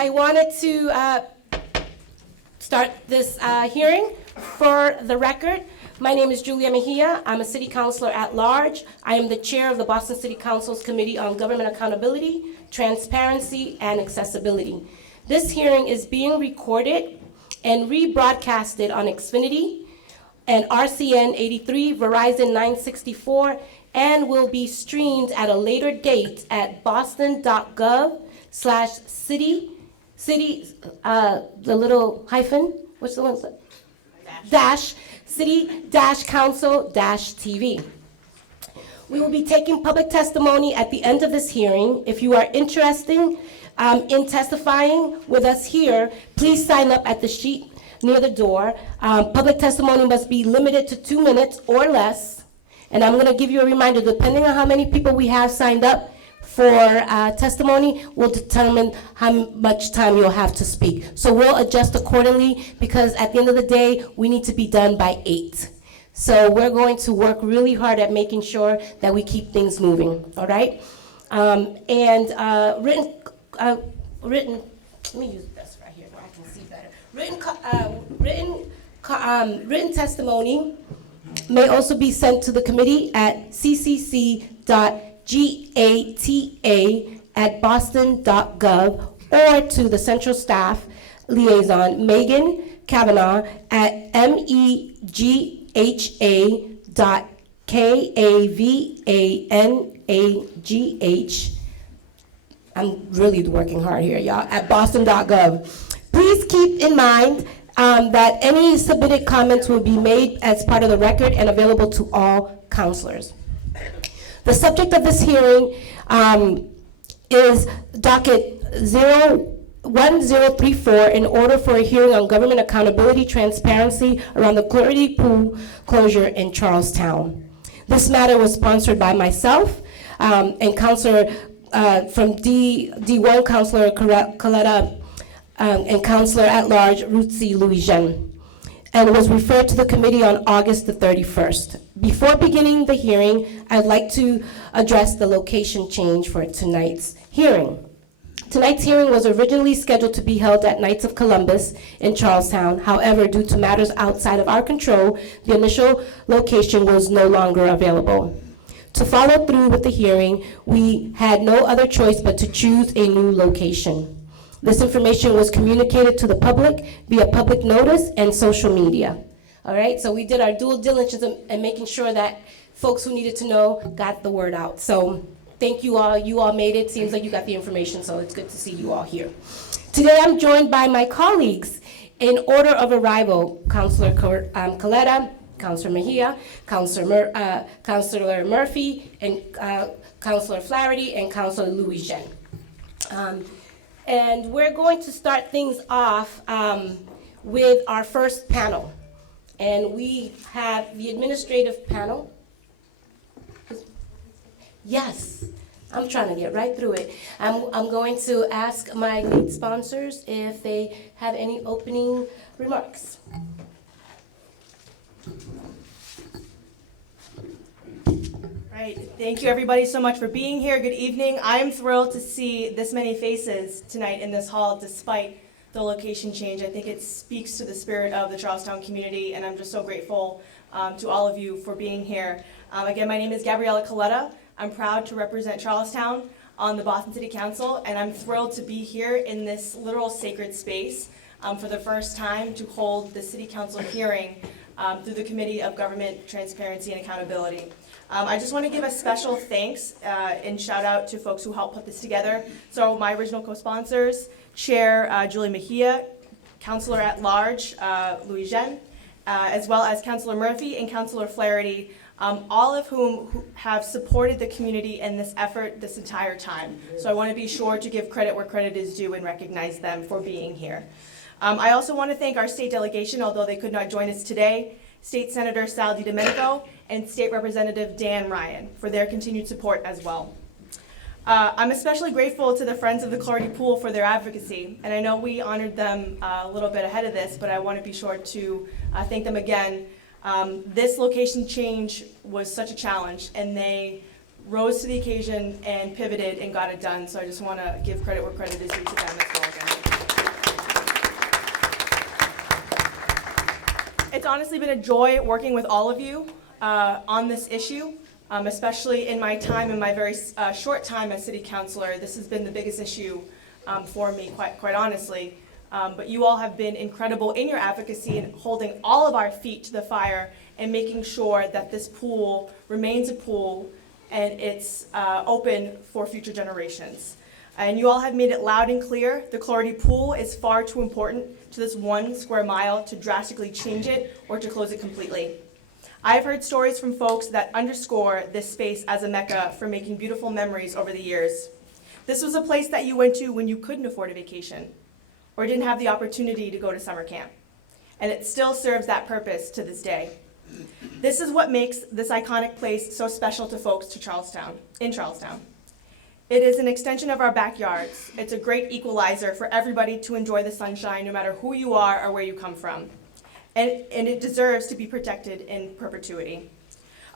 I wanted to start this hearing. For the record, my name is Julia Mejia. I'm a city councilor at large. I am the chair of the Boston City Council's Committee on Government Accountability, Transparency, and Accessibility. This hearing is being recorded and rebroadcasted on Xfinity and RCN 83, Verizon 964, and will be streamed at a later date at boston.gov/city, the little hyphen, what's the one? Dash, city-council-tv. We will be taking public testimony at the end of this hearing. If you are interested in testifying with us here, please sign up at the sheet near the door. Public testimony must be limited to 2 minutes or less. And I'm going to give you a reminder, depending on how many people we have signed up for testimony will determine how much time you'll have to speak. So we'll adjust accordingly because at the end of the day, we need to be done by 8. So we're going to work really hard at making sure that we keep things moving, all right? Written, let me use this right here where I can see better. Written testimony may also be sent to the committee at ccc.gata@boston.gov or to the central staff liaison, Megan Kavanaugh, at megha.kavanagh. I'm really working hard here, y'all, at boston.gov. Please keep in mind that any submitted comments will be made as part of the record and available to all counselors. The subject of this hearing is Docket 1034 in order for a hearing on government accountability, transparency around the Clougherty pool closure in Charlestown. This matter was sponsored by myself and Counselor from D1, Counselor Coletta, and Counselor at Large, Ruthie Louis-Jean, and was referred to the committee on August the 31st. Before beginning the hearing, I'd like to address the location change for tonight's hearing. Tonight's hearing was originally scheduled to be held at Knights of Columbus in Charlestown. However, due to matters outside of our control, the initial location was no longer available. To follow through with the hearing, we had no other choice but to choose a new location. This information was communicated to the public via public notice and social media. All right, so we did our due diligence in making sure that folks who needed to know got the word out. So thank you all. You all made it. Seems like you got the information, so it's good to see you all here. Today I'm joined by my colleagues in order of arrival, Counselor Coletta, Counselor Mejia, Counselor Murphy, and Counselor Flaherty, and Counselor Louis-Jean. And we're going to start things off with our first panel. And we have the administrative panel. Yes, I'm trying to get right through it. I'm going to ask my lead sponsors if they have any opening remarks. Right. Thank you everybody so much for being here. Good evening. I'm thrilled to see this many faces tonight in this hall despite the location change. I think it speaks to the spirit of the Charlestown community, and I'm just so grateful to all of you for being here. Again, my name is Gabriella Coletta. I'm proud to represent Charlestown on the Boston City Council, and I'm thrilled to be here in this literal sacred space for the first time to hold the City Council hearing through the Committee of Government, Transparency, and Accountability. I just want to give a special thanks and shout out to folks who helped put this together. So my original co-sponsors, Chair Julie Mejia, Counselor at Large Louis-Jean, as well as Counselor Murphy and Counselor Flaherty, all of whom have supported the community in this effort this entire time. So I want to be sure to give credit where credit is due and recognize them for being here. I also want to thank our state delegation, although they could not join us today, State Senator Sal DiDomenico and State Representative Dan Ryan for their continued support as well. I'm especially grateful to the Friends of the Clougherty Pool for their advocacy, and I know we honored them a little bit ahead of this, but I want to be sure to thank them again. This location change was such a challenge, and they rose to the occasion and pivoted and got it done, so I just want to give credit where credit is due to them as well again. It's honestly been a joy working with all of you on this issue, especially in my time, in my very short time as city councilor. This has been the biggest issue for me, quite honestly. But you all have been incredible in your advocacy and holding all of our feet to the fire and making sure that this pool remains a pool and it's open for future generations. And you all have made it loud and clear, the Clougherty pool is far too important to this 1 square mile to drastically change it or to close it completely. I've heard stories from folks that underscore this space as a mecca for making beautiful memories over the years. This was a place that you went to when you couldn't afford a vacation or didn't have the opportunity to go to summer camp. And it still serves that purpose to this day. This is what makes this iconic place so special to folks in Charlestown. It is an extension of our backyards. It's a great equalizer for everybody to enjoy the sunshine no matter who you are or where you come from. And it deserves to be protected in perpetuity.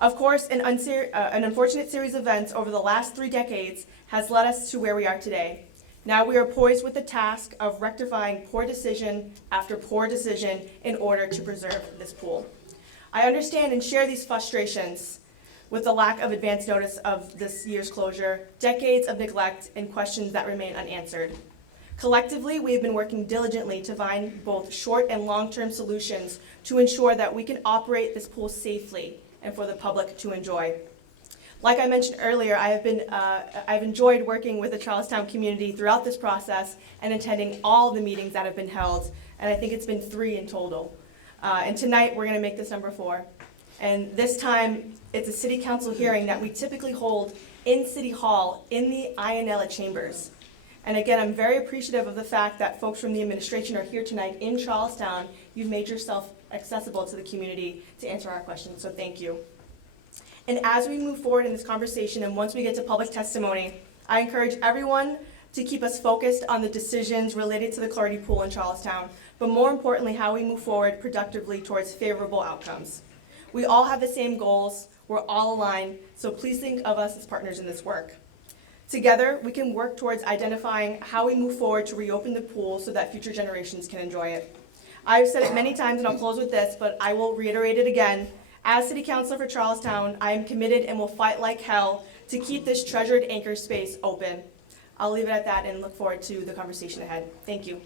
Of course, an unfortunate series of events over the last 3 decades has led us to where we are today. Now we are poised with the task of rectifying poor decision after poor decision in order to preserve this pool. I understand and share these frustrations with the lack of advance notice of this year's closure, decades of neglect, and questions that remain unanswered. Collectively, we have been working diligently to find both short and long-term solutions to ensure that we can operate this pool safely and for the public to enjoy. Like I mentioned earlier, I've enjoyed working with the Charlestown community throughout this process and attending all the meetings that have been held, and I think it's been 3 in total. And tonight, we're gonna make this number 4. And this time, it's a city council hearing that we typically hold in City Hall in the Ionella chambers. And again, I'm very appreciative of the fact that folks from the administration are here tonight in Charlestown. You've made yourself accessible to the community to answer our questions, so thank you. And as we move forward in this conversation and once we get to public testimony, I encourage everyone to keep us focused on the decisions related to the Clougherty pool in Charlestown, but more importantly, how we move forward productively towards favorable outcomes. We all have the same goals, we're all aligned, so please think of us as partners in this work. Together, we can work towards identifying how we move forward to reopen the pool so that future generations can enjoy it. I've said it many times and I'll close with this, but I will reiterate it again. As City Councilor for Charlestown, I am committed and will fight like hell to keep this treasured anchor space open. I'll leave it at that and look forward to the conversation ahead. Thank you.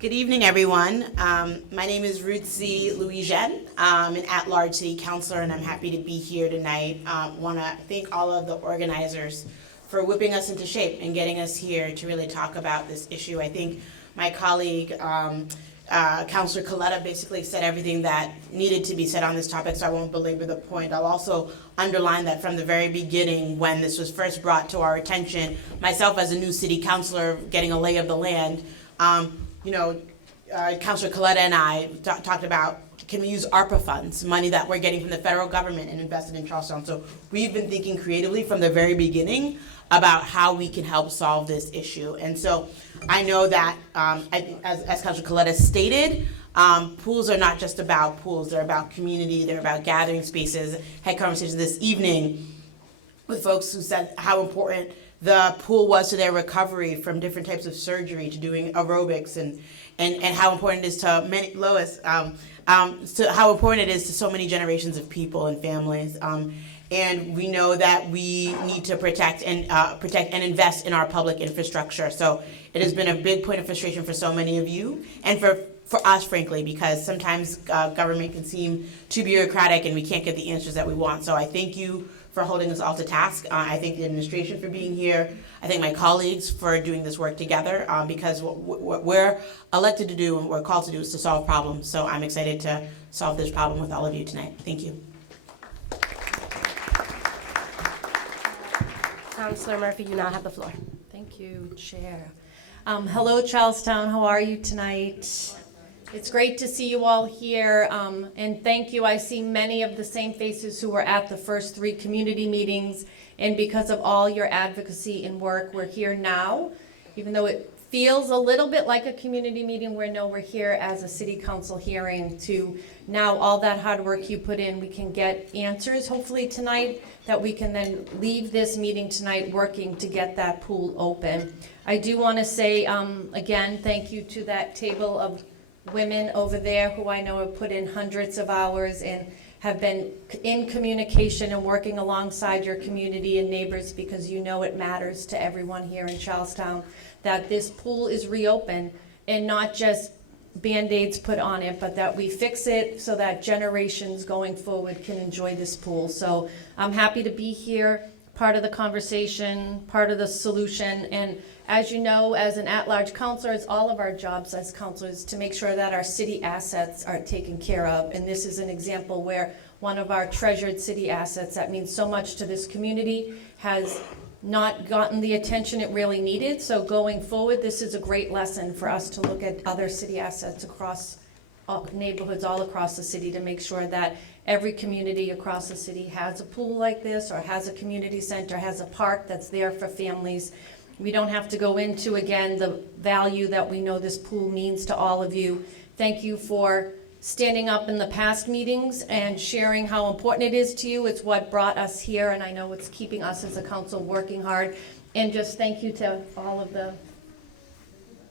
Good evening, everyone. My name is Ruth C. Louisienne. I'm an at-large city councilor, and I'm happy to be here tonight. Want to thank all of the organizers for whipping us into shape and getting us here to really talk about this issue. I think my colleague, Councilor Coletta, basically said everything that needed to be said on this topic, so I won't belabor the point. I'll also underline that from the very beginning, when this was first brought to our attention, myself as a new city councilor getting a lay of the land, Councilor Coletta and I talked about, can we use ARPA funds, money that we're getting from the federal government, and invest it in Charlestown? So we've been thinking creatively from the very beginning about how we can help solve this issue. And so I know that, as Councilor Coletta stated, pools are not just about pools, they're about community, they're about gathering spaces. Had conversations this evening with folks who said how important the pool was to their recovery from different types of surgery to doing aerobics, and how important it is to many, Lois, to how important it is to so many generations of people and families. And we know that we need to protect and invest in our public infrastructure. So it has been a big point of frustration for so many of you, and for us, frankly, because sometimes government can seem too bureaucratic and we can't get the answers that we want. So I thank you for holding us all to task. I thank the administration for being here. I thank my colleagues for doing this work together, because what we're elected to do and what we're called to do is to solve problems. So I'm excited to solve this problem with all of you tonight. Thank you. Councilor Murphy, you now have the floor. Thank you, Chair. Hello, Charlestown. How are you tonight? It's great to see you all here, and thank you. I see many of the same faces who were at the first 3 community meetings, and because of all your advocacy and work, we're here now. Even though it feels a little bit like a community meeting where no, we're here as a city council hearing to now all that hard work you put in, we can get answers hopefully tonight that we can then leave this meeting tonight working to get that pool open. I do want to say, again, thank you to that table of women over there who I know have put in hundreds of hours and have been in communication and working alongside your community and neighbors, because you know it matters to everyone here in Charlestown that this pool is reopened and not just Band-Aids put on it, but that we fix it so that generations going forward can enjoy this pool. So I'm happy to be here, part of the conversation, part of the solution. And as you know, as an at-large counselor, it's all of our jobs as counselors to make sure that our city assets are taken care of. And this is an example where one of our treasured city assets that means so much to this community has not gotten the attention it really needed. So going forward, this is a great lesson for us to look at other city assets across neighborhoods all across the city to make sure that every community across the city has a pool like this, or has a community center, has a park that's there for families. We don't have to go into, again, the value that we know this pool means to all of you. Thank you for standing up in the past meetings and sharing how important it is to you. It's what brought us here, and I know it's keeping us as a council working hard. And just thank you to all of the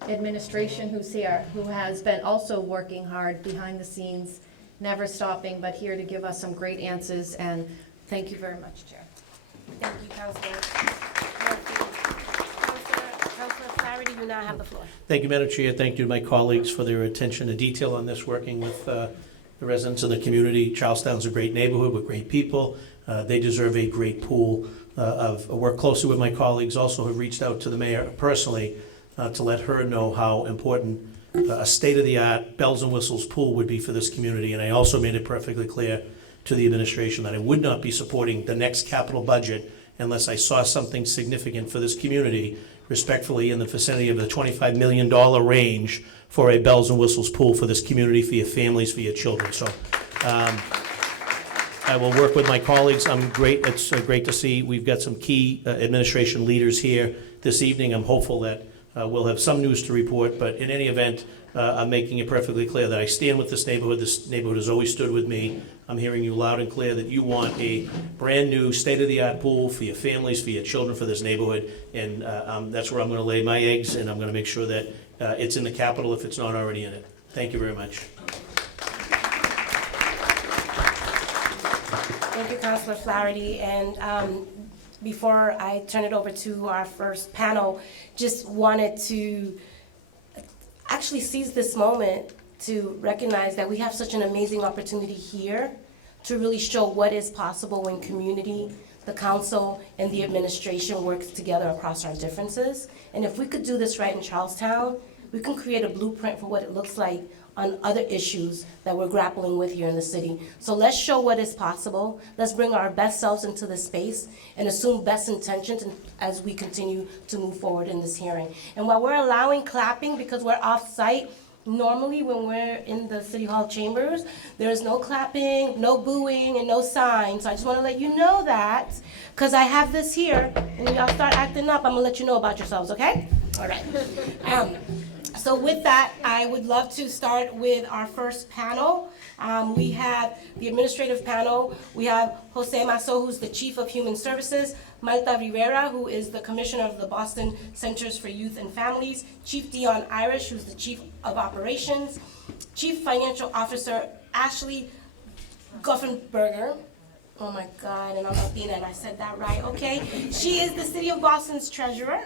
administration who's here, who has been also working hard behind the scenes, never stopping, but here to give us some great answers. And thank you very much, Chair. Thank you, Councilor. Councilor Clougherty, you now have the floor. Thank you, Madam Chair. Thank you to my colleagues for their attention to detail on this, working with the residents of the community. Charlestown's a great neighborhood with great people. They deserve a great pool. I've worked closely with my colleagues, also have reached out to the mayor personally to let her know how important a state-of-the-art bells and whistles pool would be for this community. And I also made it perfectly clear to the administration that I would not be supporting the next capital budget unless I saw something significant for this community, respectfully in the vicinity of the $25 million range for a bells and whistles pool for this community, for your families, for your children. So I will work with my colleagues. It's great to see we've got some key administration leaders here this evening. I'm hopeful that we'll have some news to report, but in any event, I'm making it perfectly clear that I stand with this neighborhood. This neighborhood has always stood with me. I'm hearing you loud and clear that you want a brand-new, state-of-the-art pool for your families, for your children, for this neighborhood, and that's where I'm going to lay my eggs, and I'm going to make sure that it's in the capital if it's not already in it. Thank you very much. Thank you, Councilor Flaherty. And before I turn it over to our first panel, just wanted to actually seize this moment to recognize that we have such an amazing opportunity here to really show what is possible when community, the council, and the administration works together across our differences. And if we could do this right in Charlestown, we can create a blueprint for what it looks like on other issues that we're grappling with here in the city. So let's show what is possible. Let's bring our best selves into this space and assume best intentions as we continue to move forward in this hearing. And while we're allowing clapping because we're off-site, normally when we're in the City Hall chambers, there's no clapping, no booing, and no signs. So I just want to let you know that, because I have this here, and when y'all start acting up, I'm going to let you know about yourselves, okay? All right. So with that, I would love to start with our first panel. We have the administrative panel. We have Jose Masso, who's the Chief of Human Services, Marta Rivera, who is the Commissioner of the Boston Centers for Youth and Families, Chief Dion Irish, who's the Chief of Operations, Chief Financial Officer Ashley Guffenberger. Oh my God, and I'm Latina, and I said that right, okay. She is the City of Boston's Treasurer.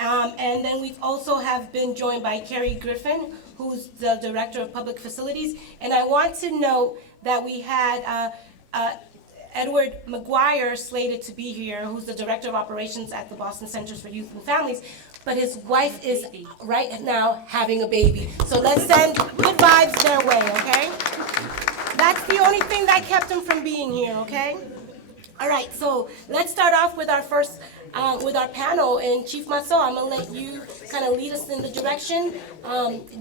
And then we also have been joined by Carrie Griffin, who's the Director of Public Facilities. And I want to note that we had Edward McGuire slated to be here, who's the Director of Operations at the Boston Centers for Youth and Families. But his wife is right now having a baby. So let's send good vibes their way, okay? That's the only thing that kept him from being here, okay? All right, so let's start off with our first, with our panel. And Chief Masso, I'm gonna let you kind of lead us in the direction.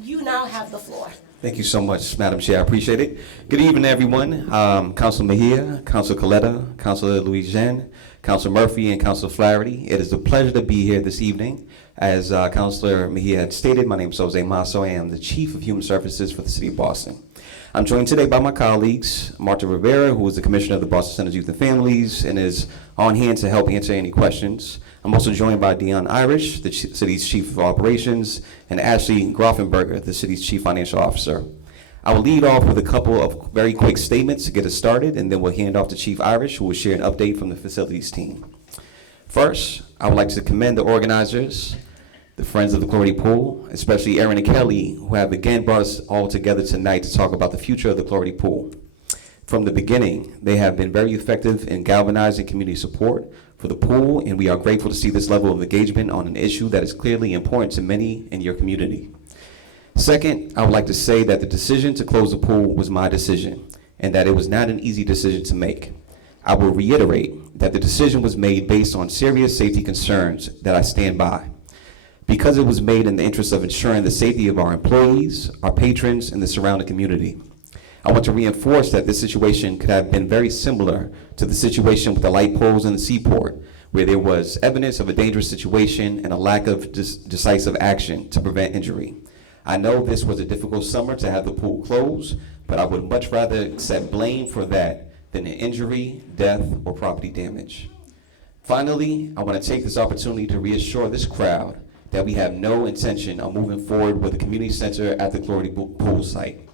You now have the floor. Thank you so much, Madam Chair. I appreciate it. Good evening, everyone. Councilor Mejia, Councilor Coletta, Councilor Louise Jen, Councilor Murphy and Councilor Flaherty. It is a pleasure to be here this evening. As Councilor Mejia had stated, my name is Jose Masso. I am the Chief of Human Services for the City of Boston. I'm joined today by my colleagues, Marta Rivera, who is the Commissioner of the Boston Center's Youth and Families and is on hand to help answer any questions. I'm also joined by Dion Irish, the city's Chief of Operations, and Ashley Grofenberger, the city's Chief Financial Officer. I will lead off with a couple of very quick statements to get us started, and then we'll hand off to Chief Irish, who will share an update from the facilities team. First, I would like to commend the organizers, the Friends of the Clougherty Pool, especially Aaron and Kelly, who have again brought us all together tonight to talk about the future of the Clougherty Pool. From the beginning, they have been very effective in galvanizing community support for the pool, and we are grateful to see this level of engagement on an issue that is clearly important to many in your community. Second, I would like to say that the decision to close the pool was my decision, and that it was not an easy decision to make. I will reiterate that the decision was made based on serious safety concerns that I stand by. Because it was made in the interest of ensuring the safety of our employees, our patrons, and the surrounding community. I want to reinforce that this situation could have been very similar to the situation with the light poles in the seaport, where there was evidence of a dangerous situation and a lack of decisive action to prevent injury. I know this was a difficult summer to have the pool closed, but I would much rather accept blame for that than an injury, death, or property damage. Finally, I want to take this opportunity to reassure this crowd that we have no intention of moving forward with the community center at the Clougherty Pool site.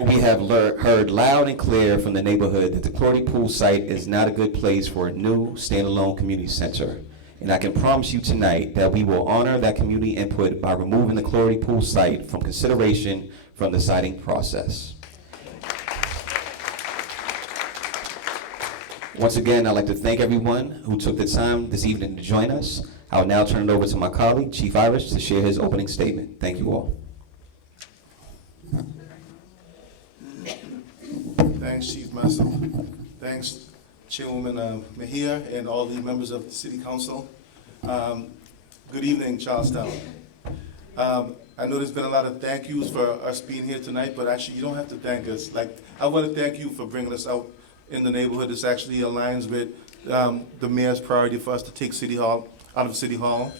We have heard loud and clear from the neighborhood that the Clougherty Pool site is not a good place for a new standalone community center. And I can promise you tonight that we will honor that community input by removing the Clougherty Pool site from consideration from the siting process. Once again, I'd like to thank everyone who took the time this evening to join us. I'll now turn it over to my colleague, Chief Irish, to share his opening statement. Thank you all. Thanks, Chief Masso. Thanks, Chairwoman Mejia, and all the members of the City Council. Good evening, Charlestown. I know there's been a lot of thank yous for us being here tonight, but actually you don't have to thank us. I want to thank you for bringing us out in the neighborhood. This actually aligns with the mayor's priority for us to take City Hall out of City Hall.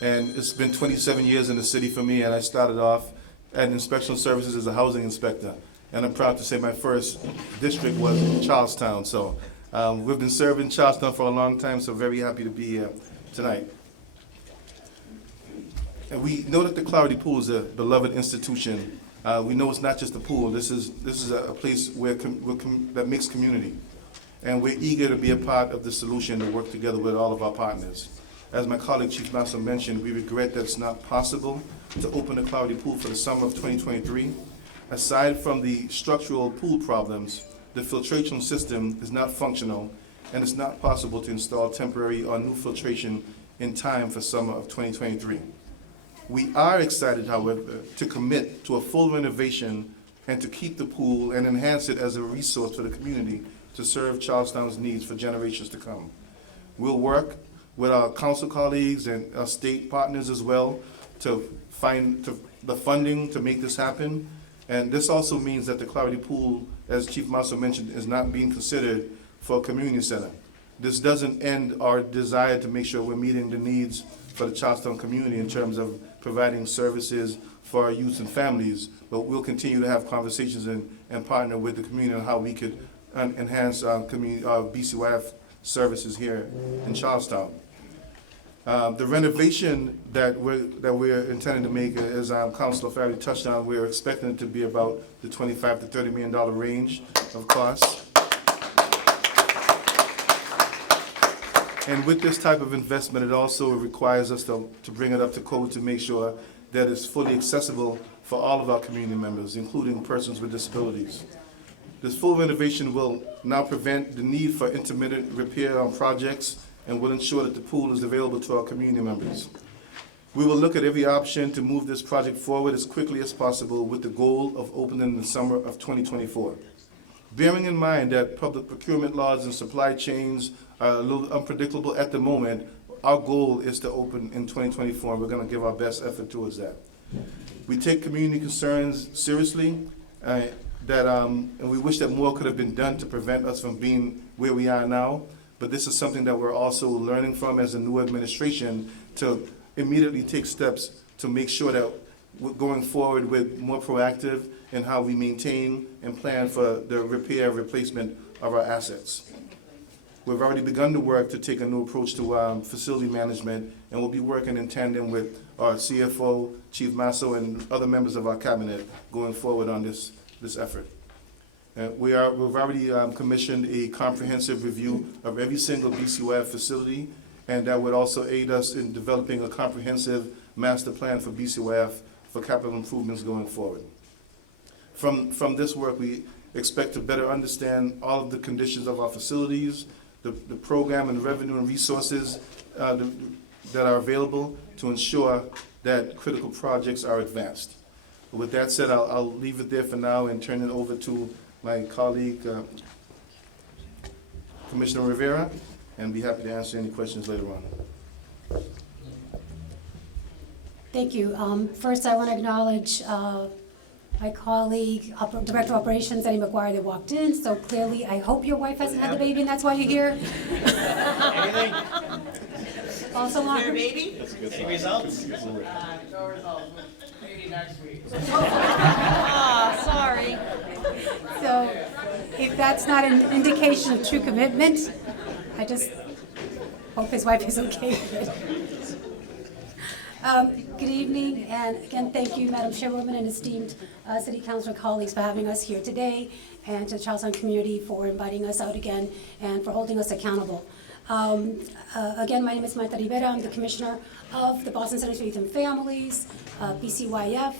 And it's been 27 years in the city for me, and I started off at inspection services as a housing inspector. And I'm proud to say my first district was Charlestown. So we've been serving Charlestown for a long time, so very happy to be here tonight. And we know that the Clougherty Pool is a beloved institution. We know it's not just a pool. This is a place that makes community. And we're eager to be a part of the solution to work together with all of our partners. As my colleague Chief Masso mentioned, we regret that it's not possible to open the Clougherty Pool for the summer of 2023. Aside from the structural pool problems, the filtration system is not functional, and it's not possible to install temporary or new filtration in time for summer of 2023. We are excited, however, to commit to a full renovation and to keep the pool and enhance it as a resource for the community to serve Charlestown's needs for generations to come. We'll work with our council colleagues and our state partners as well to find the funding to make this happen. And this also means that the Clougherty Pool, as Chief Masso mentioned, is not being considered for a community center. This doesn't end our desire to make sure we're meeting the needs for the Charlestown community in terms of providing services for our youth and families, but we'll continue to have conversations and partner with the community on how we could enhance our BCYF services here in Charlestown. The renovation that we're intending to make, as Councilor Flaherty touched on, we're expecting it to be about the $25 to $30 million range of costs. And with this type of investment, it also requires us to bring it up to code to make sure that it's fully accessible for all of our community members, including persons with disabilities. This full renovation will now prevent the need for intermittent repair on projects and will ensure that the pool is available to our community members. We will look at every option to move this project forward as quickly as possible with the goal of opening in the summer of 2024. Bearing in mind that public procurement laws and supply chains are a little unpredictable at the moment, our goal is to open in 2024, and we're going to give our best effort towards that. We take community concerns seriously, that, and we wish that more could have been done to prevent us from being where we are now. But this is something that we're also learning from as a new administration to immediately take steps to make sure that we're going forward with more proactive in how we maintain and plan for the repair, replacement of our assets. We've already begun to work to take a new approach to facility management, and we'll be working in tandem with our CFO, Chief Masso, and other members of our cabinet going forward on this effort. We've already commissioned a comprehensive review of every single BCYF facility, and that would also aid us in developing a comprehensive master plan for BCYF for capital improvements going forward. From this work, we expect to better understand all of the conditions of our facilities, the program and revenue and resources that are available to ensure that critical projects are advanced. With that said, I'll leave it there for now and turn it over to my colleague, Commissioner Rivera, and be happy to answer any questions later on. Thank you. First, I want to acknowledge my colleague, Director of Operations, Eddie McGuire, that walked in. So clearly, I hope your wife hasn't had the baby, and that's why you're here. Anything? Also, on Your baby? Any results? No results. Maybe next week. Ah, sorry. So, if that's not an indication of true commitment, I just hope his wife is okay with it. Good evening, and again, thank you, Madam Chairwoman and esteemed City Councilor colleagues for having us here today, and to the Charlestown community for inviting us out again and for holding us accountable. Again, my name is Marta Rivera. I'm the Commissioner of the Boston Center for Youth and Families, BCYF.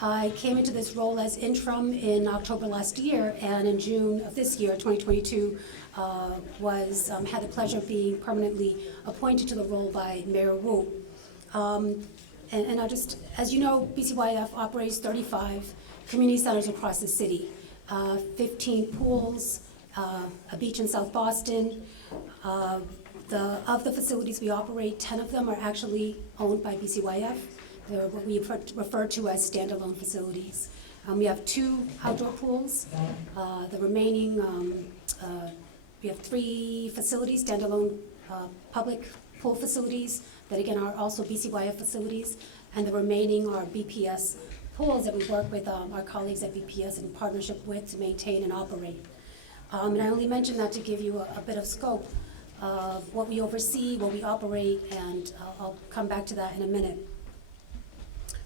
I came into this role as interim in October last year, and in June of this year, 2022, had the pleasure of being permanently appointed to the role by Mayor Wu. And I'll just, as you know, BCYF operates 35 community centers across the city, 15 pools, a beach in South Boston. Of the facilities we operate, 10 of them are actually owned by BCYF. They're what we refer to as standalone facilities. We have 2 outdoor pools. The remaining, we have 3 facilities, standalone public pool facilities that again are also BCYF facilities, and the remaining are BPS pools that we work with our colleagues at BPS in partnership with to maintain and operate. And I only mention that to give you a bit of scope of what we oversee, what we operate, and I'll come back to that in a minute.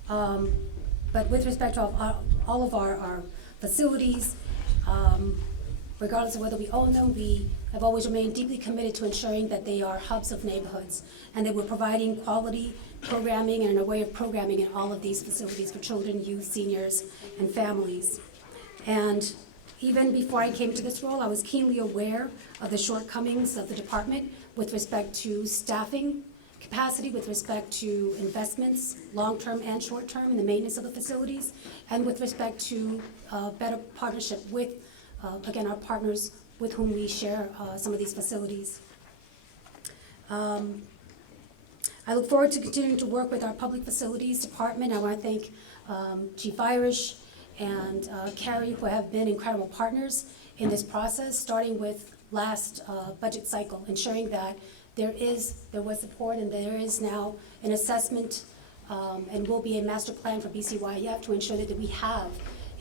But with respect to all of our facilities, regardless of whether we own them, we have always remained deeply committed to ensuring that they are hubs of neighborhoods and that we're providing quality programming and an array of programming in all of these facilities for children, youth, seniors, and families. And even before I came to this role, I was keenly aware of the shortcomings of the department with respect to staffing capacity, with respect to investments, long-term and short-term, in the maintenance of the facilities, and with respect to better partnership with, again, our partners with whom we share some of these facilities. I look forward to continuing to work with our public facilities department. I want to thank Chief Irish and Carrie, who have been incredible partners in this process, starting with last budget cycle, ensuring that there was support and there is now an assessment and will be a master plan for BCYF to ensure that we have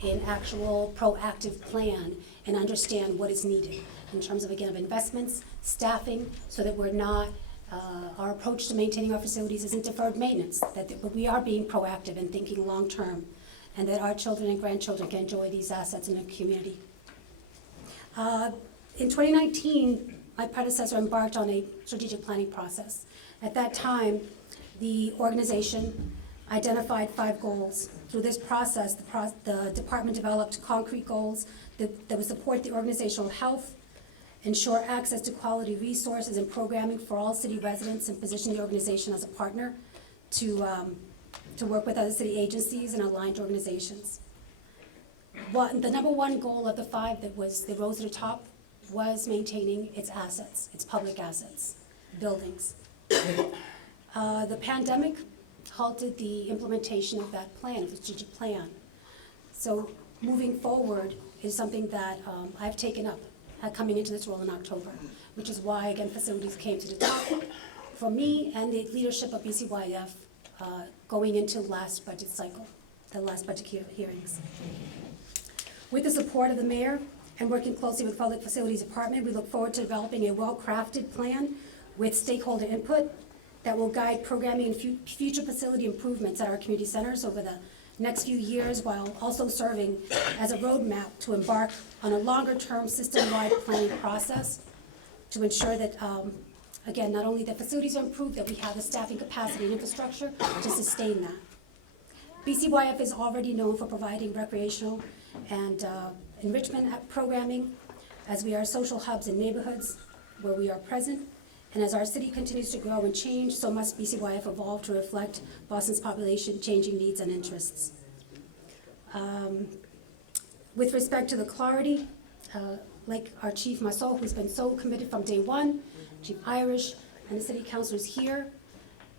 an actual proactive plan and understand what is needed in terms of, again, of investments, staffing, so that we're not, our approach to maintaining our facilities isn't deferred maintenance, that we are being proactive and thinking long-term, and that our children and grandchildren can enjoy these assets in the community. In 2019, my predecessor embarked on a strategic planning process. At that time, the organization identified 5 goals. Through this process, the department developed concrete goals that would support the organizational health, ensure access to quality resources and programming for all city residents, and position the organization as a partner to work with other city agencies and aligned organizations. The number 1 goal of the 5 that rose to the top was maintaining its assets, its public assets, buildings. The pandemic halted the implementation of that plan, of the strategic plan. So moving forward, is something that I've taken up coming into this role in October, which is why, again, facilities came to the top for me and the leadership of BCYF going into last budget cycle, the last budget hearings. With the support of the mayor and working closely with Public Facilities Department, we look forward to developing a well-crafted plan with stakeholder input that will guide programming and future facility improvements at our community centers over the next few years, while also serving as a roadmap to embark on a longer-term system-wide planning process to ensure that, again, not only the facilities are improved, that we have the staffing capacity and infrastructure to sustain that. BCYF is already known for providing recreational and enrichment programming, as we are social hubs in neighborhoods where we are present. And as our city continues to grow and change, so must BCYF evolve to reflect Boston's population changing needs and interests. With respect to the Clougherty, like our Chief Massot, who's been so committed from day one, Chief Irish, and the city councilors here,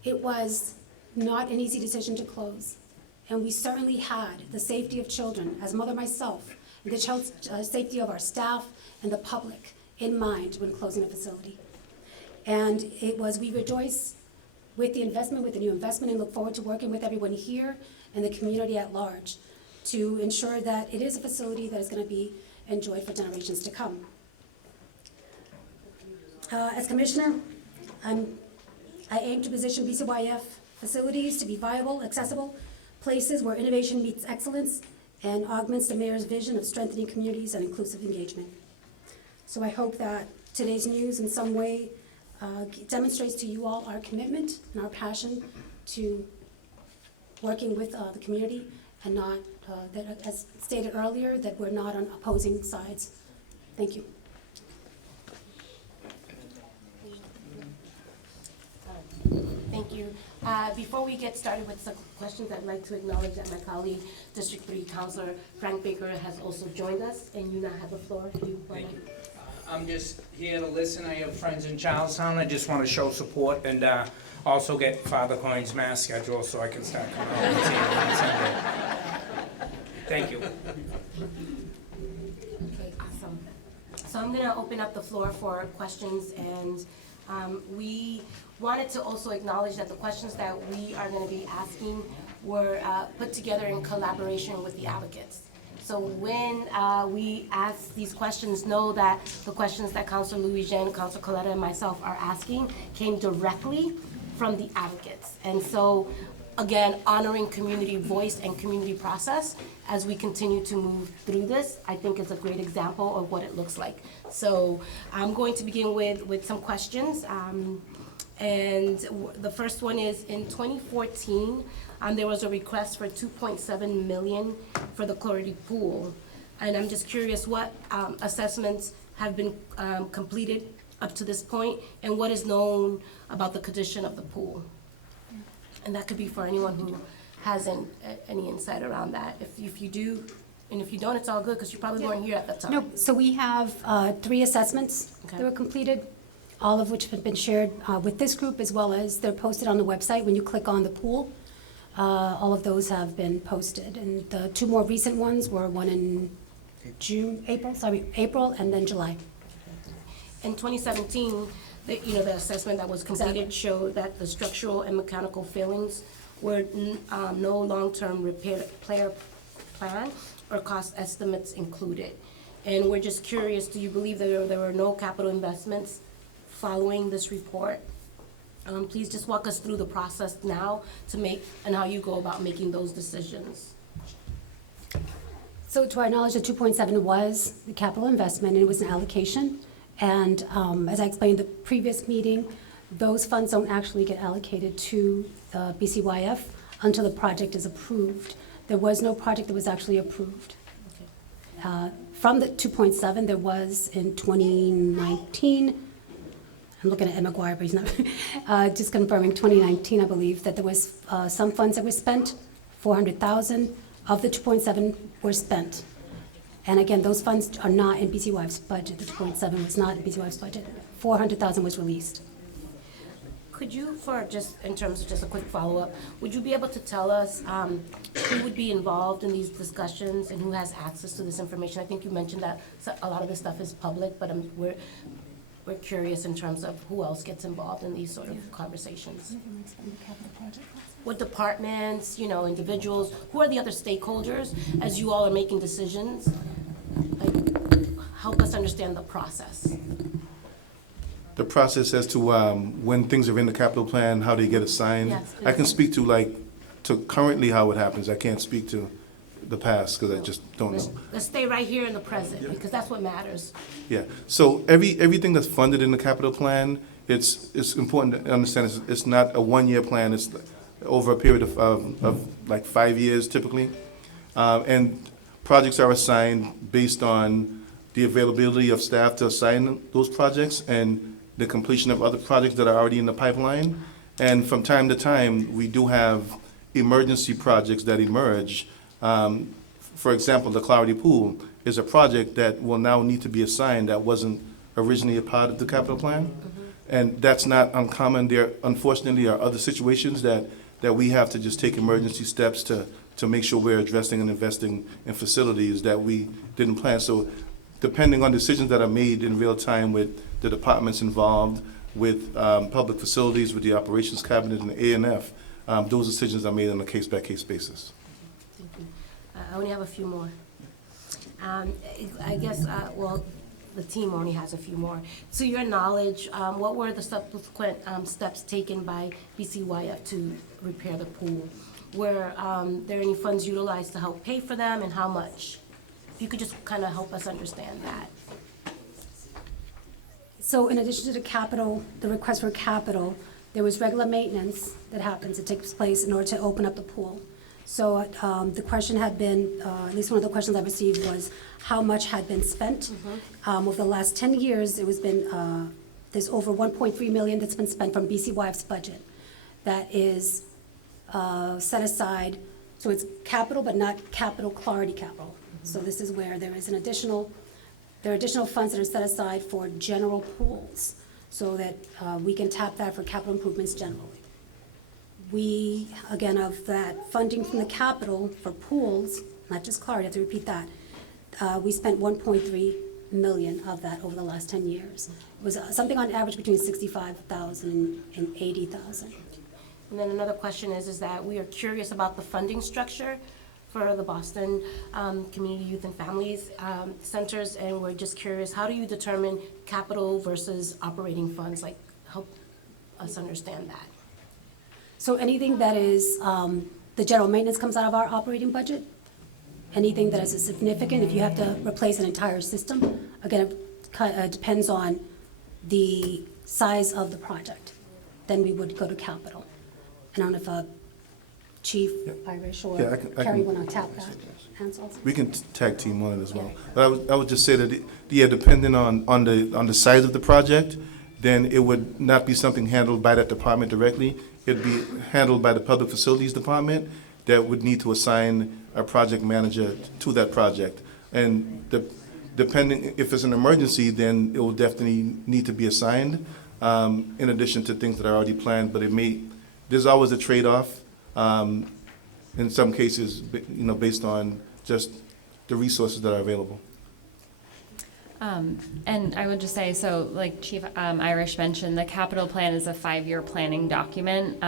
it was not an easy decision to close. And we certainly had the safety of children, as a mother myself, and the safety of our staff and the public in mind when closing the facility. And it was, we rejoice with the investment, with the new investment, and look forward to working with everyone here and the community at large to ensure that it is a facility that is going to be enjoyed for generations to come. As commissioner, I aim to position BCYF facilities to be viable, accessible places where innovation meets excellence and augments the mayor's vision of strengthening communities and inclusive engagement. So I hope that today's news in some way demonstrates to you all our commitment and our passion to working with the community, and not, that, as stated earlier, that we're not on opposing sides. Thank you. Thank you. Before we get started with some questions, I'd like to acknowledge that my colleague, District 3 Councilor Frank Baker, has also joined us, and you now have the floor. If you want to. I'm just here to listen. I have friends in Charlestown. I just want to show support and also get Father Coyne's mass schedule so I can start coming out and seeing him on Sunday. Thank you. Okay, awesome. So I'm going to open up the floor for questions, and we wanted to also acknowledge that the questions that we are going to be asking were put together in collaboration with the advocates. So when we ask these questions, know that the questions that Councilor Louis-Jean, Councilor Coletta, and myself are asking came directly from the advocates. And so, again, honoring community voice and community process as we continue to move through this, I think is a great example of what it looks like. So I'm going to begin with some questions. And the first one is, in 2014, there was a request for $2.7 million for the Clougherty pool. And I'm just curious what assessments have been completed up to this point, and what is known about the condition of the pool. And that could be for anyone who has any insight around that. If you do, and if you don't, it's all good, because you probably weren't here at that time. No, so we have 3 assessments that were completed, all of which have been shared with this group, as well as they're posted on the website. When you click on the pool, all of those have been posted. And the 2 more recent ones were one in April, and then July. In 2017, the assessment that was completed showed that the structural and mechanical failings were no long-term repair plan or cost estimates included. And we're just curious, do you believe that there were no capital investments following this report? Please just walk us through the process now to make, and how you go about making those decisions. So to our knowledge, the 2.7 was the capital investment, and it was an allocation. And as I explained in the previous meeting, those funds don't actually get allocated to BCYF until the project is approved. There was no project that was actually approved. Okay. From the 2.7, there was in 2019, I'm looking at Ed McGuire, but he's not, just confirming 2019, I believe, that there was some funds that were spent, 400,000 of the 2.7 were spent. And again, those funds are not in BCYF's budget. The 2.7 was not in BCYF's budget. 400,000 was released. Could you, for just, in terms of just a quick follow-up, would you be able to tell us who would be involved in these discussions and who has access to this information? I think you mentioned that a lot of this stuff is public, but we're curious in terms of who else gets involved in these sort of conversations. What departments, individuals, who are the other stakeholders as you all are making decisions? Like, help us understand the process. The process as to when things are in the capital plan, how they get assigned. Yes, I can speak to currently how it happens. I can't speak to the past because I just don't know. Let's stay right here in the present, because that's what matters. Yeah, so everything that's funded in the capital plan, it's important to understand it's not a one-year plan, it's over a period of like 5 years typically. And projects are assigned based on the availability of staff to assign those projects and the completion of other projects that are already in the pipeline. And from time to time, we do have emergency projects that emerge. For example, the Clougherty Pool is a project that will now need to be assigned that wasn't originally a part of the capital plan. And that's not uncommon. There, unfortunately, are other situations that we have to just take emergency steps to make sure we're addressing and investing in facilities that we didn't plan. So depending on decisions that are made in real time with the departments involved, with public facilities, with the operations cabinet and the A&F, those decisions are made on a case-by-case basis. Thank you. I only have a few more. I guess, the team only has a few more. To your knowledge, what were the subsequent steps taken by BCYF to repair the pool? Were there any funds utilized to help pay for them, and how much? If you could just kind of help us understand that. So in addition to the request for capital, there was regular maintenance that happens, it takes place in order to open up the pool. So the question had been, at least one of the questions I received was how much had been spent. Over the last 10 years, there's over 1.3 million that's been spent from BCYF's budget that is set aside. So it's capital, but not capital Clougherty capital. So this is where there are additional funds that are set aside for general pools so that we can tap that for capital improvements generally. We, again, of that funding from the capital for pools, not just Clougherty, I have to repeat that, we spent 1.3 million of that over the last 10 years. It was something on average between 65,000 and 80,000. And then another question is that we are curious about the funding structure for the Boston Community Youth and Families Centers, and we're just curious, how do you determine capital versus operating funds? Like, help us understand that. So anything that is, the general maintenance comes out of our operating budget. Anything that is a significant, if you have to replace an entire system, again, it depends on the size of the project. Then we would go to capital. And I don't know if Chief Irish or Yeah, I can- Carrie want to tap that. Ansel? We can tag team on it as well. But I would just say that, depending on the size of the project, then it would not be something handled by that department directly. It'd be handled by the Public Facilities Department that would need to assign a project manager to that project. And depending, if it's an emergency, then it will definitely need to be assigned, in addition to things that are already planned, but there's always a trade-off, in some cases, based on just the resources that are available. And I would just say, so like Chief Irish mentioned, the capital plan is a 5-year planning document.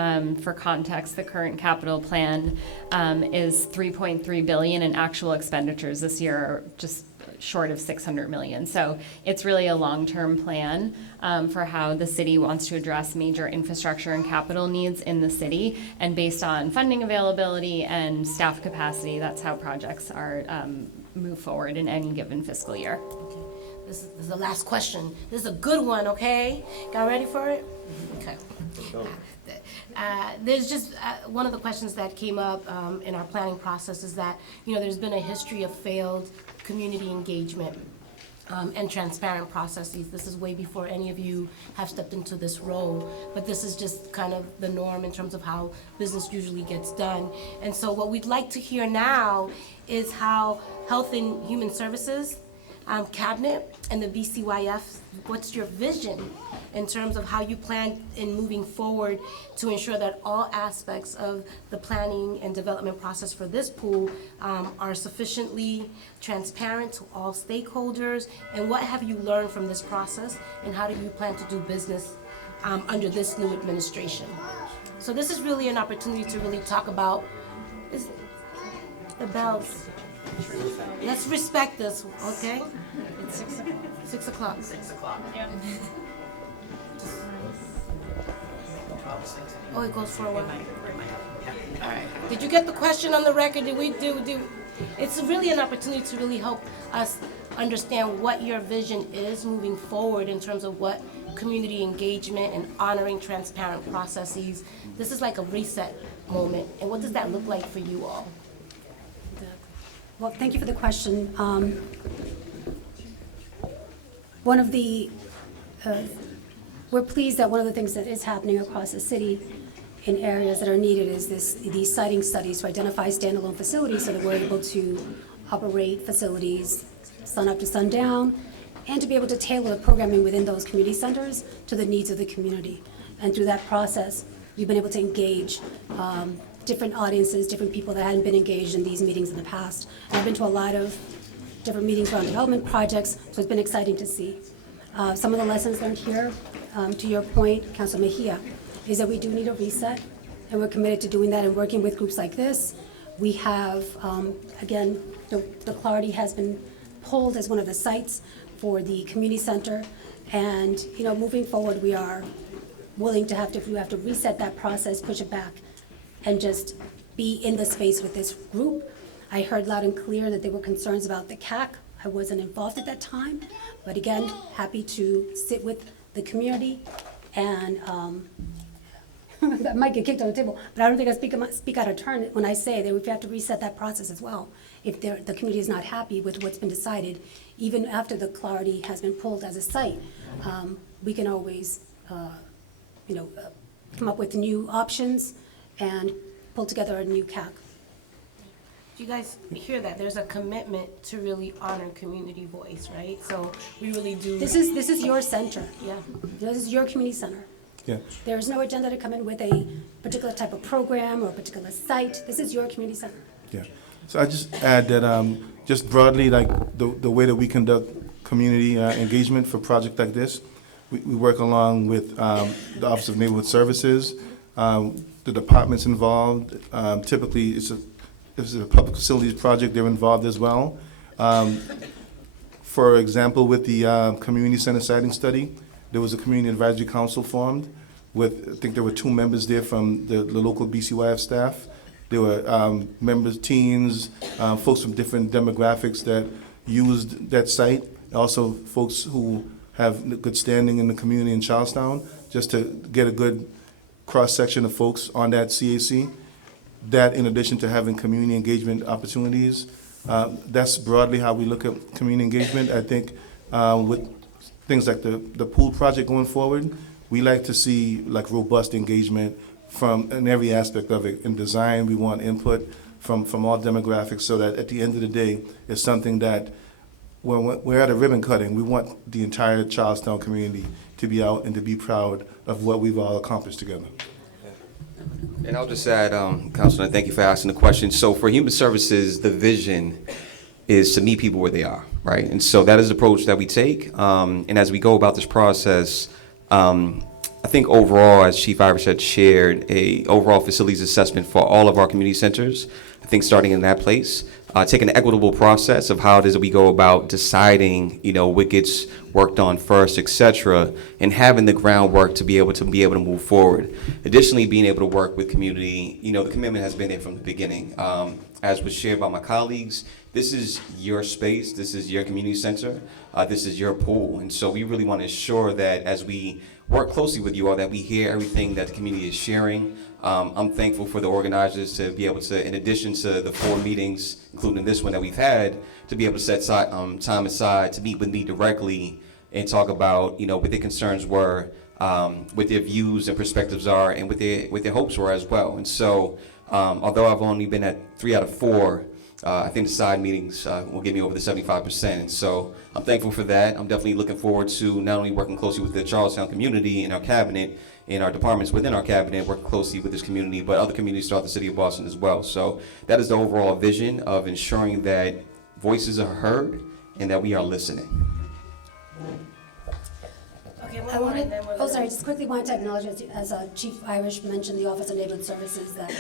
For context, the current capital plan is $3.3 billion, and actual expenditures this year are just short of 600 million. So it's really a long-term plan for how the city wants to address major infrastructure and capital needs in the city. And based on funding availability and staff capacity, that's how projects are move forward in any given fiscal year. This is the last question. This is a good one, okay? Y'all ready for it? Okay. There's just one of the questions that came up in our planning process is that, there's been a history of failed community engagement and transparent processes. This is way before any of you have stepped into this role, but this is just kind of the norm in terms of how business usually gets done. And so what we'd like to hear now is how Health and Human Services cabinet and the BCYF, what's your vision in terms of how you plan in moving forward to ensure that all aspects of the planning and development process for this pool are sufficiently transparent to all stakeholders? And what have you learned from this process, and how do you plan to do business under this new administration? So this is really an opportunity to really talk about the bells. Let's respect this, okay? It's 6 o'clock. 6 o'clock. 6 o'clock. Yeah. Oh, it goes for a while. All right. Did you get the question on the record? Did we do? It's really an opportunity to really help us understand what your vision is moving forward in terms of what community engagement and honoring transparent processes. This is like a reset moment. And what does that look like for you all? Well, thank you for the question. We're pleased that one of the things that is happening across the city in areas that are needed is these siting studies to identify standalone facilities so that we're able to operate facilities sun up to sundown, and to be able to tailor the programming within those community centers to the needs of the community. And through that process, we've been able to engage different audiences, different people that hadn't been engaged in these meetings in the past. And I've been to a lot of different meetings around development projects, so it's been exciting to see. Some of the lessons learned here, to your point, Councilor Mejia, is that we do need a reset, and we're committed to doing that and working with groups like this. We have, again, the Clougherty has been pulled as one of the sites for the community center, and moving forward, we are willing to if we have to reset that process, push it back, and just be in the space with this group. I heard loud and clear that there were concerns about the CAC. I wasn't involved at that time, but again, happy to sit with the community, and I might get kicked on the table, but I don't think I speak out of turn when I say that we have to reset that process as well. If the community is not happy with what's been decided, even after the Clougherty has been pulled as a site, we can always, come up with new options and pull together a new CAC. Do you guys hear that? There's a commitment to really honor community voice, right? So we really do. This is your center. Yeah. This is your community center. Yeah. There is no agenda to come in with a particular type of program or a particular site. This is your community center. Yeah. So I just add that just broadly, like the way that we conduct community engagement for projects like this, we work along with the Office of Neighborhood Services, the departments involved. Typically, it's a public facilities project, they're involved as well. For example, with the community center siting study, there was a community advisory council formed with, I think there were 2 members there from the local BCYF staff. There were members, teens, folks from different demographics that used that site. Also, folks who have good standing in the community in Charlestown, just to get a good cross-section of folks on that CAC. That, in addition to having community engagement opportunities, that's broadly how we look at community engagement. I think with things like the pool project going forward, we like to see like robust engagement in every aspect of it. In design, we want input from all demographics, so that at the end of the day, it's something that when we're at a ribbon cutting, we want the entire Charlestown community to be out and to be proud of what we've all accomplished together. And I'll just add, Councilor, thank you for asking the question. So for Human Services, the vision is to meet people where they are, right? And so that is the approach that we take. And as we go about this process, I think overall, as Chief Irish had shared, a overall facilities assessment for all of our community centers, I think starting in that place, take an equitable process of how it is that we go about deciding, what gets worked on first, et cetera, and having the groundwork to be able to move forward. Additionally, being able to work with community, the commitment has been there from the beginning. As was shared by my colleagues, this is your space, this is your community center, this is your pool. And so we really want to ensure that as we work closely with you all, that we hear everything that the community is sharing. I'm thankful for the organizers to be able to, in addition to the 4 meetings, including this one that we've had, to be able to set time aside to meet with me directly and talk about, what their concerns were, what their views and perspectives are, and what their hopes were as well. And so, although I've only been at 3 out of 4, I think the side meetings will get me over the 75%. So I'm thankful for that. I'm definitely looking forward to not only working closely with the Charlestown community and our cabinet, in our departments within our cabinet, working closely with this community, but other communities throughout the city of Boston as well. So that is the overall vision of ensuring that voices are heard and that we are listening. Okay, I wanted, just quickly wanted to acknowledge, as Chief Irish mentioned, the Office of Neighborhood Services, that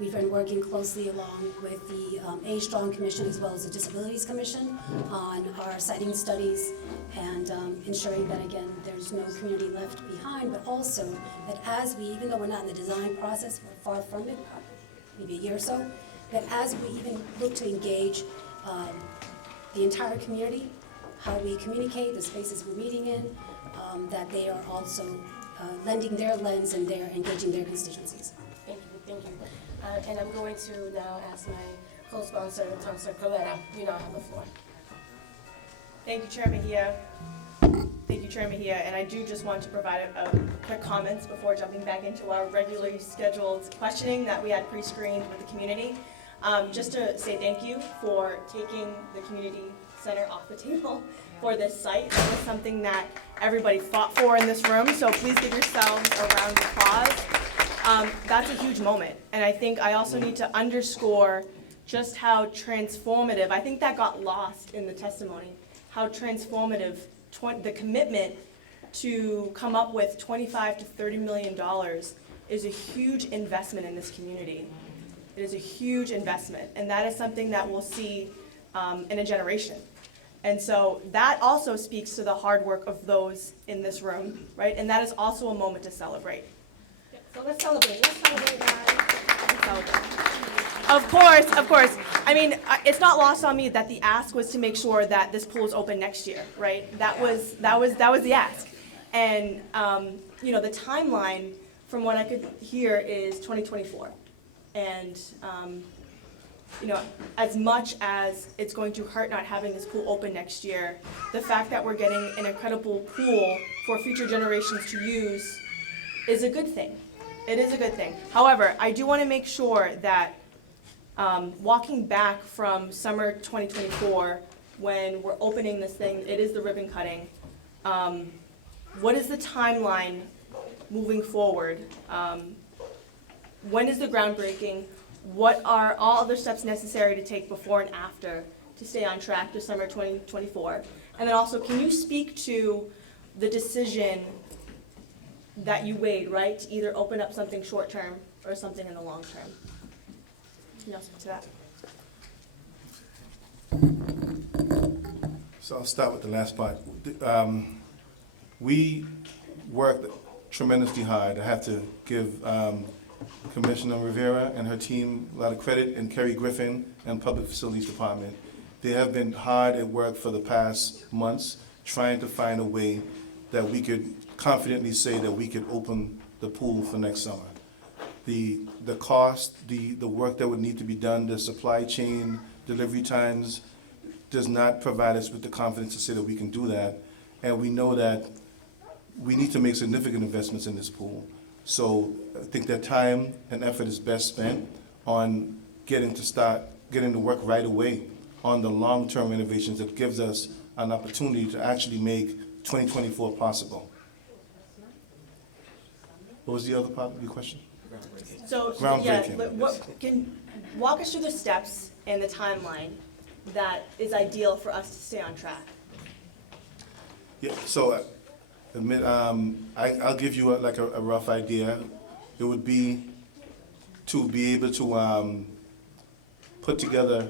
we've been working closely along with the A-Strong Commission as well as the Disabilities Commission on our siting studies and ensuring that, again, there's no community left behind, but also that as we, even though we're not in the design process, we're far from it, maybe a year or so, that as we even look to engage the entire community, how we communicate, the spaces we're meeting in, that they are also lending their lens and they're engaging their constituencies. Thank you. And I'm going to now ask my co-sponsor, Councilor Clougherty. You now have the floor. Thank you, Chair Mejia. Thank you, Chair Mejia. And I do just want to provide a quick comments before jumping back into our regularly scheduled questioning that we had pre-screened with the community. Just to say thank you for taking the community center off the table for this site. That was something that everybody fought for in this room, so please give yourselves a round of applause. That's a huge moment, and I think I also need to underscore just how transformative, I think that got lost in the testimony, how transformative the commitment to come up with $25 to $30 million is a huge investment in this community. It is a huge investment, and that is something that we'll see in a generation. And so that also speaks to the hard work of those in this room, right? And that is also a moment to celebrate. So let's celebrate, guys. Let's celebrate. Of course. I mean, it's not lost on me that the ask was to make sure that this pool is open next year, right? That was the ask. And the timeline from what I could hear is 2024. And as much as it's going to hurt not having this pool open next year, the fact that we're getting an incredible pool for future generations to use is a good thing. It is a good thing. However, I do want to make sure that walking back from summer 2024, when we're opening this thing, it is the ribbon cutting. What is the timeline moving forward? When is the groundbreaking? What are all other steps necessary to take before and after to stay on track to summer 2024? And then also, can you speak to the decision that you weighed, right, to either open up something short-term or something in the long term? Can you speak to that? So I'll start with the last part. We worked tremendously hard. I have to give Commissioner Rivera and her team a lot of credit, and Kerry Griffin and Public Facilities Department. They have been hard at work for the past months trying to find a way that we could confidently say that we could open the pool for next summer. The cost, the work that would need to be done, the supply chain, delivery times, does not provide us with the confidence to say that we can do that. And we know that we need to make significant investments in this pool. So I think that time and effort is best spent on getting to work right away on the long-term innovations that gives us an opportunity to actually make 2024 possible. What was the other part of your question? So, Groundbreaking. Can walk us through the steps and the timeline that is ideal for us to stay on track? Yeah, so I'll give you a rough idea. It would be to be able to put together,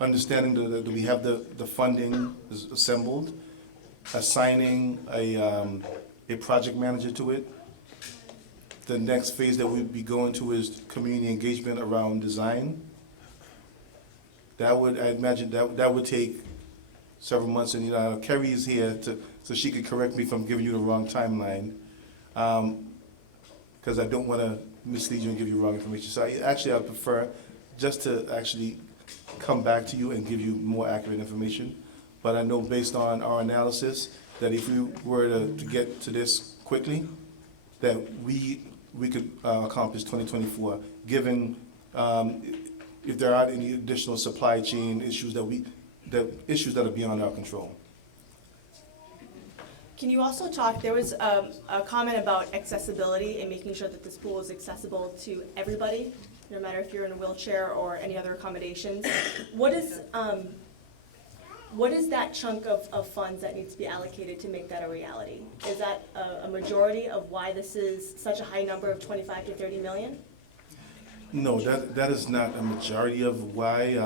understanding that we have the funding is assembled, assigning a project manager to it. The next phase that we'd be going to is community engagement around design. I imagine that would take several months, and Kerry is here so she could correct me if I'm giving you the wrong timeline, because I don't want to mislead you and give you wrong information. So I'd prefer just to actually come back to you and give you more accurate information. But I know based on our analysis that if we were to get to this quickly, that we could accomplish 2024, given if there are any additional supply chain issues issues that are beyond our control. Can you also talk, there was a comment about accessibility and making sure that this pool is accessible to everybody, no matter if you're in a wheelchair or any other accommodations. What is that chunk of funds that needs to be allocated to make that a reality? Is that a majority of why this is such a high number of 25 to 30 million? No, that is not a majority of why.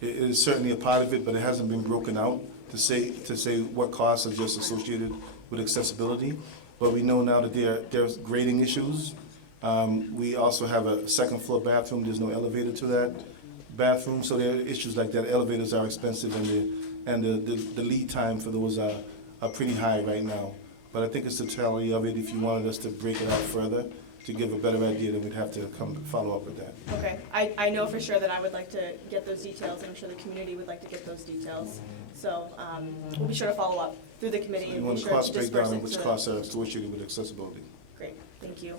It is certainly a part of it, but it hasn't been broken out to say what costs are just associated with accessibility. But we know now that there's grading issues. We also have a second floor bathroom. There's no elevator to that bathroom, so there are issues like that. Elevators are expensive, and the lead time for those are pretty high right now. But I think it's the totality of it. If you wanted us to break it out further to give a better idea, then we'd have to follow up with that. Okay, I know for sure that I would like to get those details, and I'm sure the community would like to get those details. So we'll be sure to follow up through the committee You and want be the sure cost to disperse breakdown it and which to- costs are associated with accessibility. Great, thank you.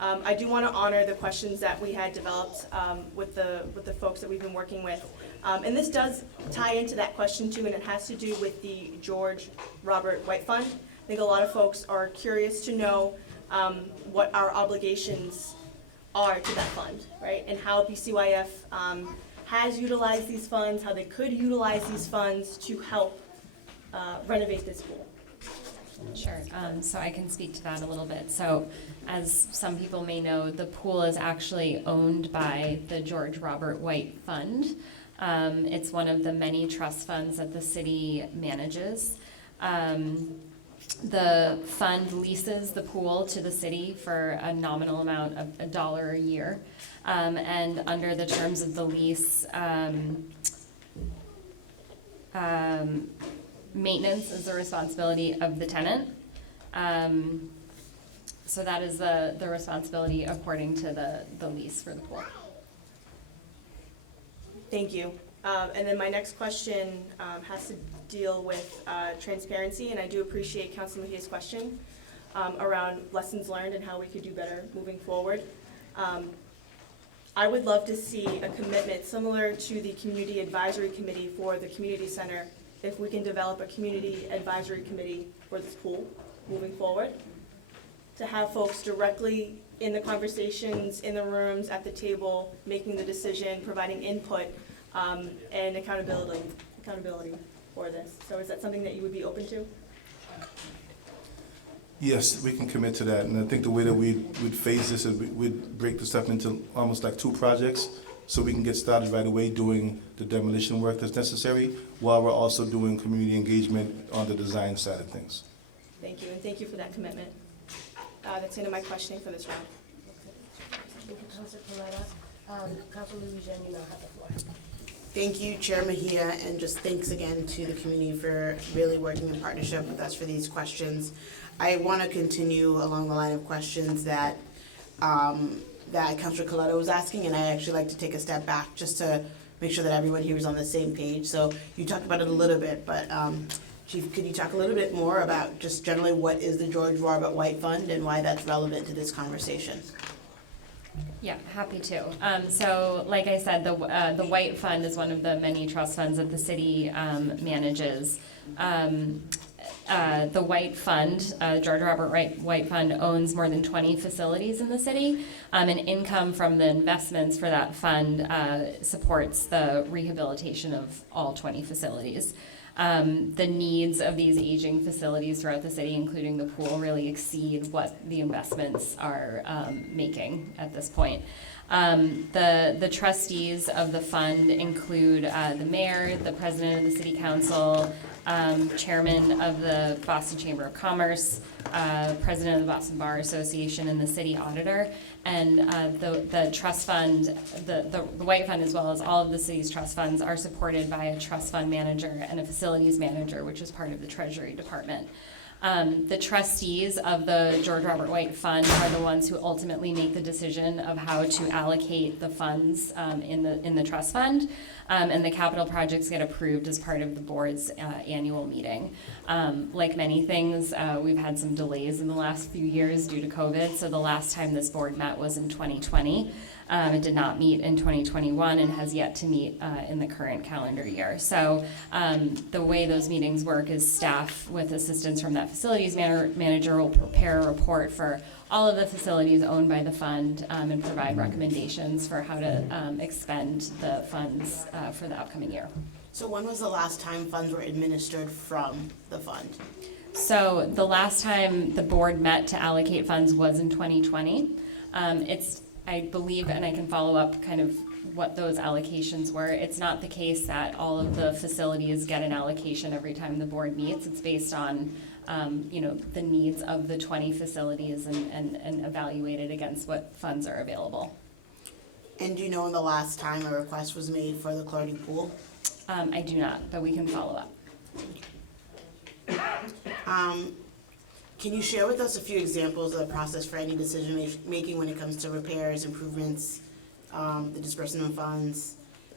I do want to honor the questions that we had developed with the folks that we've been working with. And this does tie into that question too, and it has to do with the George Robert White Fund. I think a lot of folks are curious to know what our obligations are to that fund, right? And how BCYF has utilized these funds, how they could utilize these funds to help renovate this pool. Sure, so I can speak to that a little bit. So, as some people may know, the pool is actually owned by the George Robert White Fund. It's one of the many trust funds that the city manages. The fund leases the pool to the city for a nominal amount of $1 a year. And under the terms of the lease, maintenance is the responsibility of the tenant. So that is the responsibility according to the lease for the pool. Thank you. And then my next question has to deal with transparency, and I do appreciate Councilor Mejia's question around lessons learned and how we could do better moving forward. I would love to see a commitment similar to the Community Advisory Committee for the Community Center, if we can develop a Community Advisory Committee for this pool moving forward, to have folks directly in the conversations, in the rooms, at the table, making the decision, providing input, and accountability for this. So is that something that you would be open to? Yes, we can commit to that, and I think the way that we'd phase this is we'd break this up into almost like 2 projects, so we can get started right away doing the demolition work that's necessary, while we're also doing community engagement on the design side of things. Thank you, and thank you for that commitment. That's the end of my questioning for this round. Thank you, Councilor Coletta. Councilor Louisiana, you now have the floor. Thank you, Chair Mejia, and just thanks again to the community for really working in partnership with us for these questions. I want to continue along the line of questions that Councilor Coletta was asking, and I actually like to take a step back just to make sure that everyone here is on the same page. So you talked about it a little bit, but Chief, could you talk a little bit more about just generally what is the George Robert White Fund and why that's relevant to this conversation? Yeah, happy to. So, like I said, the White Fund is one of the many trust funds that the city manages. The White Fund, George Robert White Fund, owns more than 20 facilities in the city, and income from the investments for that fund supports the rehabilitation of all 20 facilities. The needs of these aging facilities throughout the city, including the pool, really exceed what the investments are making at this point. The trustees of the fund include the mayor, the president of the city council, chairman of the Boston Chamber of Commerce, president of the Boston Bar Association, and the city auditor. And the trust fund, the White Fund, as well as all of the city's trust funds, are supported by a trust fund manager and a facilities manager, which is part of the Treasury Department. The trustees of the George Robert White Fund are the ones who ultimately make the decision of how to allocate the funds in the trust fund. And the capital projects get approved as part of the board's annual meeting. Like many things, we've had some delays in the last few years due to COVID. So the last time this board met was in 2020. It did not meet in 2021 and has yet to meet in the current calendar year. So the way those meetings work is staff, with assistance from that facilities manager, will prepare a report for all of the facilities owned by the fund and provide recommendations for how to expend the funds for the upcoming year. So when was the last time funds were administered from the fund? So the last time the board met to allocate funds was in 2020. I believe, and I can follow up kind of what those allocations were. It's not the case that all of the facilities get an allocation every time the board meets. It's based on the needs of the 20 facilities and evaluated against what funds are available. And do you know when the last time a request was made for the Clougherty pool? I do not, but we can follow up. Can you share with us a few examples of the process for any decision making when it comes to repairs, improvements, the disbursement of funds,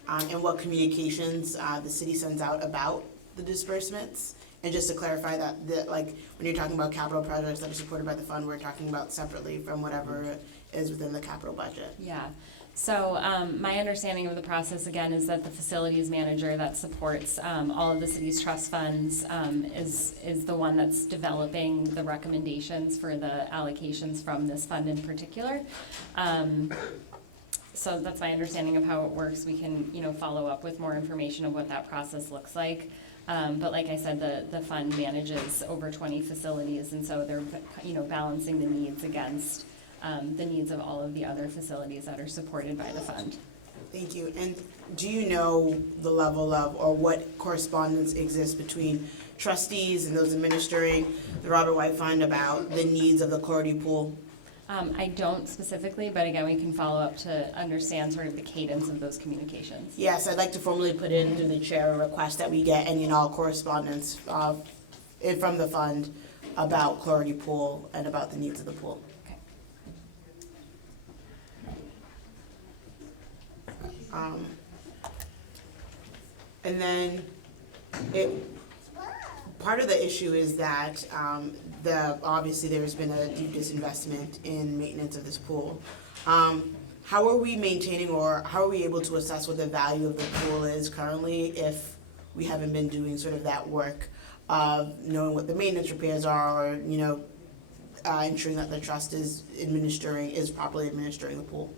and what communications the city sends out about the disbursements? And just to clarify that, when you're talking about capital projects that are supported by the fund, we're talking about separately from whatever is within the capital budget. Yeah. So my understanding of the process, again, is that the facilities manager that supports all of the city's trust funds is the one that's developing the recommendations for the allocations from this fund in particular. So that's my understanding of how it works. We can, follow up with more information of what that process looks like. But like I said, the fund manages over 20 facilities, and so they're, balancing the needs against the needs of all of the other facilities that are supported by the fund. Thank you. And do you know the level of, or what correspondence exists between trustees and those administering the Robert White Fund about the needs of the Clougherty pool? I don't specifically, but again, we can follow up to understand sort of the cadence of those communications. Yes, I'd like to formally put in through the chair a request that we get any and all correspondence from the fund about Clougherty pool and about the needs of the pool. And then part of the issue is that obviously there's been a deep disinvestment in maintenance of this pool. How are we maintaining, or how are we able to assess what the value of the pool is currently if we haven't been doing sort of that work of knowing what the maintenance repairs are, or ensuring that the trust is properly administering the pool?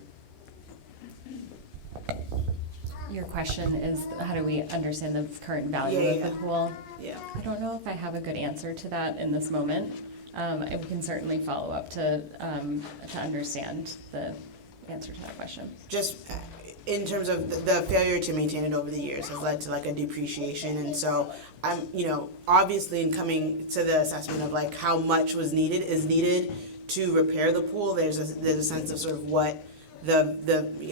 Your question is, how do we understand the current value of the pool? Yeah. I don't know if I have a good answer to that in this moment. We can certainly follow up to understand the answer to that question. Just in terms of the failure to maintain it over the years has led to a depreciation, and so I'm obviously in coming to the assessment of how much is needed to repair the pool. There's a sense of sort of what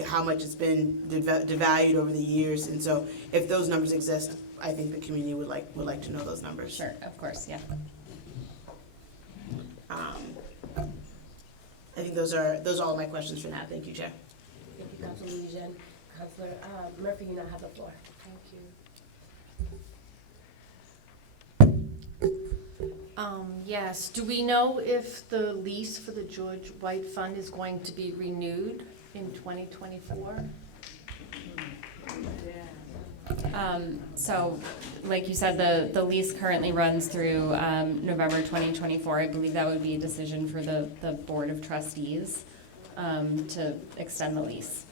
how much it's been devalued over the years, and so if those numbers exist, I think the community would like to know those numbers. Sure, of course, yeah. I think those are all my questions for now. Thank you, Chair. Thank you, Councilor Louisiane. Councilor Murphy, you now have the floor. Yes, do we know if the lease for the George White Fund is going to be renewed in 2024? So, like you said, the lease currently runs through November 2024. I believe that would be a decision for the Board of Trustees to extend the lease.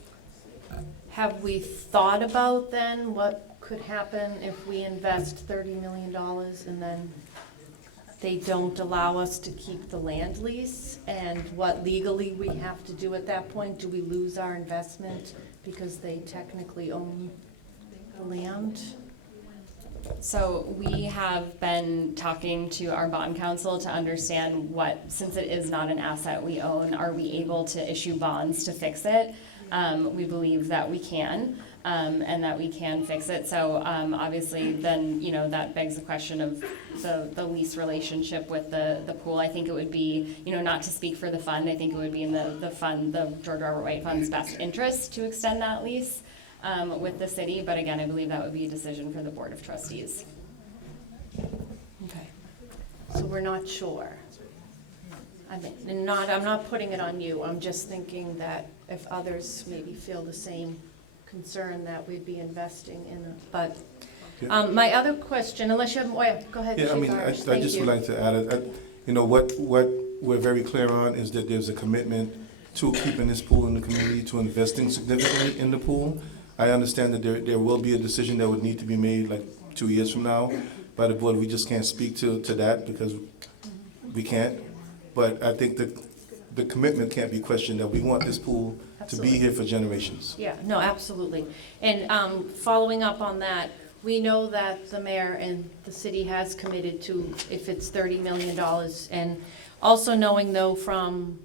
Have we thought about then what could happen if we invest $30 million and then they don't allow us to keep the land lease, and what legally we have to do at that point? Do we lose our investment because they technically own the land? So we have been talking to our bond counsel to understand since it is not an asset we own, are we able to issue bonds to fix it? we believe that we can. And that we can fix it. So obviously then, that begs the question of the lease relationship with the pool. I think it would be, not to speak for the fund, I think it would be in the fund, the George Robert White Fund's best interest to extend that lease with the city. But again, I believe that would be a decision for the Board of Trustees. Okay. So we're not sure. I'm not putting it on you. I'm just thinking that if others maybe feel the same concern that we'd be investing in it. But my other question, unless you have more, go ahead. Yeah, I Chief mean, Irish. I Thank just you. would like to add, what we're very clear on is that there's a commitment to keeping this pool in the community, to investing significantly in the pool. I understand that there will be a decision that would need to be made like 2 years from now by the board. We just can't speak to that because we can't. But I think that the commitment can't be questioned, that we want this pool to be here for generations. Yeah, no, absolutely. And following up on that, we know that the mayor and the city has committed to, if it's $30 million, and also knowing though from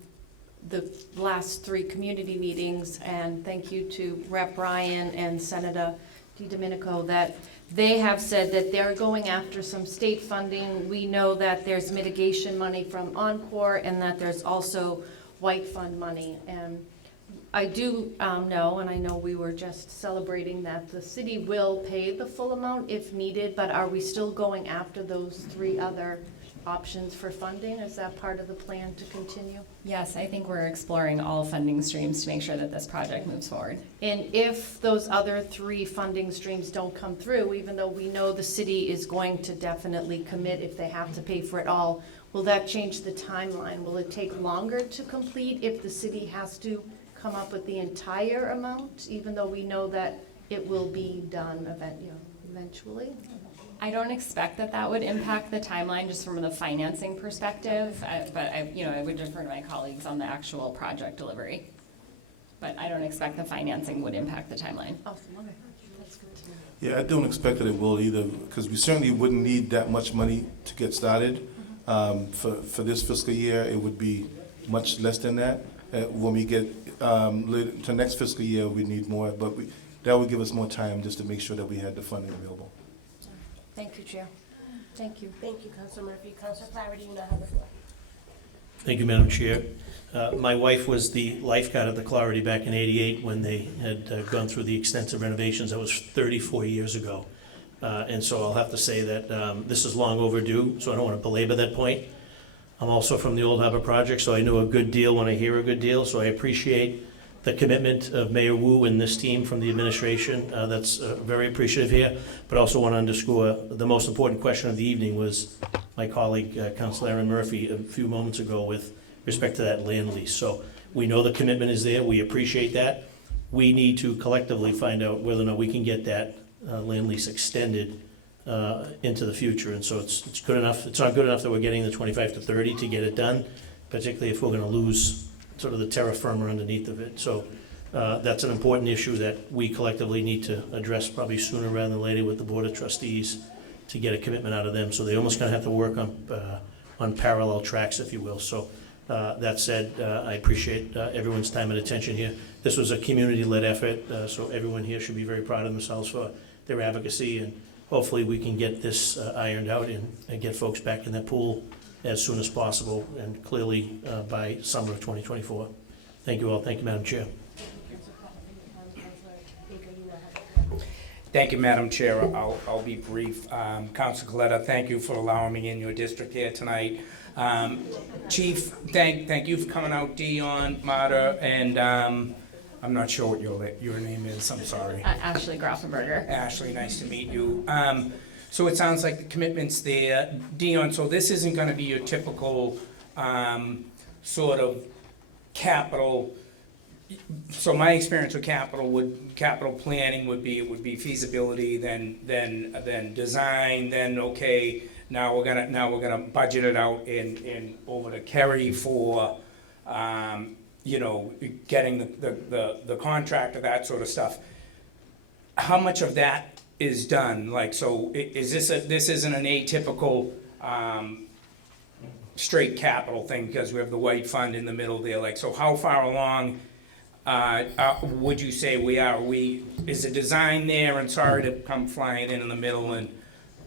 the last 3 community meetings, and thank you to Rep. Ryan and Senator DiDomenico, that they have said that they're going after some state funding. We know that there's mitigation money from Encore and that there's also White Fund money. And I do know, and I know we were just celebrating that the city will pay the full amount if needed, but are we still going after those 3 other options for funding? Is that part of the plan to continue? Yes, I think we're exploring all funding streams to make sure that this project moves forward. And if those other 3 funding streams don't come through, even though we know the city is going to definitely commit if they have to pay for it all, will that change the timeline? Will it take longer to complete if the city has to come up with the entire amount, even though we know that it will be done eventually? I don't expect that would impact the timeline just from the financing perspective, but I would defer to my colleagues on the actual project delivery. But I don't expect the financing would impact the timeline. Awesome, okay, that's good to know. Yeah, I don't expect that it will either, because we certainly wouldn't need that much money to get started. For this fiscal year, it would be much less than that. When we get to next fiscal year, we need more, but that would give us more time just to make sure that we had the funding available. Thank you, Chair. Thank you. Thank you, Councilor Murphy. Councilor Clougherty, you now have the floor. Thank you, Madam Chair. My wife was the lifeguard at the Clougherty back in '88 when they had gone through the extensive renovations. That was 34 years ago. And so I'll have to say that this is long overdue, so I don't want to belabor that point. I'm also from the Old Harbor Project, so I know a good deal when I hear a good deal, so I appreciate the commitment of Mayor Wu and this team from the administration. That's very appreciative here, but also want to underscore the most important question of the evening was my colleague, Councilor Aaron Murphy, a few moments ago with respect to that land lease. So we know the commitment is there, we appreciate that. We need to collectively find out whether or not we can get that land lease extended into the future. And so it's good enough, it's not good enough that we're getting the 25 to 30 to get it done, particularly if we're going to lose sort of the terra firma underneath of it. So that's an important issue that we collectively need to address probably sooner rather than later with the Board of Trustees to get a commitment out of them. So they almost going to have to work on parallel tracks, if you will. So that said, I appreciate everyone's time and attention here. This was a community-led effort, so everyone here should be very proud of themselves for their advocacy, and hopefully we can get this ironed out and get folks back in that pool as soon as possible, and clearly by summer of 2024. Thank you all. Thank you, Madam Chair. Thank you, Madam Chair. I'll be brief. Councilor Coletta, thank you for allowing me in your district here tonight. Chief, thank you for coming out, Dion, Marta, and I'm not sure what your name is. I'm sorry. Ashley Grafenberger. Ashley, nice to meet you. So it sounds like the commitment's there. Dion, so this isn't gonna be your typical sort of capital. So my experience with capital planning would be feasibility, then design, then okay, now we're gonna budget it out and over to Kerry for getting the contractor, that sort of stuff. How much of that is done? Like, so is this isn't an atypical straight capital thing because we have the White Fund in the middle there. Like, so how far along would you say we are? Is the design there, and sorry to come flying in the middle and,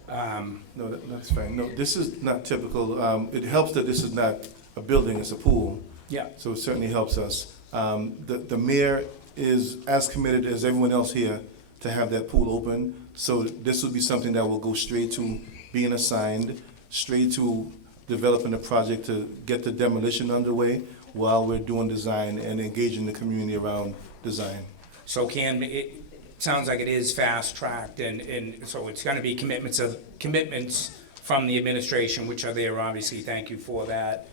No, that's fine. No, this is not typical. It helps that this is not a building, it's a pool. yeah. So it certainly helps us. The mayor is as committed as everyone else here to have that pool open. So this would be something that will go straight to being assigned, straight to developing a project to get the demolition underway while we're doing design and engaging the community around design. So it sounds like it is fast-tracked, and so it's gonna be commitments from the administration, which are there, obviously, thank you for that.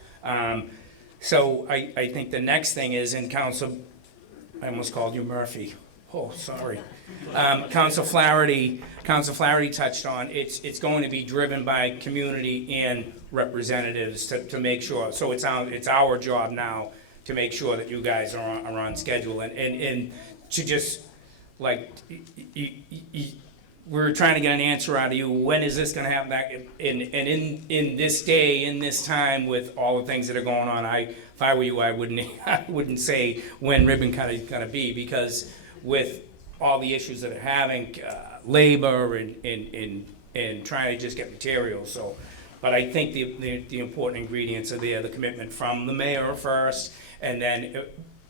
So I think the next thing is, in Council, I almost called you Murphy. Oh, sorry. Council Flaherty touched on, it's going to be driven by community and representatives to make sure. So it's our job now to make sure that you guys are on schedule and to just, like, we're trying to get an answer out of you. When is this gonna happen back? And in this day, in this time, with all the things that are going on, if I were you, I wouldn't say when ribbon cutting is gonna be, because with all the issues that are having, labor and trying to just get materials, so. But I think the important ingredients are there, the commitment from the mayor first, and then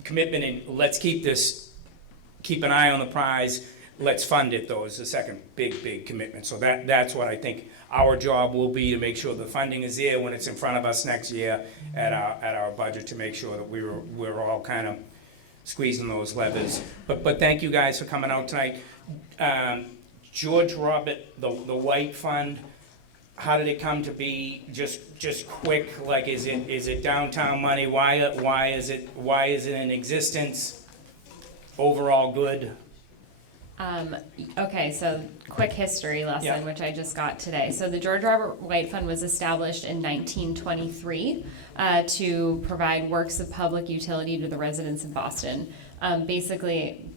commitment in, let's keep an eye on the prize, let's fund it though, is the second big commitment. So that's what I think our job will be, to make sure the funding is there when it's in front of us next year at our budget, to make sure that we're all kind of squeezing those levers. But thank you guys for coming out tonight. George Robert, the White Fund, how did it come to be? Just quick, like, is it downtown money? Why is it in existence? Overall good? Okay, so quick history lesson, Yeah. which I just got today. So the George Robert White Fund was established in 1923 to provide works of public utility to the residents of Boston. Basically,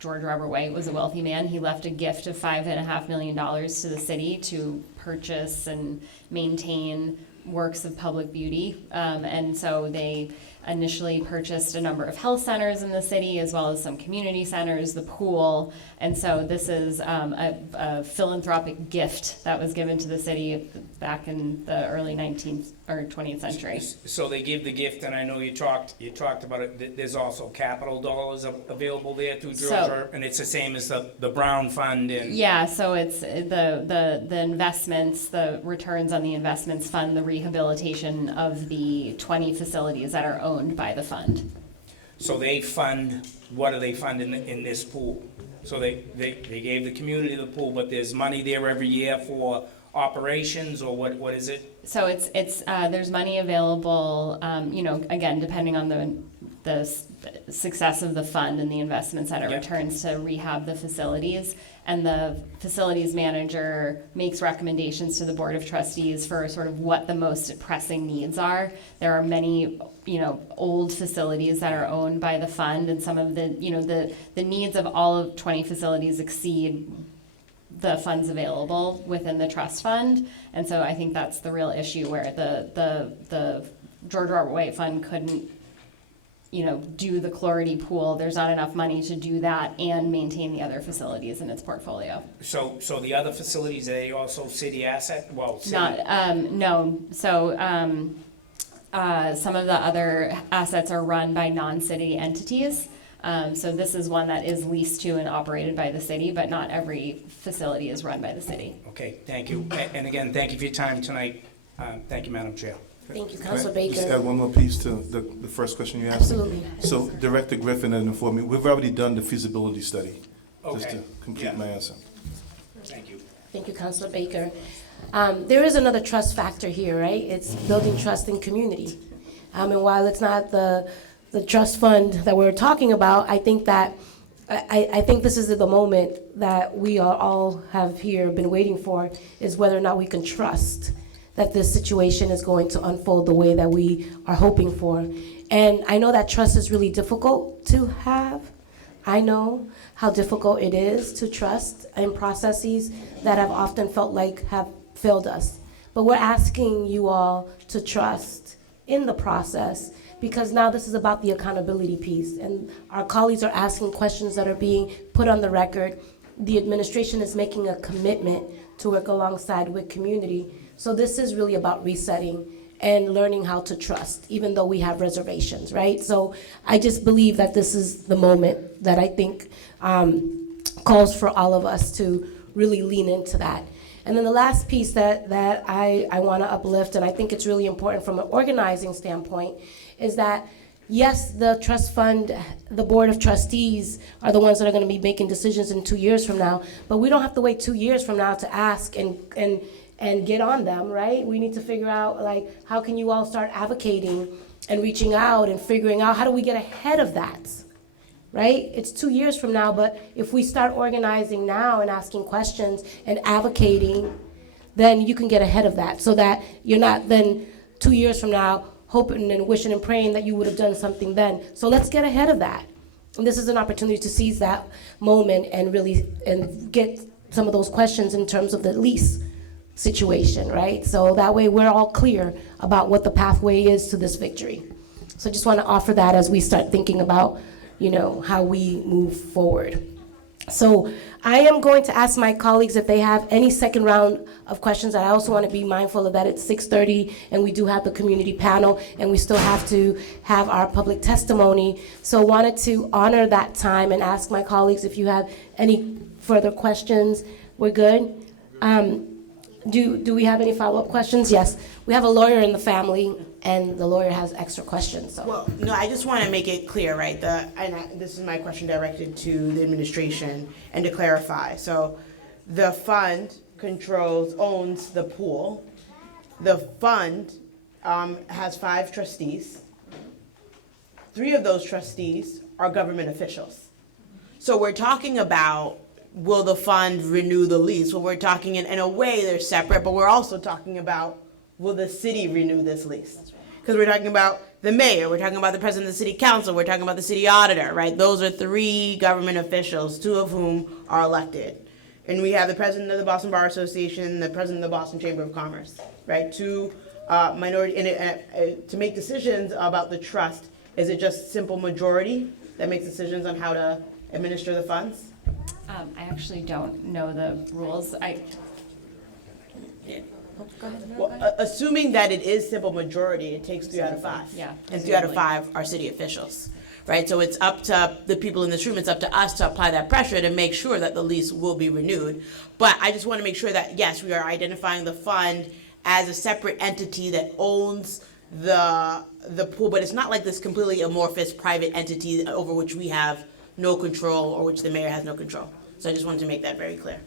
George Robert White was a wealthy man. He left a gift of $5.5 million to the city to purchase and maintain works of public beauty. And so they initially purchased a number of health centers in the city, as well as some community centers, the pool. And so this is a philanthropic gift that was given to the city back in the early 19th or 20th century. So they give the gift, and I know you talked about it, there's also capital dollars available there through Georgia, and it's the same as the Brown Fund and... Yeah, so it's the investments, the returns on the investments fund the rehabilitation of the 20 facilities that are owned by the fund. So they fund, what do they fund in this pool? So they gave the community the pool, but there's money there every year for operations, or what is it? So it's there's money available, again, depending on the success of the fund and the investments that it returns to rehab the facilities. And the facilities manager makes recommendations to the Board of Trustees for sort of what the most pressing needs are. There are many, old facilities that are owned by the fund, and some of the needs of all of 20 facilities exceed the funds available within the trust fund. And so I think that's the real issue, where the George Robert White Fund couldn't do the Clougherty pool. There's not enough money to do that and maintain the other facilities in its portfolio. So the other facilities, are they also city asset? Well, city. No. So some of the other assets are run by non-city entities. So this is one that is leased to and operated by the city, but not every facility is run by the city. Okay, thank you. And again, thank you for your time tonight. Thank you, Madam Chair. Thank you, Can I Councilor Baker. just add one more piece to the first question you asked? Absolutely. So Director Griffin had informed me, we've already done the feasibility study, just Okay. to complete Yeah. my answer. Thank you. Thank you, Councilor Baker. There is another trust factor here, right? It's building trust in community. And while it's not the trust fund that we're talking about, I think that I think this is the moment that we all have here been waiting for, is whether or not we can trust that this situation is going to unfold the way that we are hoping for. And I know that trust is really difficult to have. I know how difficult it is to trust in processes that have often felt like have failed us. But we're asking you all to trust in the process, because now this is about the accountability piece, and our colleagues are asking questions that are being put on the record. The administration is making a commitment to work alongside with community. So this is really about resetting and learning how to trust, even though we have reservations, right? So I just believe that this is the moment that I think calls for all of us to really lean into that. And then the last piece that I want to uplift, and I think it's really important from an organizing standpoint, is that yes, the trust fund, the board of trustees are the ones that are going to be making decisions in 2 years from now, but we don't have to wait 2 years from now to ask and get on them, right? We need to figure out, like, how can you all start advocating and reaching out and figuring out how do we get ahead of that, right? It's 2 years from now, but if we start organizing now and asking questions and advocating, then you can get ahead of that so that you're not then 2 years from now hoping and wishing and praying that you would have done something then. So let's get ahead of that. And this is an opportunity to seize that moment and really and get some of those questions in terms of the lease situation, right? So that way we're all clear about what the pathway is to this victory. So I just want to offer that as we start thinking about, how we move forward. So I am going to ask my colleagues if they have any second round of questions. I also want to be mindful of that it's 6:30 and we do have the community panel and we still have to have our public testimony. So wanted to honor that time and ask my colleagues if you have any further questions. We're good? Do we have any follow-up questions? Yes. We have a lawyer in the family and the lawyer has extra questions. So. Well, no, I just want to make it clear, right? This is my question directed to the administration and to clarify. So the fund owns the pool. The fund has 5 trustees. 3 of those trustees are government officials. So we're talking about, will the fund renew the lease? Well, we're talking in a way they're separate, but we're also talking about, will the city renew this lease? Because we're talking about the mayor, we're talking about the president of the city council, we're talking about the city auditor, right? Those are 3 government officials, 2 of whom are elected. And we have the president of the Boston Bar Association, the president of the Boston Chamber of Commerce, right? 2 minority, to make decisions about the trust, is it just simple majority that makes decisions on how to administer the funds? I actually don't know the rules. Well, assuming that it is simple majority, it takes 3 out of 5. Yeah, And 3 out of 5 are city officials, right? So it's up to the people in this room, it's up to us to apply that pressure to make sure that the lease will be renewed. But I just want to make sure that, yes, we are identifying the fund as a separate entity that owns the pool, but it's not like this completely amorphous private entity over which we have no control or which the mayor has no control. So I just wanted to make that very clear,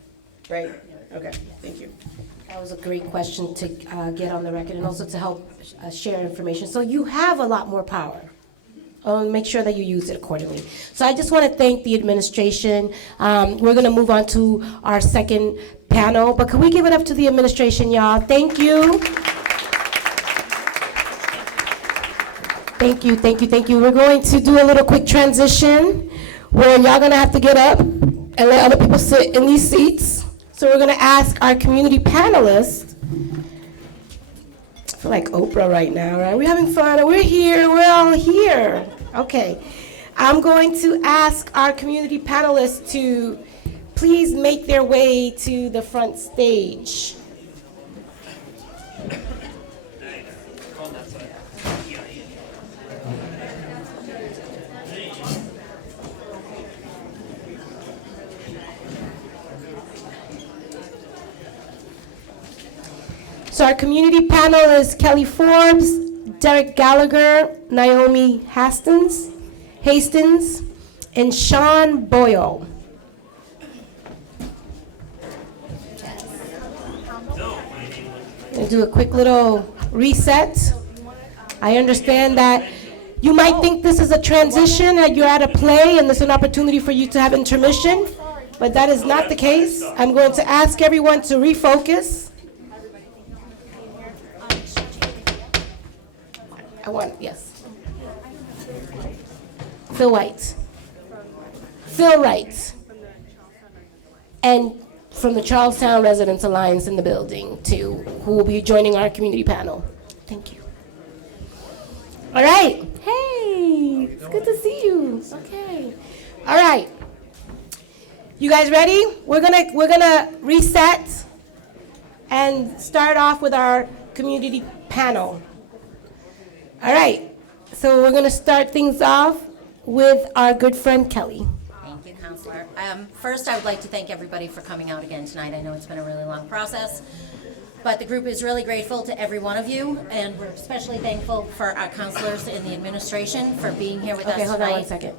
right? Okay, thank you. That was a great question to get on the record and also to help share information. So you have a lot more power. Make sure that you use it accordingly. So I just want to thank the administration. We're going to move on to our second panel, but can we give it up to the administration, y'all? Thank you. Thank you, thank you, thank you. We're going to do a little quick transition where y'all going to have to get up and let other people sit in these seats. So we're going to ask our community panelists. I feel like Oprah right now, right? We're having fun. We're here. We're all here. Okay. I'm going to ask our community panelists to please make their way to the front stage. So our community panel is Kelly Forbes, Derek Gallagher, Naomi Hastings, and Sean Boyle. We'll do a quick little reset. I understand that you might think this is a transition, that you're at a play and this is an opportunity for you to have intermission, but that is not the case. I'm going to ask everyone to refocus. Yes. Phil White. Phil Wright. And from the Charlestown Residents Alliance in the building, too, who will be joining our community panel. Thank you. All right. Hey, it's good to see you. Okay. All right. You guys ready? We're gonna reset and start off with our community panel. All right. So we're gonna start things off with our good friend Kelly. Thank you, Counselor. First, I would like to thank everybody for coming out again tonight. I know it's been a really long process, but the group is really grateful to every one of you, and we're especially thankful for our counselors in the administration for being here with us Okay, tonight. hold on 1 second.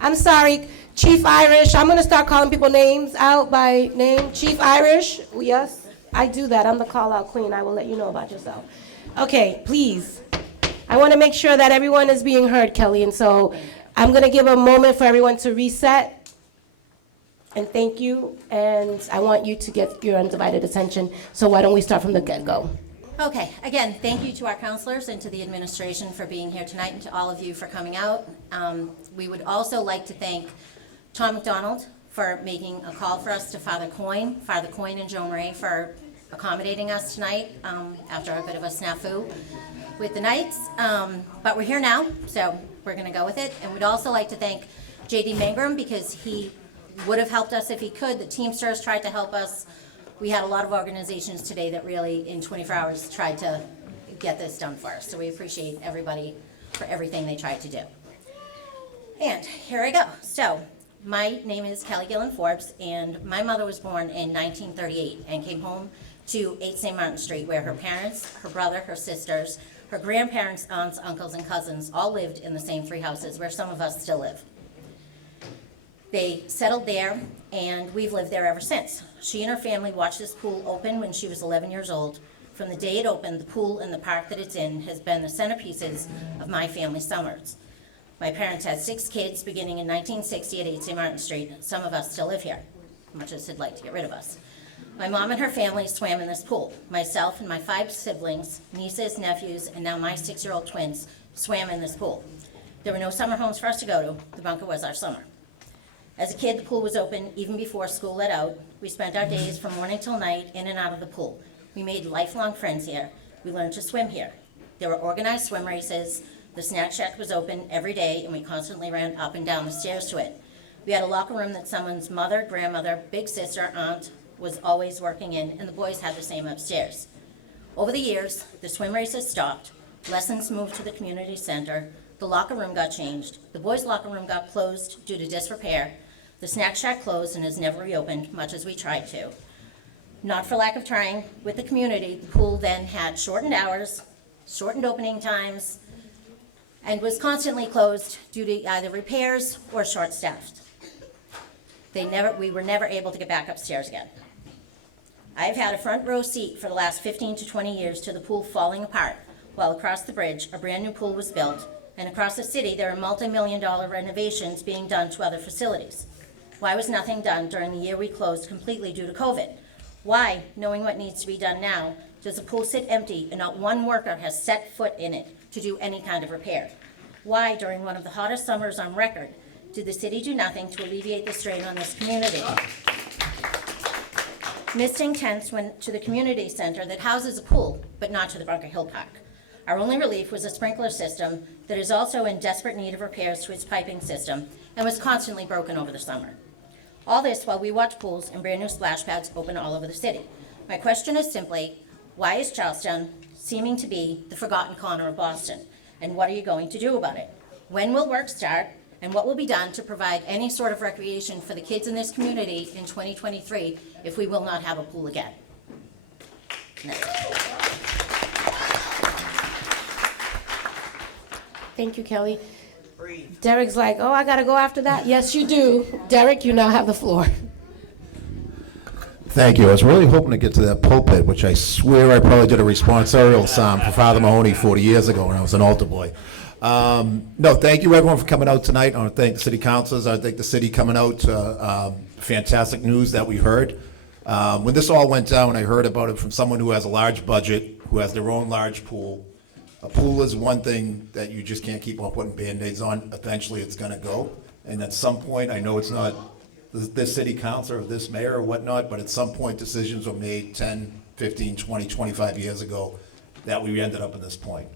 I'm sorry, Chief Irish. I'm gonna start calling people names out by name. Chief Irish, yes, I do that. I'm the call-out queen. I will let you know about yourself. Okay, please. I want to make sure that everyone is being heard, Kelly, and so I'm gonna give a moment for everyone to reset. And thank you, and I want you to get your undivided attention. So why don't we start from the get-go? Okay, again, thank you to our counselors and to the administration for being here tonight, and to all of you for coming out. We would also like to thank Tom McDonald for making a call for us to Father Coyne and Joan Ray for accommodating us tonight after a bit of a snafu with the nights. But we're here now, so we're gonna go with it. And we'd also like to thank J.D. Mangrum, because he would have helped us if he could. The Teamsters tried to help us. We had a lot of organizations today that really, in 24 hours, tried to get this done for us. So we appreciate everybody for everything they tried to do. And here I go. So my name is Kelly Gillen Forbes, and my mother was born in 1938 and came home to 8 St. Martin Street, where her parents, her brother, her sisters, her grandparents, aunts, uncles, and cousins all lived in the same 3 houses where some of us still live. They settled there, and we've lived there ever since. She and her family watched this pool open when she was 11 years old. From the day it opened, the pool and the park that it's in has been the centerpieces of my family's summers. My parents had 6 kids beginning in 1960 at 8 St. Martin Street. Some of us still live here, much as they'd like to get rid of us. My mom and her family swam in this pool. Myself and my 5 siblings, nieces, nephews, and now my 6-year-old twins swam in this pool. There were no summer homes for us to go to. The bunker was our summer. As a kid, the pool was open even before school let out. We spent our days from morning till night in and out of the pool. We made lifelong friends here. We learned to swim here. There were organized swim races. The snack shack was open every day, and we constantly ran up and down the stairs to it. We had a locker room that someone's mother, grandmother, big sister, aunt was always working in, and the boys had the same upstairs. Over the years, the swim races stopped. Lessons moved to the community center. The locker room got changed. The boys' locker room got closed due to disrepair. The snack shack closed and has never reopened, much as we tried to. Not for lack of trying. With the community, the pool then had shortened hours, shortened opening times, and was constantly closed due to either repairs or short-staffed. We were never able to get back upstairs again. I've had a front row seat for the last 15 to 20 years to the pool falling apart, while across the bridge, a brand new pool was built, and across the city, there are multi-million-dollar renovations being done to other facilities. Why was nothing done during the year we closed completely due to COVID? Why, knowing what needs to be done now, does the pool sit empty and not one worker has set foot in it to do any kind of repair? Why, during one of the hottest summers on record, did the city do nothing to alleviate the strain on this community? Misting tents went to the community center that houses a pool, but not to the Bunker Hill Park. Our only relief was a sprinkler system that is also in desperate need of repairs to its piping system and was constantly broken over the summer. All this while we watch pools and brand new splash pads open all over the city. My question is simply, why is Charlestown seeming to be the forgotten corner of Boston? And what are you going to do about it? When will work start? And what will be done to provide any sort of recreation for the kids in this community in 2023 if we will not have a pool again? Thank you, Kelly. Derek's like, oh, I gotta go after that? Yes, you do. Derek, you now have the floor. Thank you. I was really hoping to get to that pulpit, which I swear I probably did a responsorial psalm for Father Mahoney 40 years ago when I was an altar boy. No, thank you everyone for coming out tonight. I want to thank the city councilors. I thank the city coming out. Fantastic news that we heard. When this all went down, I heard about it from someone who has a large budget, who has their own large pool. A pool is one thing that you just can't keep on putting Band-Aids on. Eventually it's gonna go. And at some point, I know it's not this city council or this mayor or whatnot, but at some point decisions were made 10, 15, 20, 25 years ago that we ended up at this point.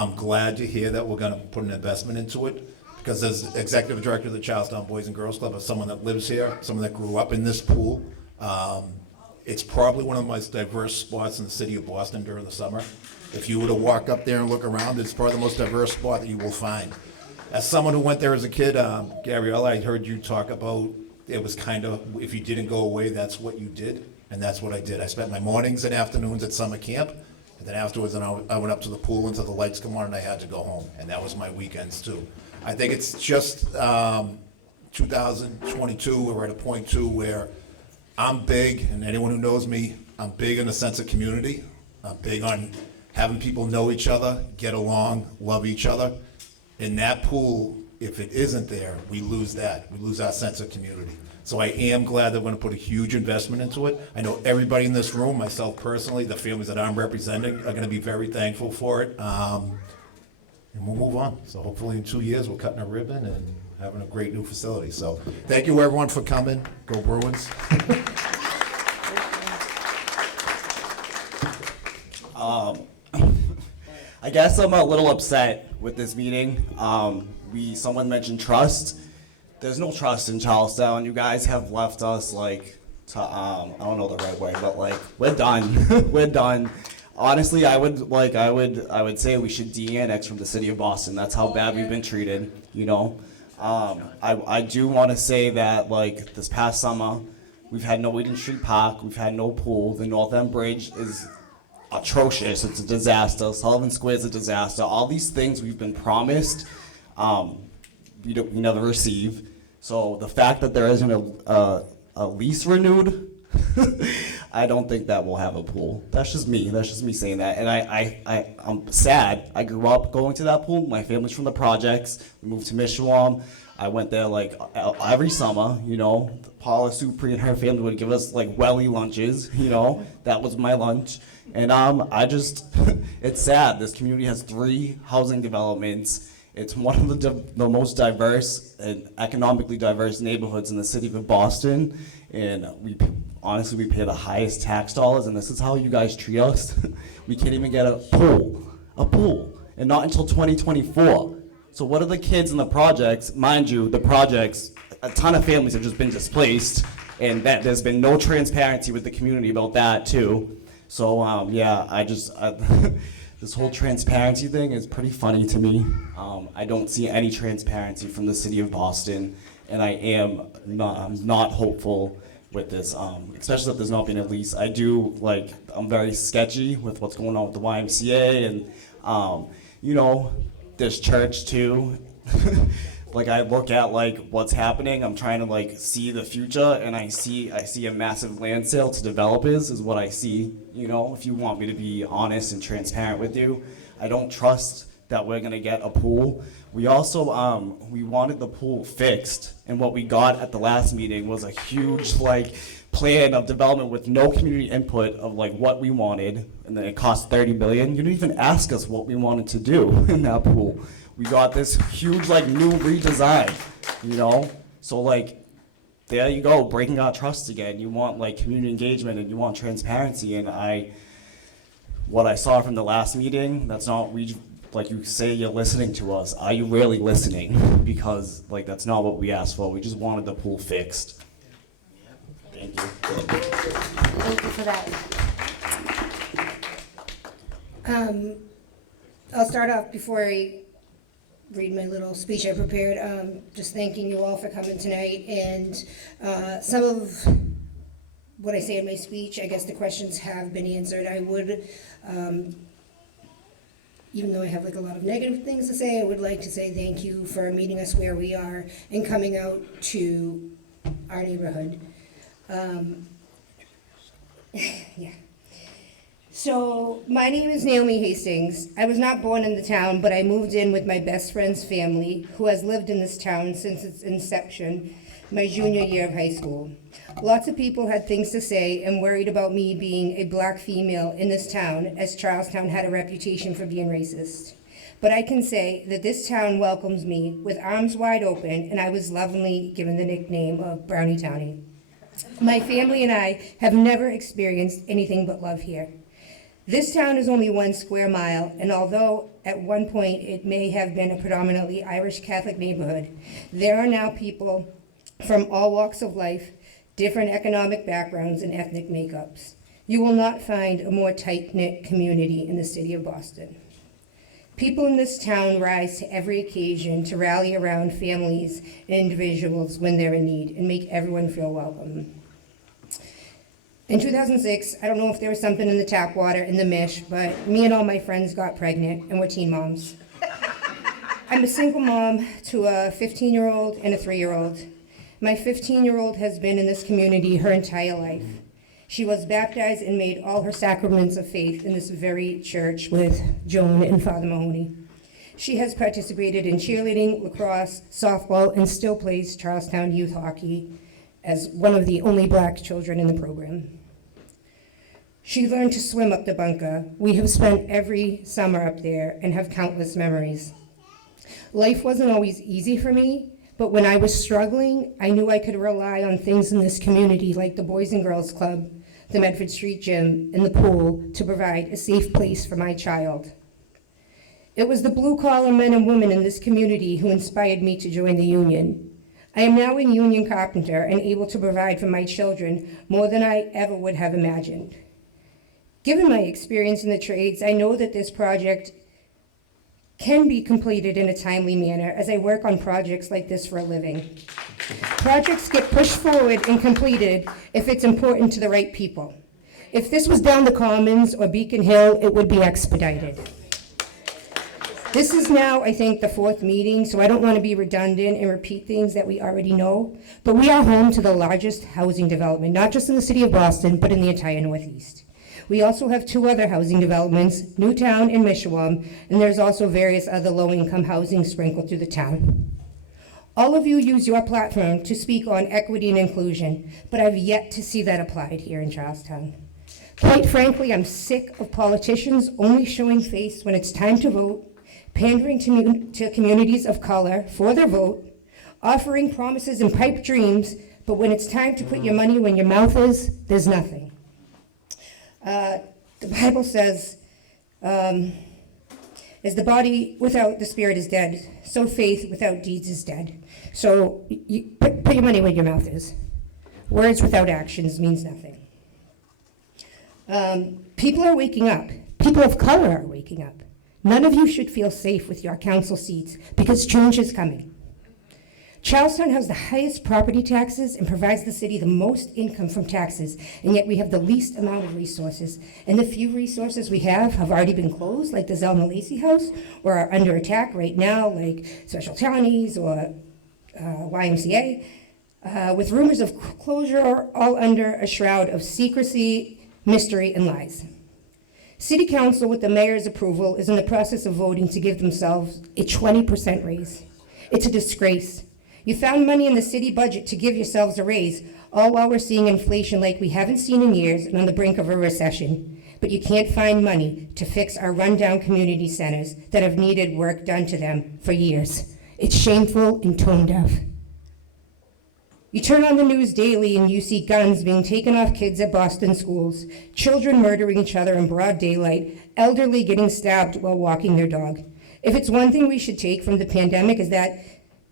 I'm glad to hear that we're gonna put an investment into it, because as executive director of the Charlestown Boys and Girls Club, as someone that lives here, someone that grew up in this pool, it's probably one of the most diverse spots in the city of Boston during the summer. If you were to walk up there and look around, it's probably the most diverse spot that you will find. As someone who went there as a kid, Gabriella, I heard you talk about it was kind of, if you didn't go away, that's what you did, and that's what I did. I spent my mornings and afternoons at summer camp, and then afterwards, I went up to the pool until the lights come on and I had to go home, and that was my weekends too. I think it's just 2022, we're at a point too where I'm big, and anyone who knows me, I'm big in the sense of community. I'm big on having people know each other, get along, love each other. In that pool, if it isn't there, we lose that. We lose our sense of community. So I am glad that we're gonna put a huge investment into it. I know everybody in this room, myself personally, the families that I'm representing are gonna be very thankful for it. And we'll move on. So hopefully in 2 years, we're cutting a ribbon and having a great new facility. So thank you everyone for coming. Go Bruins. I guess I'm a little upset with this meeting. Someone mentioned trust. There's no trust in Charlestown. You guys have left us like, I don't know the right word, but like, we're done. We're done. Honestly, I would say we should de-annex from the city of Boston. That's how bad we've been treated, you know? I do want to say that like this past summer, we've had no Eden Street Park, we've had no pool. The North End Bridge is atrocious. It's a disaster. Sullivan Square is a disaster. All these things we've been promised, we never receive. So the fact that there isn't a lease renewed, I don't think that we'll have a pool. That's just me. That's just me saying that. And I'm sad. I grew up going to that pool. My family's from the projects. We moved to Mishawam. I went there like every summer, you know. Paula Supri and her family would give us like welly lunches, you know. That was my lunch. And it's sad. This community has 3 housing developments. It's one of the most diverse and economically diverse neighborhoods in the city of Boston. And we pay the highest tax dollars, and this is how you guys treat us. We can't even get a pool, and not until 2024. So what are the kids in the projects? Mind you, the projects, a ton of families have just been displaced, and that there's been no transparency with the community about that too. So this whole transparency thing is pretty funny to me. I don't see any transparency from the city of Boston, and I'm not hopeful with this, especially if there's not been a lease. I'm very sketchy with what's going on with the YMCA, and you know, this church too. Like I look at like what's happening, I'm trying to like see the future, and I see a massive land sale to developers is what I see. You know, if you want me to be honest and transparent with you, I don't trust that we're gonna get a pool. We also we wanted the pool fixed, and what we got at the last meeting was a huge like plan of development with no community input of like what we wanted, and then it cost $30 million. You didn't even ask us what we wanted to do in that pool. We got this huge like new redesign, you know? So like, there you go, breaking our trust again. You want like community engagement and you want transparency, and what I saw from the last meeting, that's not, like you say you're listening to us. Are you really listening? Because like that's not what we asked for. We just wanted the pool fixed. Thank you. Thank you for that. I'll start off before I read my little speech I prepared, just thanking you all for coming tonight. And some of what I say in my speech, I guess the questions have been answered. I would, even though I have like a lot of negative things to say, I would like to say thank you for meeting us where we are and coming out to our neighborhood. Yeah. So, my name is Naomi Hastings. I was not born in the town, but I moved in with my best friend's family, who has lived in this town since its inception, my junior year of high school. Lots of people had things to say and worried about me being a black female in this town, as Charlestown had a reputation for being racist. But I can say that this town welcomes me with arms wide open, and I was lovingly given the nickname of Brownie Townie. My family and I have never experienced anything but love here. This town is only 1 square mile, and although at one point it may have been a predominantly Irish Catholic neighborhood, there are now people from all walks of life, different economic backgrounds and ethnic makeups. You will not find a more tight-knit community in the city of Boston. People in this town rise to every occasion to rally around families and individuals when they're in need and make everyone feel welcome. In 2006, I don't know if there was something in the tap water in the Mish, but me and all my friends got pregnant and we're teen moms. I'm a single mom to a 15-year-old and a 3-year-old. My 15-year-old has been in this community her entire life. She was baptized and made all her sacraments of faith in this very church with Joan and Father Mahoney. She has participated in cheerleading, lacrosse, softball, and still plays Charlestown youth hockey as one of the only black children in the program. She learned to swim up the bunker. We have spent every summer up there and have countless memories. Life wasn't always easy for me, but when I was struggling, I knew I could rely on things in this community like the Boys and Girls Club, the Medford Street Gym, and the pool to provide a safe place for my child. It was the blue-collar men and women in this community who inspired me to join the union. I am now a union carpenter and able to provide for my children more than I ever would have imagined. Given my experience in the trades, I know that this project can be completed in a timely manner as I work on projects like this for a living. Projects get pushed forward and completed if it's important to the right people. If this was down the Commons or Beacon Hill, it would be expedited. This is now, I think, the 4th meeting, so I don't want to be redundant and repeat things that we already know, but we are home to the largest housing development, not just in the city of Boston, but in the entire Northeast. We also have 2 other housing developments, Newtown and Mishawum, and there's also various other low-income housing sprinkled through the town. All of you use your platform to speak on equity and inclusion, but I've yet to see that applied here in Charlestown. Quite frankly, I'm sick of politicians only showing face when it's time to vote, pandering to communities of color for their vote, offering promises and pipe dreams, but when it's time to put your money where your mouth is, there's nothing. The Bible says, as the body without the spirit is dead, so faith without deeds is dead. So you put your money where your mouth is. Words without actions means nothing. People are waking up. People of color are waking up. None of you should feel safe with your council seats because change is coming. Charlestown has the highest property taxes and provides the city the most income from taxes, and yet we have the least amount of resources. And the few resources we have already been closed, like the Zelma Lacey House, or are under attack right now, like Special Townies or YMCA, with rumors of closure all under a shroud of secrecy, mystery, and lies. City Council, with the mayor's approval, is in the process of voting to give themselves a 20% raise. It's a disgrace. You found money in the city budget to give yourselves a raise, all while we're seeing inflation like we haven't seen in years and on the brink of a recession. But you can't find money to fix our rundown community centers that have needed work done to them for years. It's shameful and tone deaf. You turn on the news daily and you see guns being taken off kids at Boston schools, children murdering each other in broad daylight, elderly getting stabbed while walking their dog. If it's one thing we should take from the pandemic is that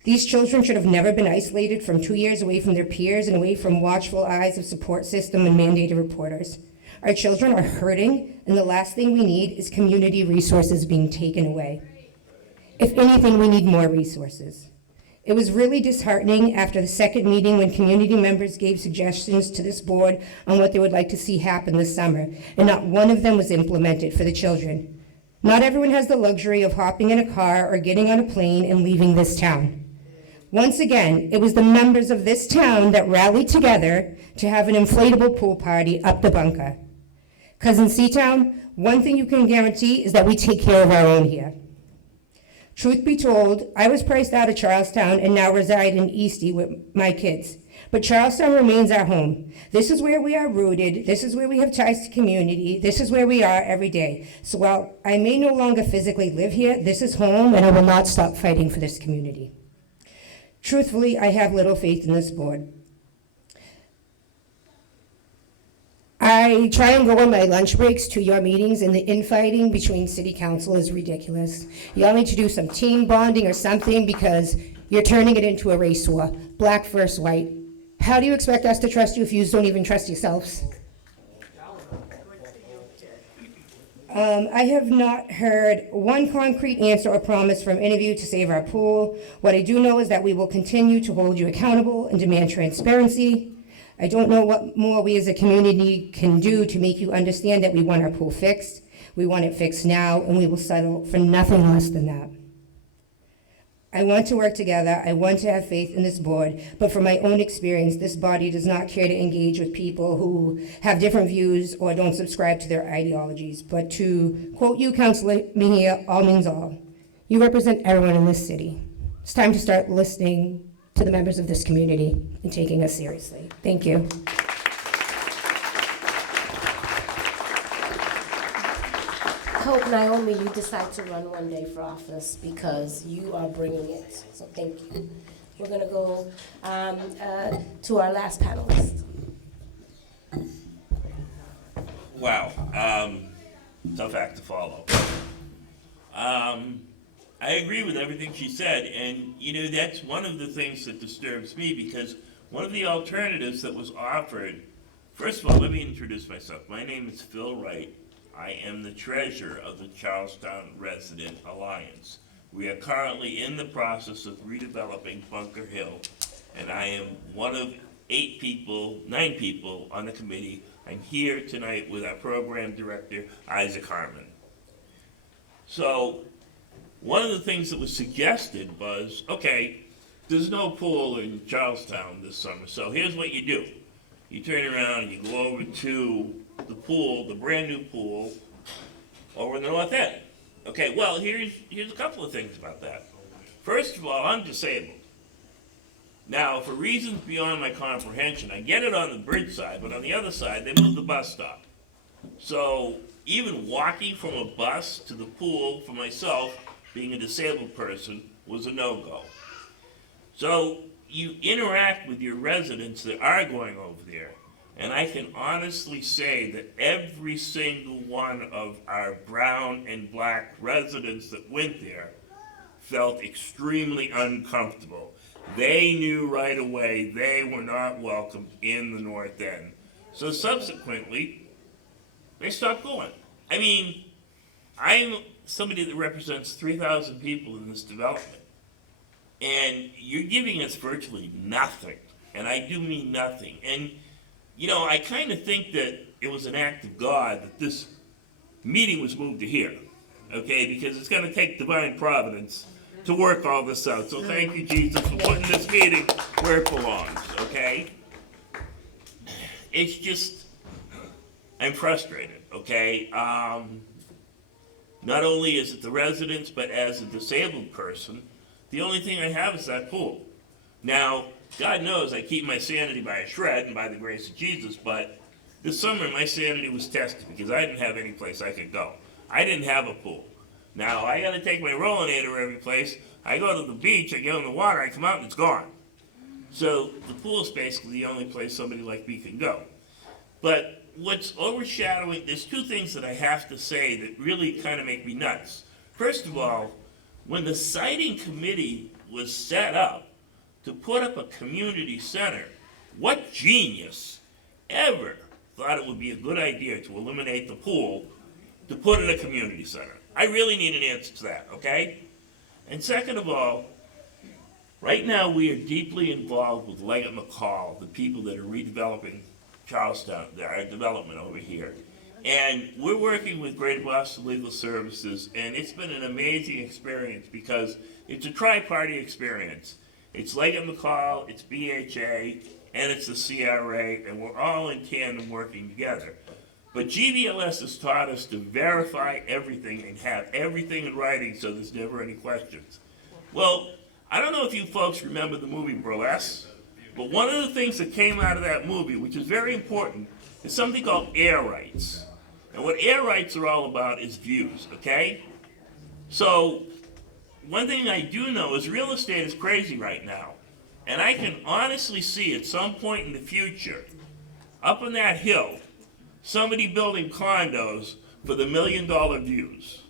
these children should have never been isolated from 2 years away from their peers and away from watchful eyes of support system and mandated reporters. Our children are hurting, and the last thing we need is community resources being taken away. If anything, we need more resources. It was really disheartening after the second meeting when community members gave suggestions to this board on what they would like to see happen this summer, and not one of them was implemented for the children. Not everyone has the luxury of hopping in a car or getting on a plane and leaving this town. Once again, it was the members of this town that rallied together to have an inflatable pool party up the bunker. Because in Seatown, one thing you can guarantee is that we take care of our own here. Truth be told, I was priced out of Charlestown and now reside in Eastie with my kids. But Charlestown remains our home. This is where we are rooted. This is where we have ties to community. This is where we are every day. So while I may no longer physically live here, this is home and I will not stop fighting for this community. Truthfully, I have little faith in this board. I I try and go on my lunch breaks to your meetings, and the infighting between city council is ridiculous. Y'all need to do some team bonding or something, because you're turning it into a race war, black versus white. How do you expect us to trust you if you don't even trust yourselves? I have not heard one concrete answer or promise from any of you to save our pool. What I do know is that we will continue to hold you accountable and demand transparency. I don't know what more we as a community can do to make you understand that we want our pool fixed. We want it fixed now, and we will settle for nothing less than that. I want to work together. I want to have faith in this board, but from my own experience, this body does not care to engage with people who have different views or don't subscribe to their ideologies. But to quote you, Councilor Mejia, all means all. You represent everyone in this city. It's time to start listening to the members of this community and taking us seriously. Thank you. I hope, Naomi, you decide to run one day for office, because you are bringing it. So thank you. We're going to go to our last panelist. Wow. Tough act to follow. I agree with everything she said, and that's one of the things that disturbs me, because one of the alternatives that was offered, first of all, let me introduce myself. My name is Phil Wright. I am the treasurer of the Charlestown Resident Alliance. We are currently in the process of redeveloping Bunker Hill, and I am one of 9 people on the committee. I'm here tonight with our program director, Isaac Harmon. So, one of the things that was suggested was, okay, there's no pool in Charlestown this summer, so here's what you do. You turn around and you go over to the pool, the brand new pool, over in the north end. Okay, well, here's a couple of things about that. First of all, I'm disabled. Now, for reasons beyond my comprehension, I get it on the bridge side, but on the other side, they moved the bus stop. So, even walking from a bus to the pool for myself, being a disabled person, was a no-go. So, you interact with your residents that are going over there, and I can honestly say that every single one of our brown and black residents that went there felt extremely uncomfortable. They knew right away they were not welcome in the North End. So subsequently, they stopped going. I mean, I'm somebody that represents 3,000 people in this development. And you're giving us virtually nothing. And I do mean nothing. And, I kind of think that it was an act of God that this meeting was moved to here. Okay? Because it's going to take divine providence to work all this out. So thank you, Jesus, for putting this meeting where it belongs. Okay? It's just, I'm frustrated. Okay? Not only is it the residents, but as a disabled person, the only thing I have is that pool. Now, God knows I keep my sanity by a shred and by the grace of Jesus, but this summer my sanity was tested because I didn't have any place I could go. I didn't have a pool. Now, I gotta take my rollinator every place. I go to the beach, I get in the water, I come out and it's gone. So, the pool is basically the only place somebody like me can go. But what's overshadowing, there's 2 things that I have to say that really kind of make me nuts. First of all, when the siting committee was set up to put up a community center, what genius ever thought it would be a good idea to eliminate the pool to put in a community center? I really need an answer to that, okay? And second of all, right now we are deeply involved with Leggett McCall, the people that are redeveloping Charlestown, our development over here. And we're working with Greater Boston Legal Services, and it's been an amazing experience because it's a tri-party experience. It's Leggett McCall, it's BHA, and it's the CRA, and we're all in tandem working together. But GBLS has taught us to verify everything and have everything in writing so there's never any questions. Well, I don't know if you folks remember the movie Burlesque, but one of the things that came out of that movie, which is very important, is something called air rights. And what air rights are all about is views, okay? So, one thing I do know is real estate is crazy right now. And I can honestly see at some point in the future, up on that hill, somebody building condos for the $1 million views.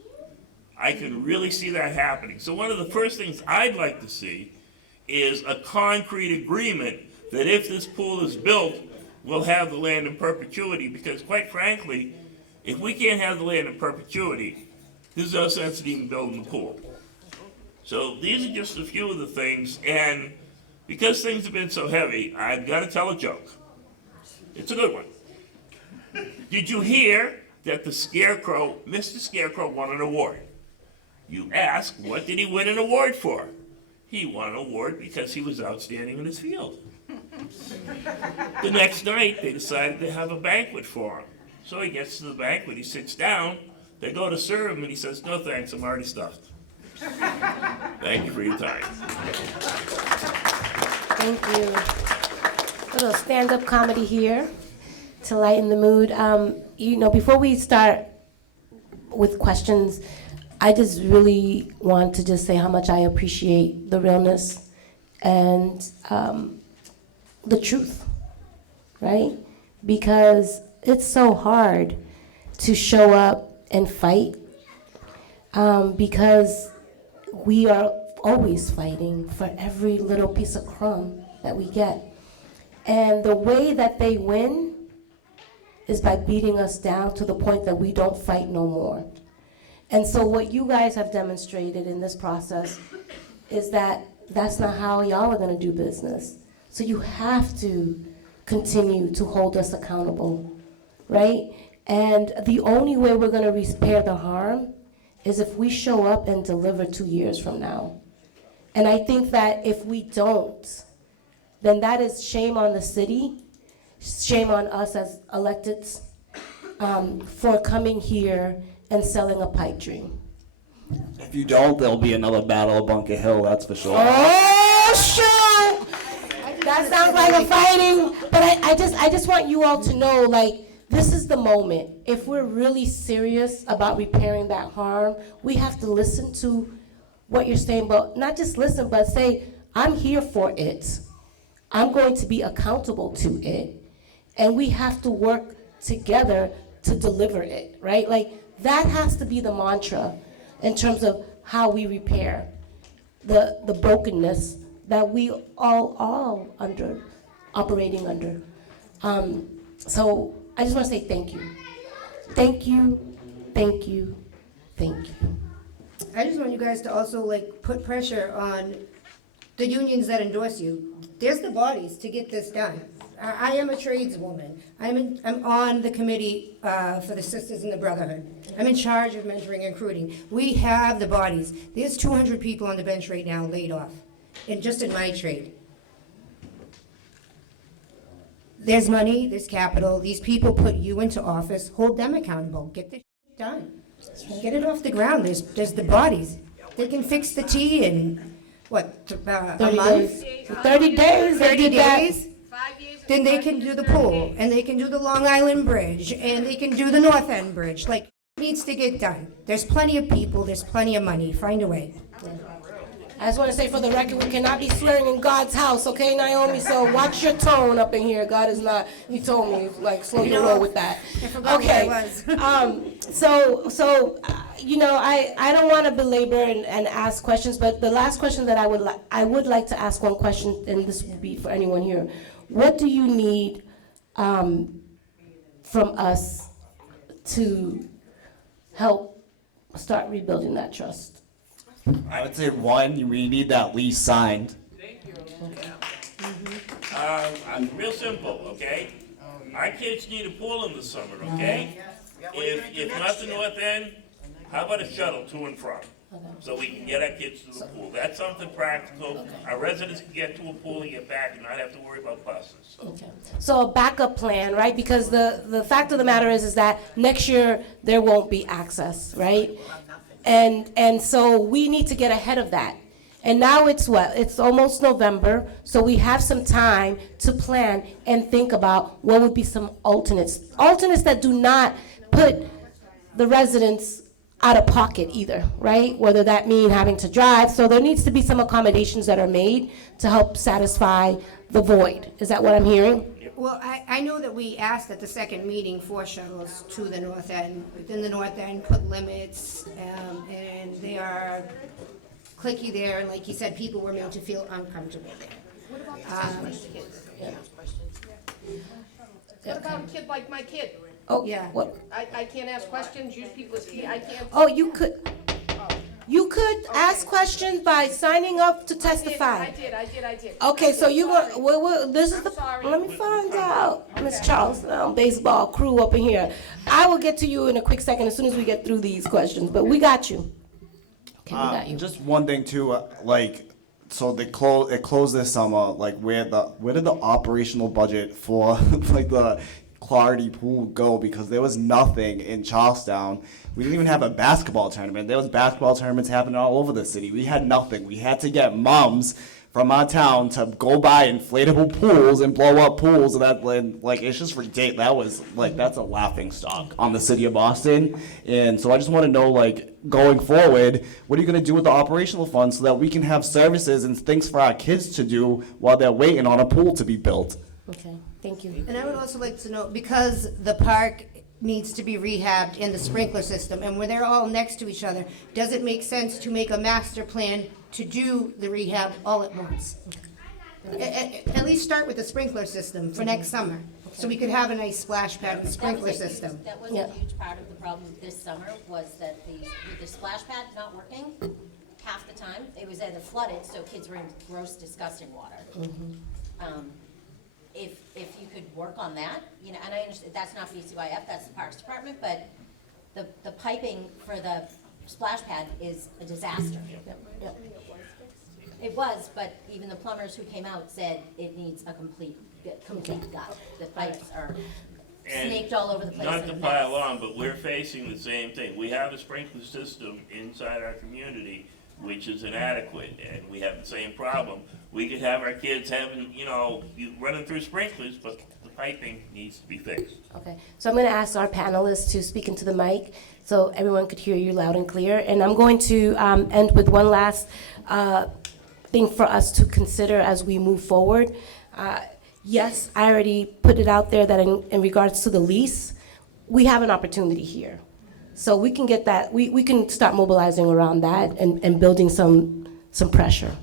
I can really see that happening. So one of the first things I'd like to see is a concrete agreement that if this pool is built, we'll have the land in perpetuity, because quite frankly, if we can't have the land in perpetuity, there's no sense in even building the pool. So these are just a few of the things, and because things have been so heavy, I've got to tell a joke. It's a good one. Did you hear that the Scarecrow, Mr. Scarecrow, won an award? You ask, what did he win an award for? He won an award because he was outstanding in his field. The next night, they decided to have a banquet for him. So he gets to the banquet, he sits down, they go to serve him, and he says, no thanks, I'm already stuffed. Thank you for your time. Thank you. A little stand-up comedy here to lighten the mood. Before we start with questions, I just really want to just say how much I appreciate the realness and the truth, right? Because it's so hard to show up and fight because we are always fighting for every little piece of crumb that we get. And the way that they win is by beating us down to the point that we don't fight no more. And so what you guys have demonstrated in this process is that that's not how y'all are going to do business. So you have to continue to hold us accountable, right? And the only way we're going to repair the harm is if we show up and deliver 2 years from now. And I think that if we don't, then that is shame on the city, shame on us as electeds for coming here and selling a pipe dream. If you don't, there'll be another battle of Bunker Hill, that's for sure. Oh, shoot! That sounds like a fighting, but I just want you all to know, like, this is the moment. If we're really serious about repairing that harm, we have to listen to what you're saying, but not just listen, but say, I'm here for it. I'm going to be accountable to it. And we have to work together to deliver it, right? Like, that has to be the mantra in terms of how we repair the brokenness that we all operating under. So I just want to say thank you. Thank you, thank you, thank you. I just want you guys to also put pressure on the unions that endorse you. There's the bodies to get this done. I am a tradeswoman. I'm on the committee for the Sisters in the Brotherhood. I'm in charge of mentoring and recruiting. We have the bodies. There's 200 people on the bench right now laid off, and just in my trade. There's money, there's capital. These people put you into office. Hold them accountable. Get this done. Get it off the ground. There's the bodies. They can fix the tea in, a month? 30 days. 30 days? Then they can do the pool, and they can do the Long Island Bridge, and they can do the North End Bridge. It needs to get done. There's plenty of people, there's plenty of money. Find a way. I just want to say for the record, we cannot be swearing in God's house, okay, Naomi? So watch your tone up in here. God is not, he told me, slow your roll with that. I forgot Okay. what I was. I don't want to belabor and ask questions, but the last question that I would like to ask one question, and this will be for anyone here. What do you need from us to help start rebuilding that trust? I would say one, we need that lease signed. Real simple, okay? Our kids need a pool in the summer, okay? If not the north end, how about a shuttle to and from? So we can get our kids to the pool. That's something practical. Our residents can get to a pool and get back and not have to worry about buses. Okay. So a backup plan, right? Because the fact of the matter is that next year there won't be access, right? And so we need to get ahead of that. And now it's what? It's almost November, so we have some time to plan and think about what would be some alternates. Alternates that do not put the residents out of pocket either, right? Whether that mean having to drive. So there needs to be some accommodations that are made to help satisfy the void. Is that what I'm hearing? If Well, I know that we asked at the second meeting for shuttles to the north end. Within the north end, put limits, and they are clicky there, and like you said, people were made to feel uncomfortable there. What about a kid like my kid? Oh, Yeah. what? I can't ask questions, use people as key, I can't. Oh, you could ask questions by signing up to testify. I did. Okay, so you Sorry. go, this is I'm the, sorry. let me find out, Miss Charlestown baseball crew up in here. I will get to you in a quick second as soon as we get through these questions, but we got you. Okay, we got you. Just one thing too, so it closed this summer. Like, where did the operational budget for like the Clougherty pool go? Because there was nothing in Charlestown. We didn't even have a basketball tournament. There was basketball tournaments happening all over the city. We had nothing. We had to get moms from our town to go buy inflatable pools and blow up pools, and that, like, it's just ridiculous. That was like, that's a laughing stock on the city of Boston. And so I just want to know, like, going forward, what are you going to do with the operational funds so that we can have services and things for our kids to do while they're waiting on a pool to be built? Okay, thank you. And I would also like to know, because the park needs to be rehabbed in the sprinkler system, and where they're all next to each other, does it make sense to make a master plan to do the rehab all at once? At least start with the sprinkler system for next summer, so we could have a nice splash pad and sprinkler system. That was a huge part of the problem this summer, was that with the splash pad not working, half the time, it was either flooded, so kids were in gross, disgusting water. If you could work on that, you know, and I understand that's not BCYF, that's the Parks Department, but the piping for the splash pad is a disaster. It was, but even the plumbers who came out said it needs a complete gut. The pipes are snaked all over the place. Not to pile on, but we're facing the same thing. We have a sprinkler system inside our community which is inadequate, and we have the same problem. We could have our kids having, running through sprinklers, but the piping needs to be fixed. Okay, so I'm going to ask our panelists to speak into the mic so everyone could hear you loud and clear. And I'm going to end with one last thing for us to consider as we move forward. Yes, I already put it out there that in regards to the lease, we have an opportunity here. So we can get that, we can start mobilizing around that and building some pressure.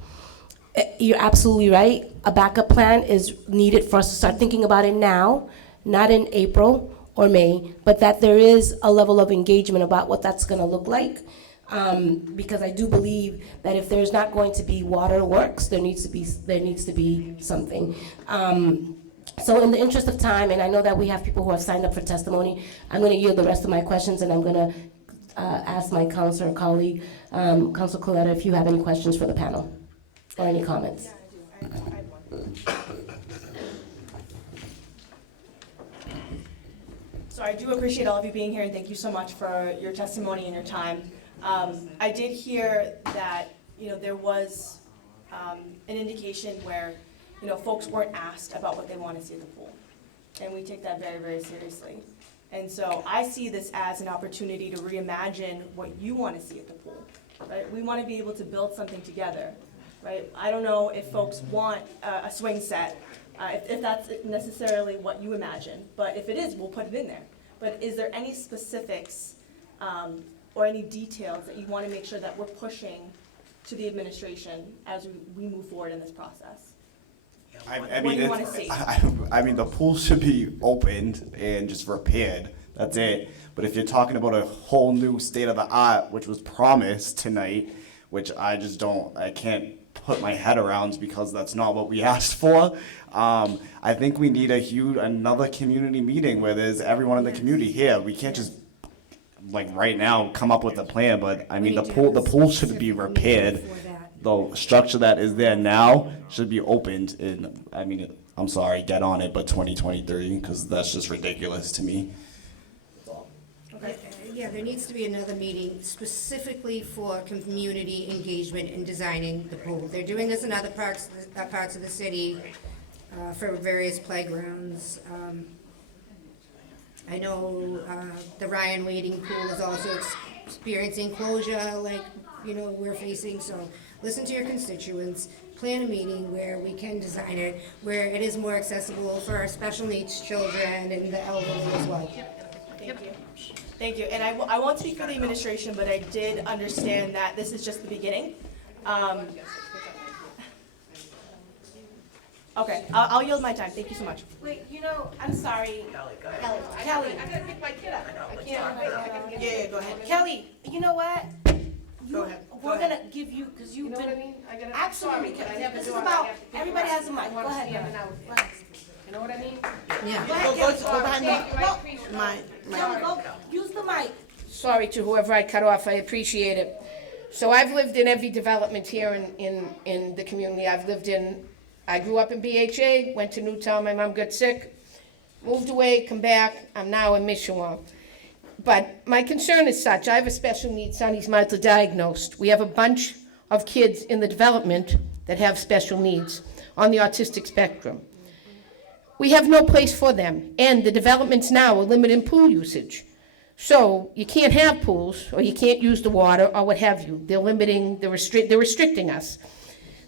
You're absolutely right. A backup plan is needed for us to start thinking about it now, not in April or May, but that there is a level of engagement about what that's going to look like. Because I do believe that if there's not going to be waterworks, there needs to be something. So in the interest of time, and I know that we have people who have signed up for testimony, I'm going to yield the rest of my questions, and I'm going to ask my counselor colleague, Councilor Clougherty, if you have any questions for the panel or any comments. Yeah, I do. I had one. So I do appreciate all of you being here, and thank you so much for your testimony and your time. I did hear that, there was an indication where, folks weren't asked about what they want to see at the pool. And we take that very, very seriously. And so I see this as an opportunity to reimagine what you want to see at the pool. Right? We want to be able to build something together. Right? I don't know if folks want a swing set, if that's necessarily what you imagine. But if it is, we'll put it in there. But is there any specifics or any details that you want to make sure that we're pushing to the administration as we move forward in this process? I mean, the pool should be opened and just repaired. That's it. But if you're talking about a whole new state of the art, which was promised tonight, which I can't put my head around because that's not what we asked for. I think we need another community meeting where there's everyone in the community here. We can't just right now come up with a plan, but I mean the pool should be repaired. The structure that is there now should be opened I'm sorry, get on it, but 2023, because that's just ridiculous to me. Okay. Yeah, there needs to be another meeting specifically for community engagement in designing the pool. They're doing this in other parts of the city for various playgrounds. I know the Ryan Wading Pool is also experiencing closure like, we're facing, so listen to your constituents. plan a meeting where we can design it, where it is more accessible for our special needs children and the elderly as well. Thank you. Thank you. And I won't speak for the administration, but I did understand that this is just the beginning. Okay, I'll yield my time. Thank you so much. Wait, I'm sorry. Kelly, I gotta pick my kid up. I can't. Yeah, go ahead. Kelly, you know what? Go ahead. We're gonna give you, because you've You know what I been. mean? Absolutely, Sorry, Kelly. I have to This do is it. about, I have to keep everybody going. has a mic. I Go wanna ahead. stand and Kelly. out. You know what I mean? Yeah. Go behind Thank you, I me. appreciate it. Kelly, go, use the mic. Sorry to whoever I cut off, I appreciate it. So I've lived in every development here in the community. I grew up in BHA, went to Newtown, my mom got sick, moved away, come back, I'm now in Mishawaka. But my concern is such, I have a special needs son, he's mildly diagnosed. We have a bunch of kids in the development that have special needs on the autistic spectrum. We have no place for them, and the developments now are limiting pool usage. So you can't have pools, or you can't use the water, or what have you. They're restricting us.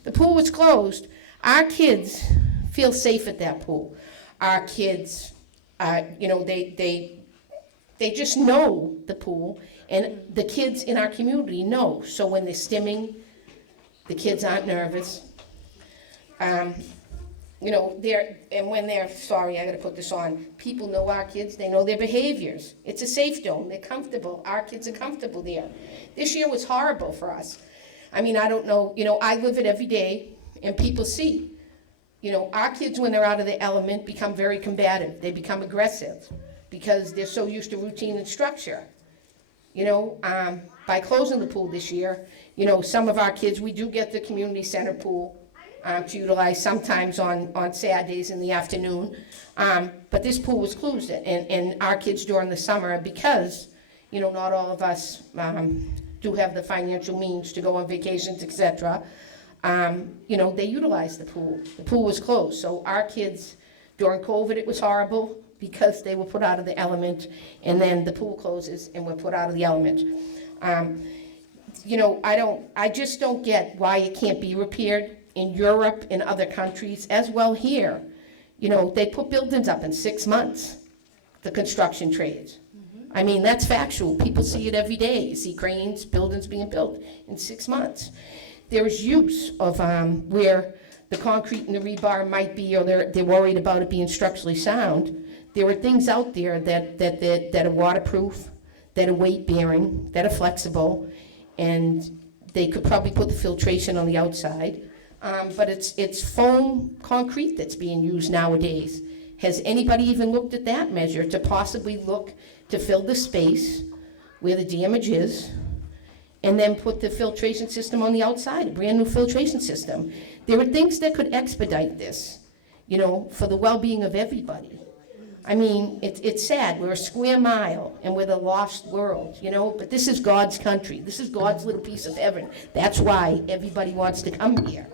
The pool was closed. Our kids feel safe at that pool. Our kids, they just know the pool, and the kids in our community know. So when they're stimming, the kids aren't nervous. And when they're, sorry, I gotta put this on, people know our kids, they know their behaviors. It's a safe zone, they're comfortable, our kids are comfortable there. This year was horrible for us. I mean, I don't know, I live it every day, and people see. Our kids, when they're out of their element, become very combative, they become aggressive, because they're so used to routine and structure. By closing the pool this year, some of our kids, we do get the community center pool to utilize sometimes on Saturdays in the afternoon. But this pool was closed, and our kids during the summer, because, not all of us do have the financial means to go on vacations, etc., they utilize the pool. The pool was closed, so our kids, during COVID, it was horrible, because they were put out of the element, and then the pool closes and we're put out of the element. I just don't get why it can't be repaired in Europe and other countries as well here. They put buildings up in 6 months, the construction trades. I mean, that's factual. People see it every day. You see cranes, buildings being built in 6 months. There is use of where the concrete and the rebar might be, or they're worried about it being structurally sound. There are things out there that are waterproof, that are weight-bearing, that are flexible, and they could probably put the filtration on the outside. But it's foam concrete that's being used nowadays. Has anybody even looked at that measure to possibly look to fill the space where the damage is, and then put the filtration system on the outside, a brand-new filtration system? There are things that could expedite this, for the well-being of everybody. I mean, it's sad. We're a square mile, and we're the lost world, but this is God's country. This is God's little piece of heaven. That's why everybody wants to come here.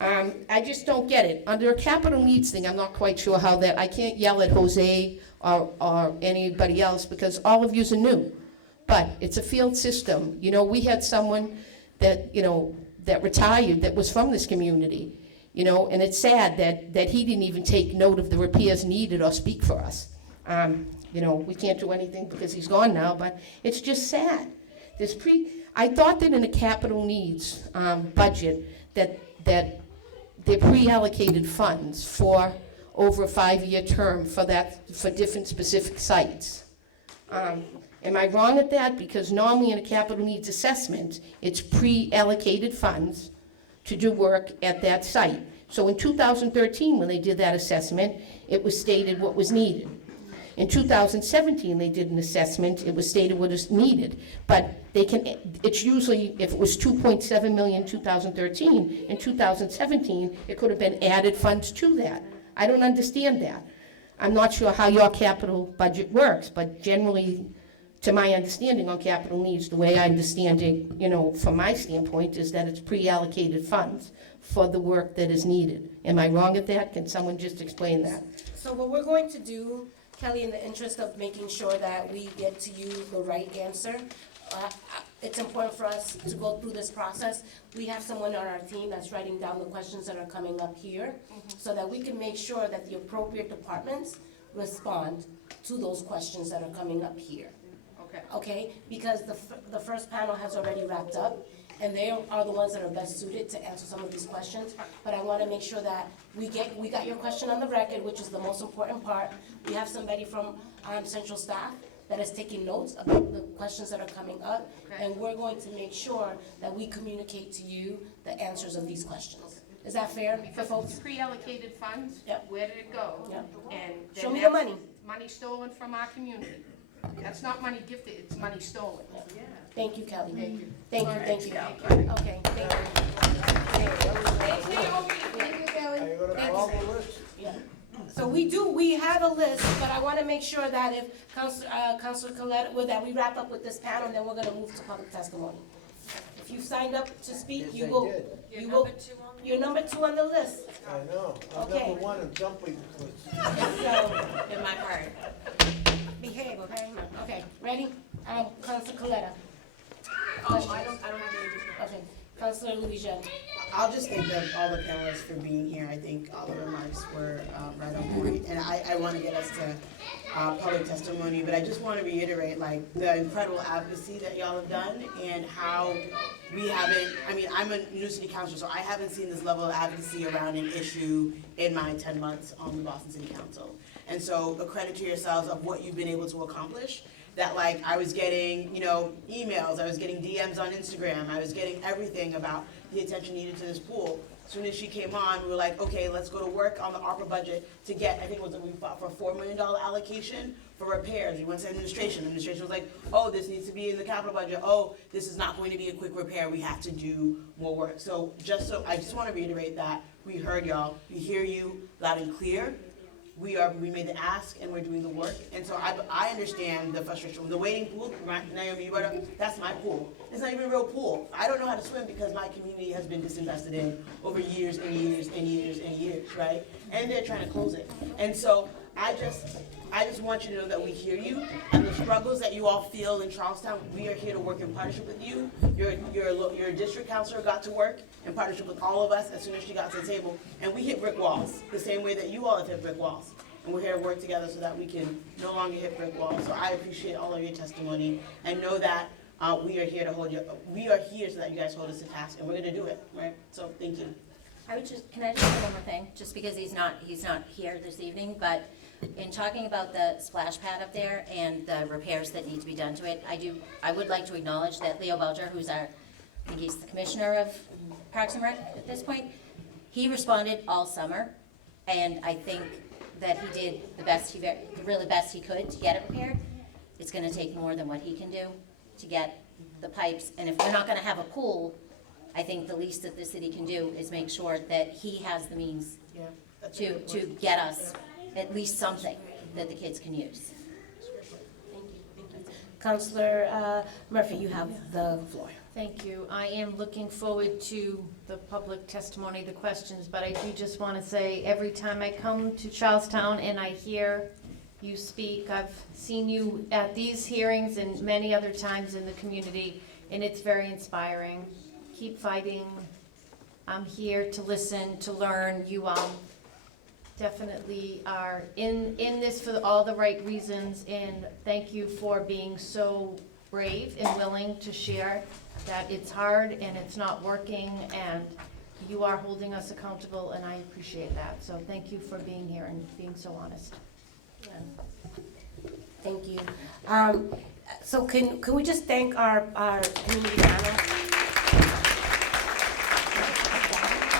I just don't get it. Under a capital needs thing, I'm not quite sure how that, I can't yell at Jose or anybody else, because all of yous are new. But it's a field system. We had someone that, that retired that was from this community. And it's sad that he didn't even take note of the repairs needed or speak for us. We can't do anything because he's gone now, but it's just sad. I thought that in a capital needs budget that they're pre-allocated funds for over a 5-year term for different specific sites. Am I wrong at that? Because normally in a capital needs assessment, it's pre-allocated funds to do work at that site. So in 2013, when they did that assessment, it was stated what was needed. In 2017, they did an assessment, it was stated what is needed. But it's usually, if it was 2.7 million in 2013, in 2017, it could have been added funds to that. I don't understand that. I'm not sure how your capital budget works, but generally, to my understanding on capital needs, the way I understand it, from my standpoint, is that it's pre-allocated funds for the work that is needed. Am I wrong at that? Can someone just explain that? So what we're going to do, Kelly, in the interest of making sure that we get to you the right answer, it's important for us to go through this process. We have someone on our team that's writing down the questions that are coming up here, so that we can make sure that the appropriate departments respond to those questions that are coming up here. Okay. Okay, because the first panel has already wrapped up, and they are the ones that are best suited to answer some of these questions. But I want to make sure that we got your question on the record, which is the most important part. We have somebody from central staff that is taking notes about the questions that are coming up, and we're going to make sure that we communicate to you the answers of these questions. Is that fair for Because folks? it's pre-allocated funds, Yep. where did it go? Yep. And then Show me the that's money. Money stolen from our community. That's not money gifted, it's money stolen. Thank you, Kelly. Thank you. Thank you, All right, thank you. Kelly. Okay, thank you. Thank you, Kelly. Yeah. So we have a list, but I want to make sure that if Councilor Coletta, that we wrap up with this panel, then we're going to move to public testimony. If you signed up to speak, you will, you're number 2 on the list. I know, I'm Okay. number 1 in jumping clips. So, in my heart. Behave, okay? Okay, ready? Councilor Coletta. I don't have any. Okay, Councilor Louisiana. I'll just thank all the panelists for being here. I think all the remarks were right on point, and I want to get us to public testimony, but I just want to reiterate like the incredible advocacy that y'all have done and how we haven't, I mean, I'm a new city councilor, so I haven't seen this level of advocacy around an issue in my 10 months on the Boston City Council. And so a credit to yourselves of what you've been able to accomplish. That like I was getting, emails, I was getting DMs on Instagram, I was getting everything about the attention needed to this pool. As soon as she came on, we were like, okay, let's go to work on the ARPA budget to get, I think it was, we fought for a $4 million allocation for repairs. We went to administration. Administration was like, oh, this needs to be in the capital budget. Oh, this is not going to be a quick repair. We have to do more work. So I just want to reiterate that we heard y'all. We hear you loud and clear. We made the ask and we're doing the work. And so I understand the frustration. The waiting pool, right, Naomi, you brought up, that's my pool. It's not even a real pool. I don't know how to swim because my community has been disinvested in over years and years and years and years, right? And they're trying to close it. And so I just want you to know that we hear you and the struggles that you all feel in Charlestown. We are here to work in partnership with you. Your district councilor got to work in partnership with all of us as soon as she got to the table. And we hit brick walls the same way that you all have hit brick walls. And we're here to work together so that we can no longer hit brick walls. So I appreciate all of your testimony and know that we are here to hold you. We are here so that you guys hold us to task, and we're going to do it, right? So thank you. Can I just say one more thing, just because he's not here this evening, but in talking about the splash pad up there and the repairs that need to be done to it, I would like to acknowledge that Leo Belcher, who's I think he's the commissioner of Parks and Rec at this point, he responded all summer, and I think that he did the best he could to get it repaired. It's gonna take more than what he can do to get the pipes, and if we're not gonna have a pool, I think the least that the city can do is make sure that he has the means to get us at least something that the kids can use. Councilor Murphy, you have the floor. Thank you. I am looking forward to the public testimony, the questions, but I do just want to say every time I come to Charlestown and I hear you speak, I've seen you at these hearings and many other times in the community, and it's very inspiring. Keep fighting. I'm here to listen, to learn. You definitely are in this for all the right reasons, and thank you for being so brave and willing to share that it's hard and it's not working, and you are holding us accountable, and I appreciate that. So thank you for being here and being so honest. Thank you. So can we just thank our community panel?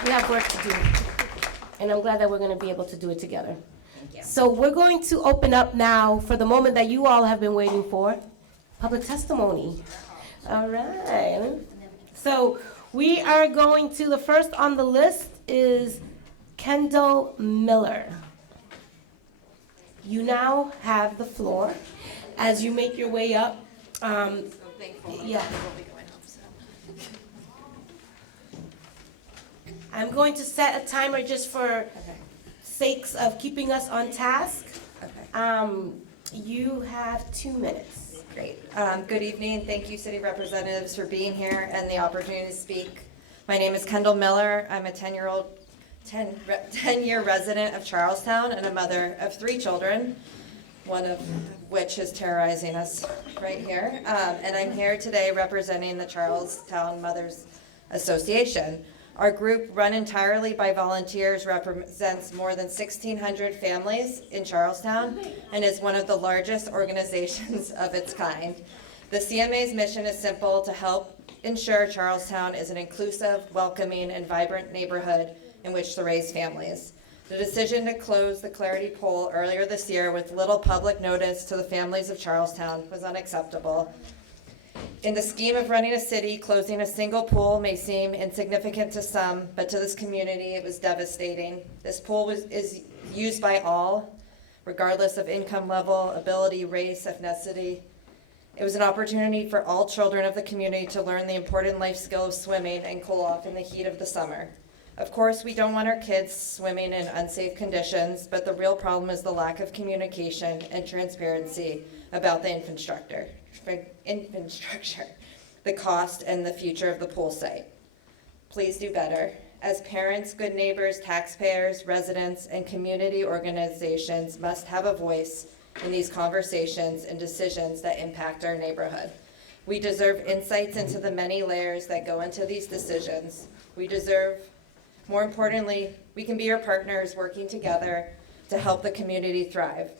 We have work to do, and I'm glad that we're going to be able to do it together. Thank you. So we're going to open up now for the moment that you all have been waiting for, public testimony. All right. So we are going to, the first on the list is Kendall Miller. You now have the floor as you make your way up. Yeah. I'm going to set a timer just for sakes of keeping us on task. You have 2 minutes. Great. Good evening. Thank you, city representatives, for being here and the opportunity to speak. My name is Kendall Miller. I'm a 10-year resident of Charlestown and a mother of 3 children, one of which is terrorizing us right here. And I'm here today representing the Charlestown Mothers Association. Our group, run entirely by volunteers, represents more than 1,600 families in Charlestown and is one of the largest organizations of its kind. The CMA's mission is simple: to help ensure Charlestown is an inclusive, welcoming, and vibrant neighborhood in which to raise families. The decision to close the Clougherty pool earlier this year with little public notice to the families of Charlestown was unacceptable. In the scheme of running a city, closing a single pool may seem insignificant to some, but to this community it was devastating. This pool is used by all, regardless of income level, ability, race, ethnicity. It was an opportunity for all children of the community to learn the important life skill of swimming and cool off in the heat of the summer. Of course, we don't want our kids swimming in unsafe conditions, but the real problem is the lack of communication and transparency about the infrastructure, the cost, and the future of the pool site. Please do better. As parents, good neighbors, taxpayers, residents, and community organizations must have a voice in these conversations and decisions that impact our neighborhood. We deserve insights into the many layers that go into these decisions. More importantly, we can be your partners working together to help the community thrive.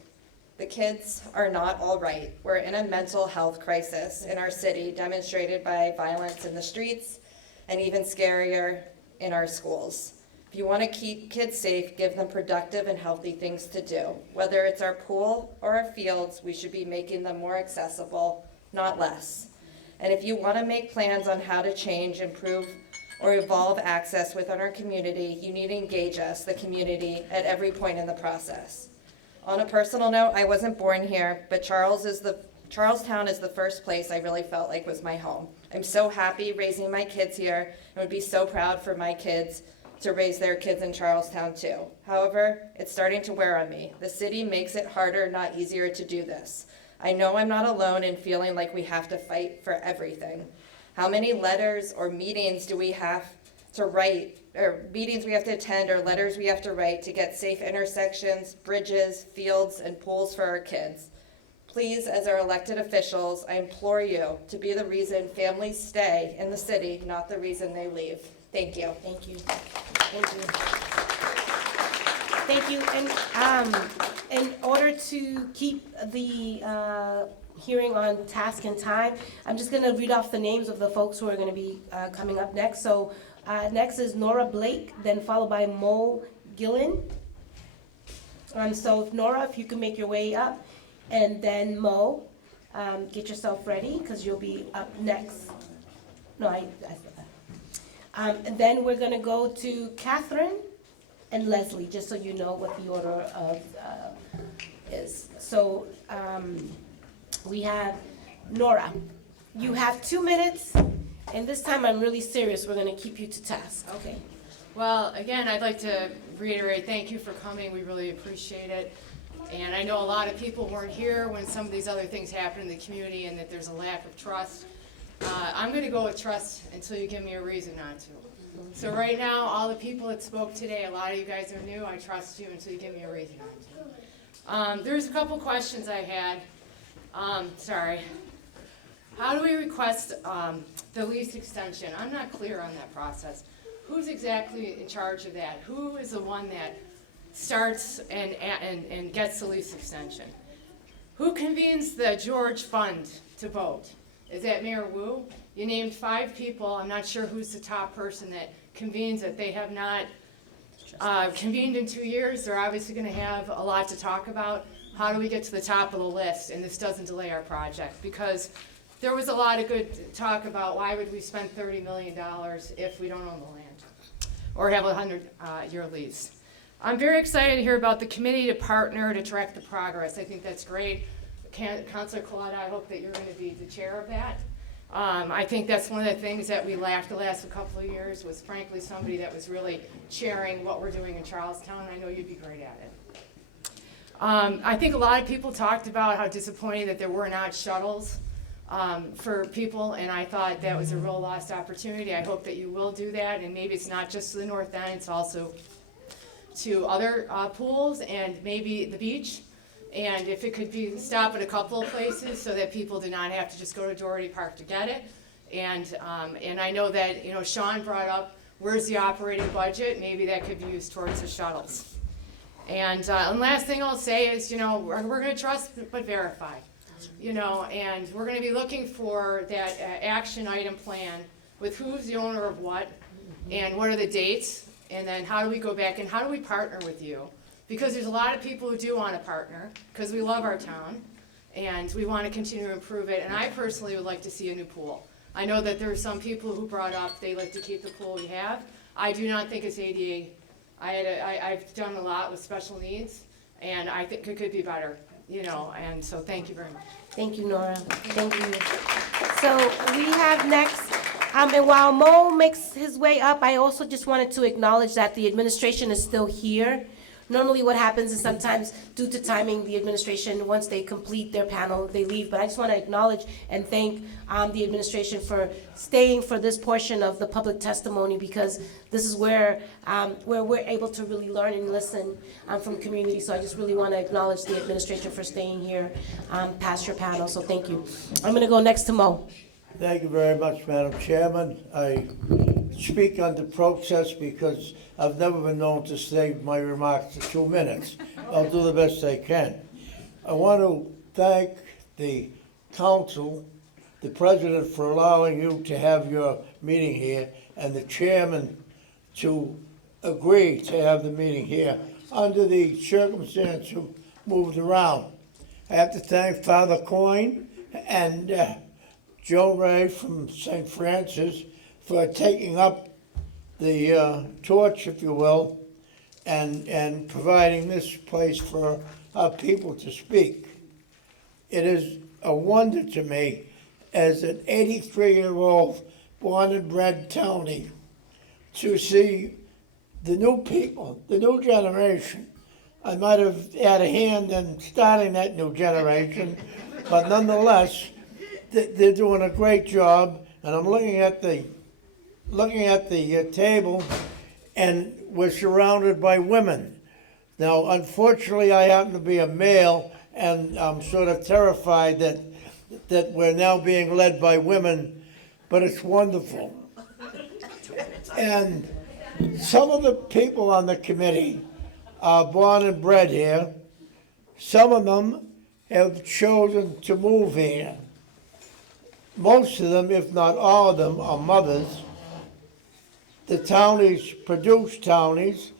The kids are not all right. We're in a mental health crisis in our city, demonstrated by violence in the streets, and even scarier, in our schools. If you want to keep kids safe, give them productive and healthy things to do. Whether it's our pool or our fields, we should be making them more accessible, not less. And if you want to make plans on how to change, improve, or evolve access within our community, you need to engage us, the community, at every point in the process. On a personal note, I wasn't born here, but Charlestown is the first place I really felt like was my home. I'm so happy raising my kids here and would be so proud for my kids to raise their kids in Charlestown too. However, it's starting to wear on me. The city makes it harder, not easier, to do this. I know I'm not alone in feeling like we have to fight for everything. How many letters or meetings do we have to write, or meetings we have to attend, or letters we have to write to get safe intersections, bridges, fields, and pools for our kids? Please, as our elected officials, I implore you to be the reason families stay in the city, not the reason they leave. Thank you. Thank you. Thank you. Thank you. And in order to keep the hearing on task and time, I'm just going to read off the names of the folks who are going to be coming up next. So next is Nora Blake, then followed by Mo Gillen. So if Nora, if you can make your way up, and then Mo, get yourself ready because you'll be up next. No, I said that. And then we're going to go to Catherine and Leslie, just so you know what the order of is. So we have Nora. You have 2 minutes, and this time I'm really serious. We're going to keep you to task. Okay. Well, again, I'd like to reiterate, thank you for coming. We really appreciate it. And I know a lot of people weren't here when some of these other things happened in the community and that there's a lack of trust. I'm going to go with trust until you give me a reason not to. So right now, all the people that spoke today, a lot of you guys are new. I trust you until you give me a reason not to. There's a couple questions I had. Sorry. How do we request the lease extension? I'm not clear on that process. Who's exactly in charge of that? Who is the one that starts and gets the lease extension? Who convenes the George Fund to vote? Is that Mayor Wu? You named 5 people. I'm not sure who's the top person that convenes it. They have not convened in 2 years. They're obviously going to have a lot to talk about. How do we get to the top of the list and this doesn't delay our project? Because there was a lot of good talk about why would we spend $30 million if we don't own the land or have a 100-year lease. I'm very excited to hear about the committee to partner to track the progress. I think that's great. Councilor Clougherty, I hope that you're going to be the chair of that. I think that's one of the things that we lacked the last couple of years was frankly somebody that was really chairing what we're doing in Charlestown. I know you'd be great at it. I think a lot of people talked about how disappointing that there were not shuttles for people, and I thought that was a real lost opportunity. I hope that you will do that, and maybe it's not just to the north end, it's also to other pools and maybe the beach. And if it could be stop at a couple of places so that people do not have to just go to Doherty Park to get it. And I know that, you know, Sean brought up, where's the operating budget? Maybe that could be used towards the shuttles. And last thing I'll say is, you know, we're gonna trust but verify. You know, and we're gonna be looking for that action item plan with who's the owner of what, and what are the dates, and then how do we go back and how do we partner with you? Because there's a lot of people who do wanna partner, because we love our town, and we wanna continue to improve it, and I personally would like to see a new pool. I know that there are some people who brought up they like to keep the pool we have. I do not think it's ADA. I've done a lot with special needs, and I think it could be better, you know, and so thank you very much. Thank you, Nora. Thank you. So we have next, and while Mo makes his way up, I also just wanted to acknowledge that the administration is still here. Normally what happens is sometimes due to timing, the administration, once they complete their panel, they leave. But I just want to acknowledge and thank the administration for staying for this portion of the public testimony, because this is where we're able to really learn and listen from community. So I just really want to acknowledge the administration for staying here past your panel. So thank you. I'm going to go next to Mo. Thank you very much, Madam Chairman. I speak under protest because I've never been known to save my remarks to 2 minutes. I'll do the best I can. I want to thank the council, the president for allowing you to have your meeting here, and the chairman to agree to have the meeting here under the circumstance you moved around. I have to thank Father Coyne and Joe Ray from St. Francis for taking up the torch, if you will, and providing this place for our people to speak. It is a wonder to me, as an 83-year-old born and bred townie, to see the new people, the new generation. I might have had a hand in starting that new generation, but nonetheless, they're doing a great job, and I'm looking at the table, and we're surrounded by women. Now, unfortunately, I happen to be a male, and I'm sort of terrified that we're now being led by women, but it's wonderful. And some of the people on the committee are born and bred here. Some of them have chosen to move here. Most of them, if not all of them, are mothers. The townies produce townies,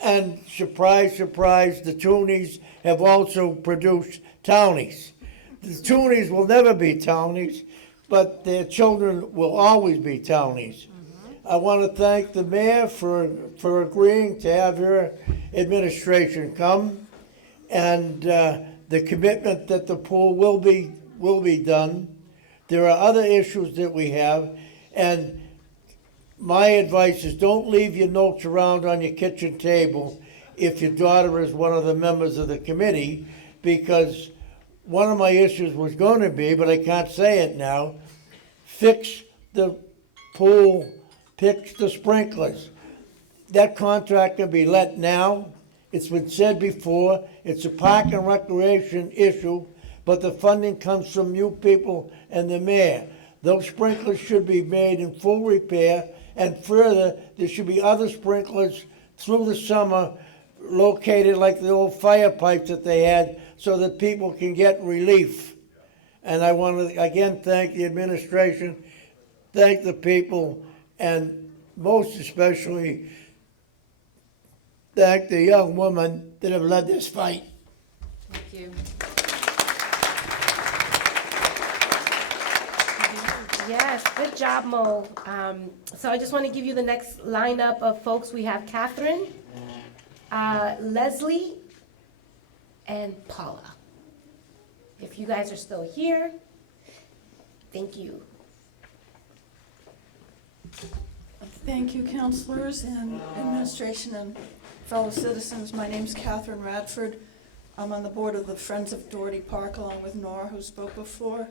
and surprise, surprise, the toonies have also produced townies. The toonies will never be townies, but their children will always be townies. I want to thank the mayor for agreeing to have her administration come, and the commitment that the pool will be done. There are other issues that we have, and my advice is don't leave your notes around on your kitchen table if your daughter is one of the members of the committee, because one of my issues was going to be, but I can't say it now, fix the pool, fix the sprinklers. That contract can be let now. It's been said before, it's a park and recreation issue, but the funding comes from you people and the mayor. Those sprinklers should be made in full repair, and further, there should be other sprinklers through the summer located like the old fire pipes that they had, so that people can get relief. And I want to again thank the administration, thank the people, and most especially thank the young women that have led this fight. Thank you. Yes, good job, Mo. So I just want to give you the next lineup of folks. We have Catherine, Leslie, and Paula. If you guys are still here, thank you. Thank you, counselors and administration and fellow citizens. My name's Catherine Radford. I'm on the board of the Friends of Doherty Park along with Nora, who spoke before.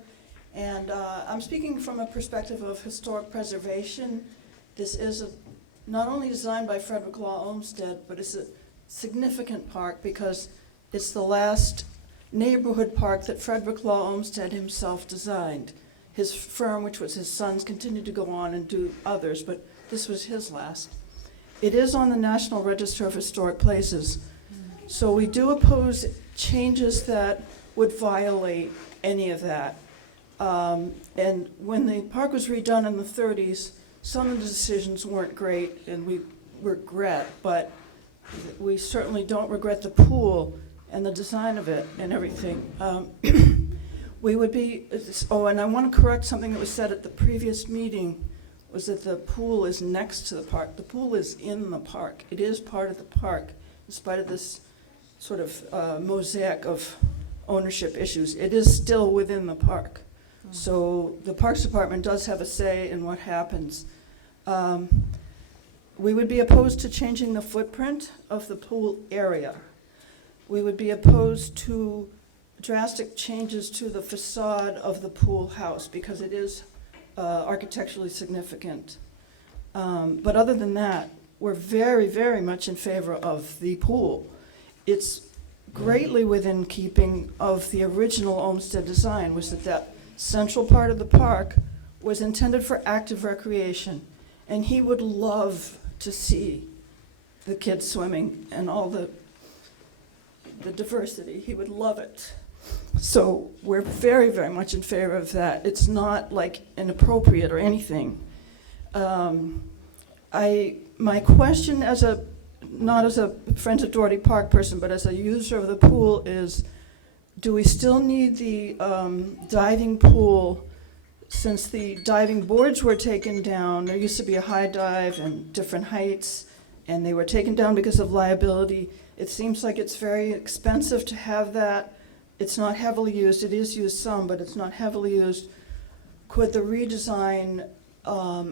And I'm speaking from a perspective of historic preservation. This is not only designed by Frederick Law Olmsted, but it's a significant park because it's the last neighborhood park that Frederick Law Olmsted himself designed. His firm, which was his son's, continued to go on and do others, but this was his last. It is on the National Register of Historic Places. So we do oppose changes that would violate any of that. And when the park was redone in the 30s, some of the decisions weren't great and we regret, but we certainly don't regret the pool and the design of it and everything. We would be, and I want to correct something that was said at the previous meeting, was that the pool is next to the park. The pool is in the park. It is part of the park, in spite of this sort of mosaic of ownership issues. It is still within the park. So the Parks Department does have a say in what happens. We would be opposed to changing the footprint of the pool area. We would be opposed to drastic changes to the facade of the pool house because it is architecturally significant. But other than that, we're very, very much in favor of the pool. It's greatly within keeping of the original Olmsted design, was that central part of the park was intended for active recreation. And he would love to see the kids swimming and all the diversity. He would love it. So we're very, very much in favor of that. It's not like inappropriate or anything. My question not as a Friends of Doherty Park person, but as a user of the pool is, do we still need the diving pool since the diving boards were taken down? There used to be a high dive and different heights, and they were taken down because of liability. It seems like it's very expensive to have that. It's not heavily used. It is used some, but it's not heavily used. Could the redesign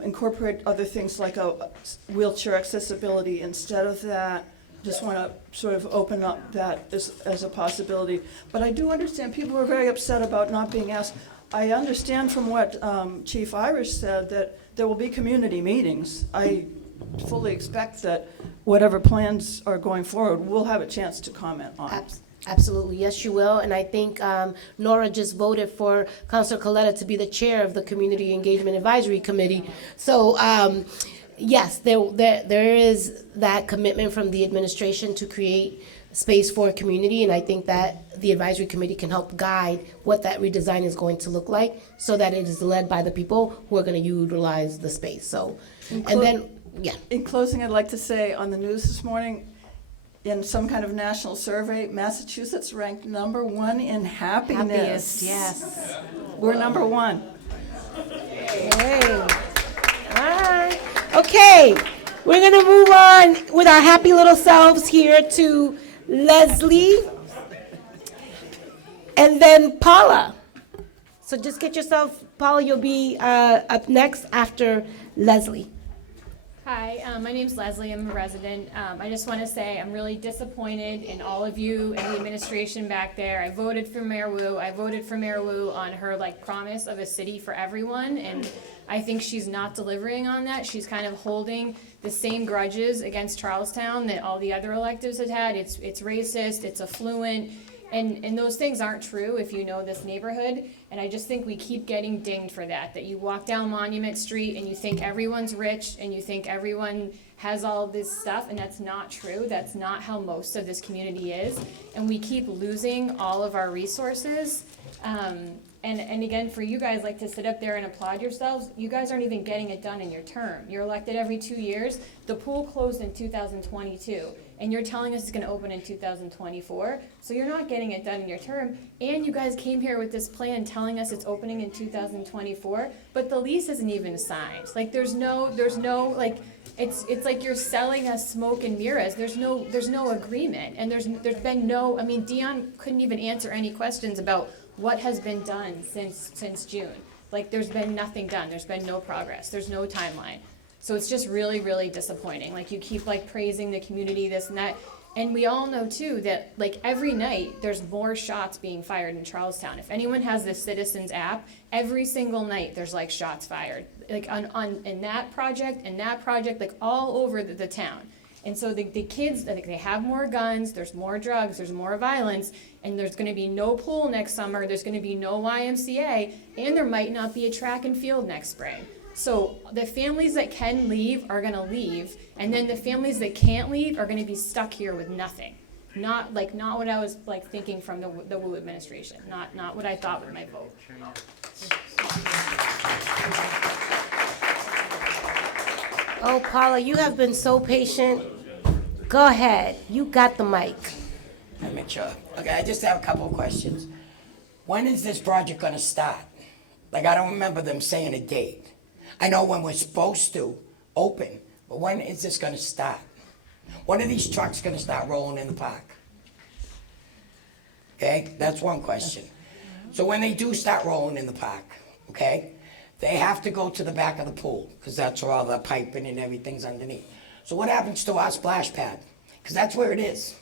incorporate other things like a wheelchair accessibility instead of that? Just want to sort of open up that as a possibility. But I do understand people were very upset about not being asked. I understand from what Chief Irish said that there will be community meetings. I fully expect that whatever plans are going forward, we'll have a chance to comment on. Absolutely, yes, you will. And I think Nora just voted for Councilor Coletta to be the chair of the Community Engagement Advisory Committee. So, yes, there is that commitment from the administration to create space for community, and I think that the advisory committee can help guide what that redesign is going to look like so that it is led by the people who are going to utilize the space. So, and then, yeah. In closing, I'd like to say on the news this morning, in some kind of national survey, Massachusetts ranked #1 in happiness. Happiest, yes. We're #1. Okay. All right. Okay, we're going to move on with our happy little selves here to Leslie and then Paula. So just get yourself, Paula, you'll be up next after Leslie. Hi, my name's Leslie. I'm a resident. I just want to say I'm really disappointed in all of you and the administration back there. I voted for Mayor Wu. I voted for Mayor Wu on her promise of a city for everyone, and I think she's not delivering on that. She's kind of holding the same grudges against Charlestown that all the other electives have had. It's racist, it's affluent, and those things aren't true if you know this neighborhood. And I just think we keep getting dinged for that you walk down Monument Street and you think everyone's rich and you think everyone has all this stuff, and that's not true. That's not how most of this community is. And we keep losing all of our resources. And again, for you guys to sit up there and applaud yourselves, you guys aren't even getting it done in your term. You're elected every 2 years. The pool closed in 2022, and you're telling us it's gonna open in 2024, so you're not getting it done in your term. And you guys came here with this plan telling us it's opening in 2024, but the lease isn't even signed. There's no it's like you're selling us smoke and mirrors. There's no agreement, and there's been no, Dion couldn't even answer any questions about what has been done since June. There's been nothing done. There's been no progress. There's no timeline. So it's just really, really disappointing. You keep praising the community, this and that. And we all know too that like every night there's more shots being fired in Charlestown. If anyone has the Citizens app, every single night there's like shots fired, like in that project, like all over the town. And so the kids, like, they have more guns, there's more drugs, there's more violence, and there's going to be no pool next summer, there's going to be no YMCA, and there might not be a track and field next spring. So the families that can leave are going to leave, and then the families that can't leave are going to be stuck here with nothing. Not what I was like thinking from the Wu administration. Not what I thought with my vote. Oh, Paula, you have been so patient. Go ahead. You got the mic. I'm not sure. Okay, I just have a couple of questions. When is this project gonna start? Like, I don't remember them saying a date. I know when we're supposed to open, but when is this gonna start? When are these trucks gonna start rolling in the park? Okay, that's one question. So when they do start rolling in the park, okay, they have to go to the back of the pool, because that's where all the piping and everything's underneath. So what happens to our splash pad? Because that's where it is.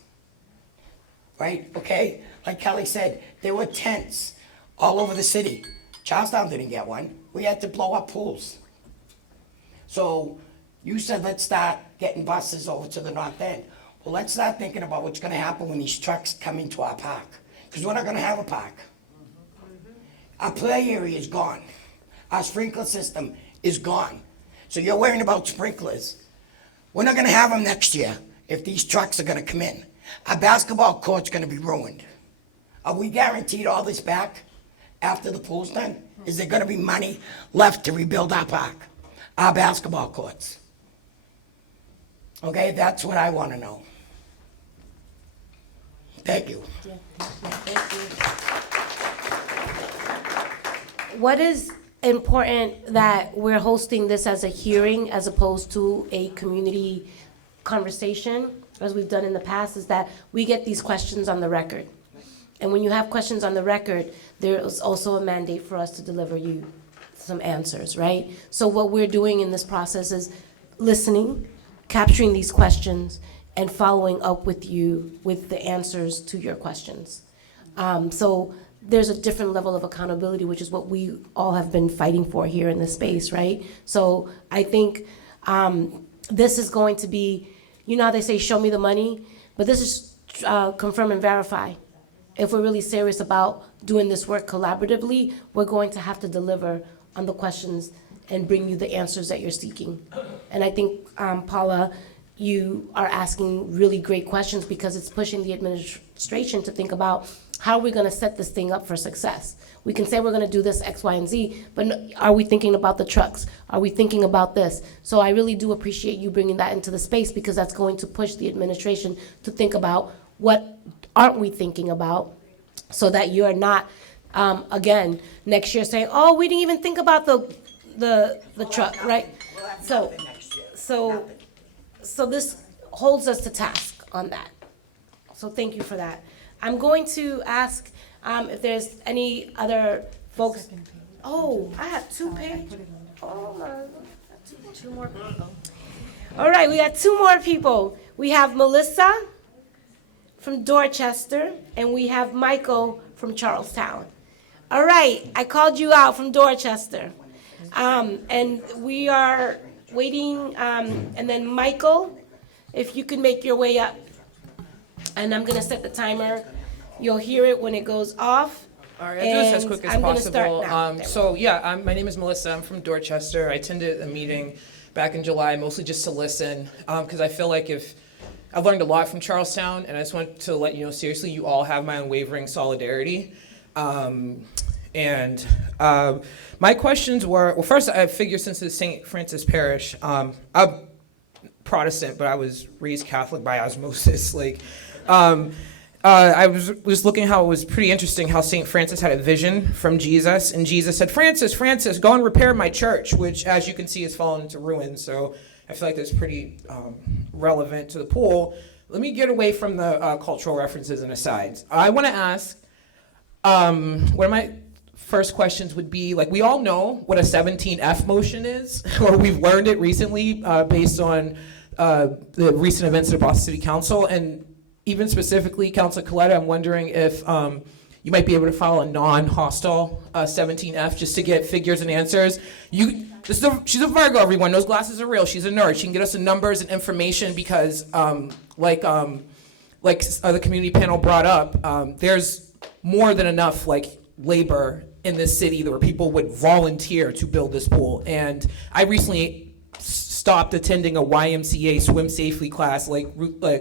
Right, okay? Like Kelly said, there were tents all over the city. Charlestown didn't get one. We had to blow up pools. So you said let's start getting buses over to the north end. Well, let's start thinking about what's gonna happen when these trucks come into our park. Because we're not gonna have a park. Our play area is gone. Our sprinkler system is gone. So you're worrying about sprinklers. We're not gonna have them next year if these trucks are gonna come in. Our basketball court's gonna be ruined. Are we guaranteed all this back after the pool's done? Is there gonna be money left to rebuild our park, our basketball courts? Okay, that's what I wanna know. Thank you. What is important that we're hosting this as a hearing as opposed to a community conversation, as we've done in the past, is that we get these questions on the record. And when you have questions on the record, there is also a mandate for us to deliver you some answers, right? So what we're doing in this process is listening, capturing these questions, and following up with you with the answers to your questions. So there's a different level of accountability, which is what we all have been fighting for here in this space, right? So I think this is going to be, you know how they say, show me the money? But this is confirm and verify. If we're really serious about doing this work collaboratively, we're going to have to deliver on the questions and bring you the answers that you're seeking. And I think, Paula, you are asking really great questions because it's pushing the administration to think about how are we going to set this thing up for success. We can say we're going to do this X, Y, and Z, but are we thinking about the trucks? Are we thinking about this? So I really do appreciate you bringing that into the space because that's going to push the administration to think about what aren't we thinking about so that you're not, again, next year saying, oh, we didn't even think about the truck, right? So this holds us to task on that. So thank you for that. I'm going to ask if there's any other folks. Oh, I have 2 pages. Oh my, two more people. All right, we got 2 more people. We have Melissa from Dorchester, and we have Michael from Charlestown. All right, I called you out from Dorchester. And we are waiting, and then Michael, if you can make your way up. And I'm gonna set the timer. You'll hear it when it goes off. All right, I'll do this as quick as I'm possible. Gonna start So my name is Melissa. I'm from Dorchester. I attended a meeting back in July, mostly just to listen, because I feel like I've learned a lot from Charlestown, and I just want to let you know, seriously, you all have my unwavering solidarity. My questions were, well, first, I figure since it's St. Francis Parish, I'm Protestant, but I was raised Catholic by osmosis. I was looking how it was pretty interesting how St. Francis had a vision from Jesus, and Jesus said, Francis, go and repair my church, which, as you can see, has fallen into ruin. So I feel like that's pretty relevant to the pool. Let me get away from the cultural references and asides. I want to ask, one of my first questions would be, we all know what a 17F motion is, or we've learned it recently based on the recent events at Boston City Council, and even specifically, Councilor Coletta, I'm wondering if you might be able to file a non-hostile 17F just to get figures and answers. She's a Virgo, everyone. Those glasses are real. She's a nerd. She can get us the numbers and information because, like the community panel brought up, there's more than enough labor in this city where people would volunteer to build this pool. And I recently stopped attending a YMCA swim safely class,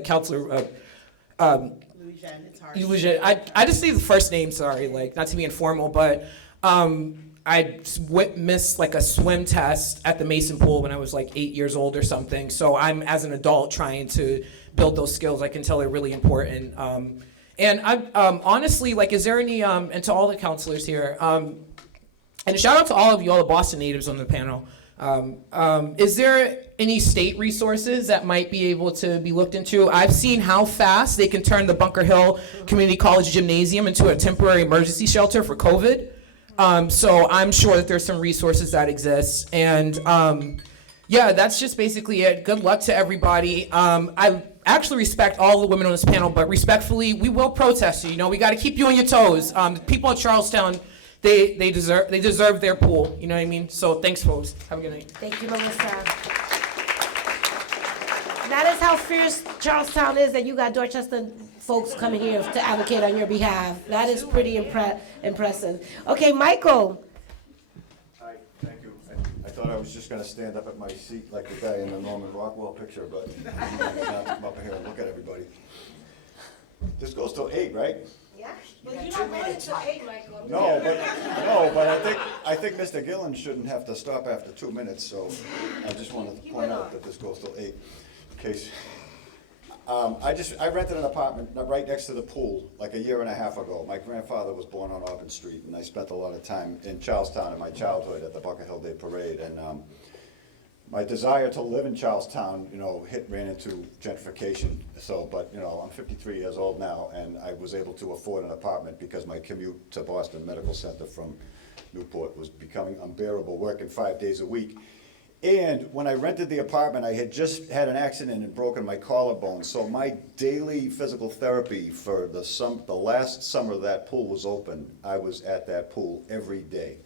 Counselor I just say the first name, sorry, not to be informal, but I missed a swim test at the Mason pool when I was 8 years old or something. So I'm, as an adult, trying to build those skills. I can tell they're really important. And I honestly, is there any, and to all the counselors here, and shout out to all of you, all the Boston natives on the panel, is there any state resources that might be able to be looked into? I've seen how fast they can turn the Bunker Hill Community College Gymnasium into a temporary emergency shelter for COVID. So I'm sure that there's some resources that exist. And yeah, that's just basically it. Good luck to everybody. I actually respect all the women on this panel, but respectfully, we will protest you. We got to keep you on your toes. The people at Charlestown, they deserve their pool. You know what I mean? So thanks, folks. Have a good night. Thank you, Melissa. That is how fierce Charlestown is, that you got Dorchester folks coming here to advocate on your behalf. That is pretty impressive. Okay, Michael. Hi, thank you. I thought I was just going to stand up at my seat like the guy in the Norman Rockwell picture, but I'm going to come up here and look at everybody. This goes till 8, right? Yeah, but you're not going until 8, Michael. No, but I think Mr. Gillen shouldn't have to stop after 2 minutes, so I just wanted to point out that this goes till 8. In case, I rented an apartment right next to the pool like a year and a half ago. My grandfather was born on Auburn Street, and I spent a lot of time in Charlestown in my childhood at the Bucket Hill Day Parade. And my desire to live in Charlestown, ran into gentrification. So, but I'm 53 years old now, and I was able to afford an apartment because my commute to Boston Medical Center from Newport was becoming unbearable, working 5 days a week. And when I rented the apartment, I had just had an accident and broken my collarbone. So my daily physical therapy for the last summer that pool was open, I was at that pool every day.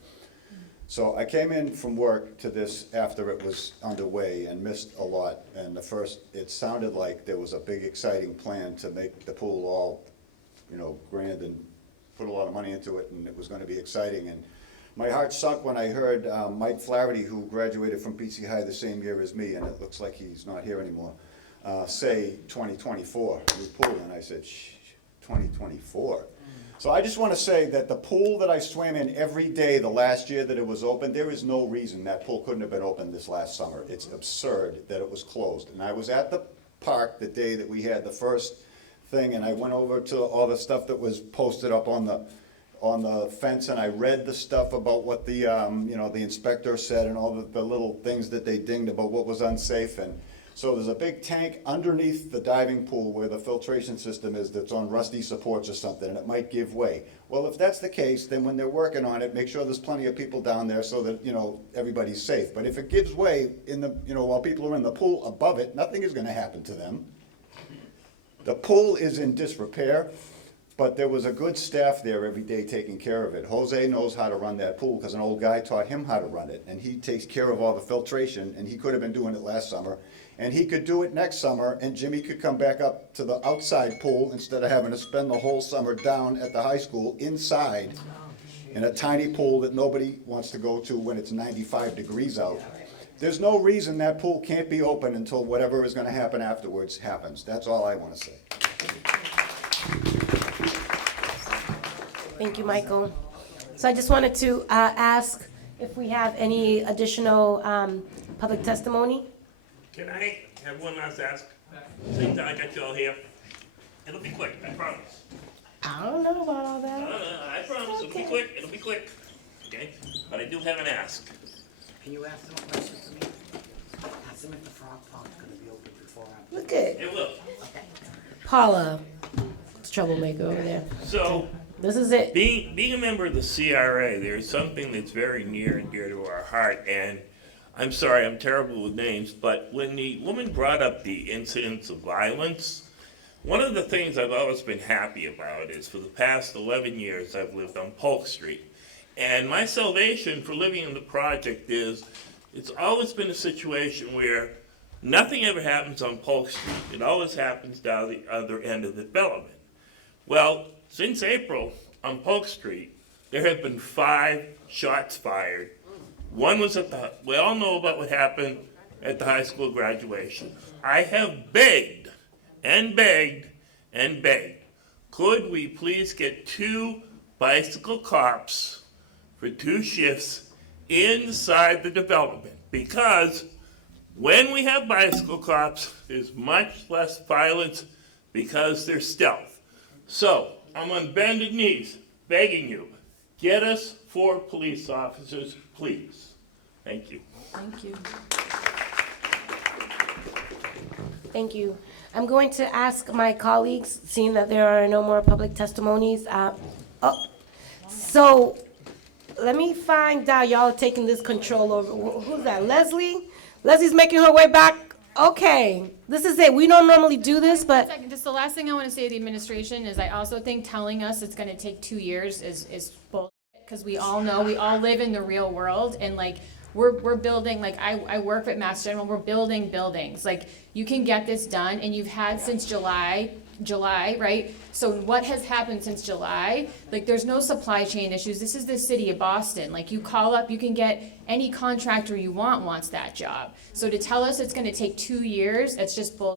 So I came in from work to this after it was underway and missed a lot. And it sounded like there was a big, exciting plan to make the pool all, grand and put a lot of money into it, and it was going to be exciting. And my heart sunk when I heard Mike Clougherty, who graduated from BC High the same year as me, and it looks like he's not here anymore, say 2024, new pool. And I said, 2024? So I just want to say that the pool that I swam in every day the last year that it was open, there is no reason that pool couldn't have been open this last summer. It's absurd that it was closed. And I was at the park the day that we had the first thing, and I went over to all the stuff that was posted up on the fence, and I read the stuff about what the the inspector said and all the little things that they dinged about what was unsafe. And so there's a big tank underneath the diving pool where the filtration system is that's on rusty supports or something, and it might give way. Well, if that's the case, then when they're working on it, make sure there's plenty of people down there so that everybody's safe. But if it gives way in the while people are in the pool above it, nothing is going to happen to them. The pool is in disrepair. But there was a good staff there every day taking care of it. Jose knows how to run that pool because an old guy taught him how to run it. And he takes care of all the filtration, and he could have been doing it last summer. And he could do it next summer, and Jimmy could come back up to the outside pool instead of having to spend the whole summer down at the high school inside in a tiny pool that nobody wants to go to when it's 95 degrees out. There's no reason that pool can't be open until whatever is going to happen afterwards happens. That's all I want to say. Thank you, Michael. So I just wanted to ask if we have any additional public testimony. Can I have one last ask? Since I got you all here. It'll be quick, I promise. I don't know about all that. I promise, it'll be quick, it'll be quick. Okay? But I do have an ask. Can you ask them a question for me? Ask them if the frog pond's gonna be open before I'm... Look at It will. Paula, troublemaker over there. So, this is it. Being a member of the CRA, there's something that's very near and dear to our heart, and I'm sorry, I'm terrible with names, but when the woman brought up the incidents of violence, One of the things I've always been happy about is for the past 11 years I've lived on Polk Street. And my salvation for living in the project is it's always been a situation where nothing ever happens on Polk Street. It always happens down the other end of the development. Well, since April on Polk Street, there have been 5 shots fired. One was we all know about what happened at the high school graduation. I have begged and begged and begged. Could we please get 2 bicycle cops for 2 shifts inside the development? Because when we have bicycle cops, there's much less violence because they're stealth. So I'm on bended knees begging you, get us 4 police officers, please. Thank you. Thank you. Thank you. I'm going to ask my colleagues, seeing that there are no more public testimonies. So let me find out. Y'all are taking this control over. Who's that? Leslie? Leslie's making her way back. Okay. This is it. We don't normally do this, but. Second, just the last thing I want to say to the administration is I also think telling us it's going to take 2 years is bullshit, because we all know, we all live in the real world, and like, we're building, like I work at Mass General, we're building buildings. Like, you can get this done, and you've had since July, right? So what has happened since July? Like, there's no supply chain issues. This is the city of Boston. Like, you call up, you can get any contractor you want wants that job. So to tell us it's gonna take 2 years, it's just bull.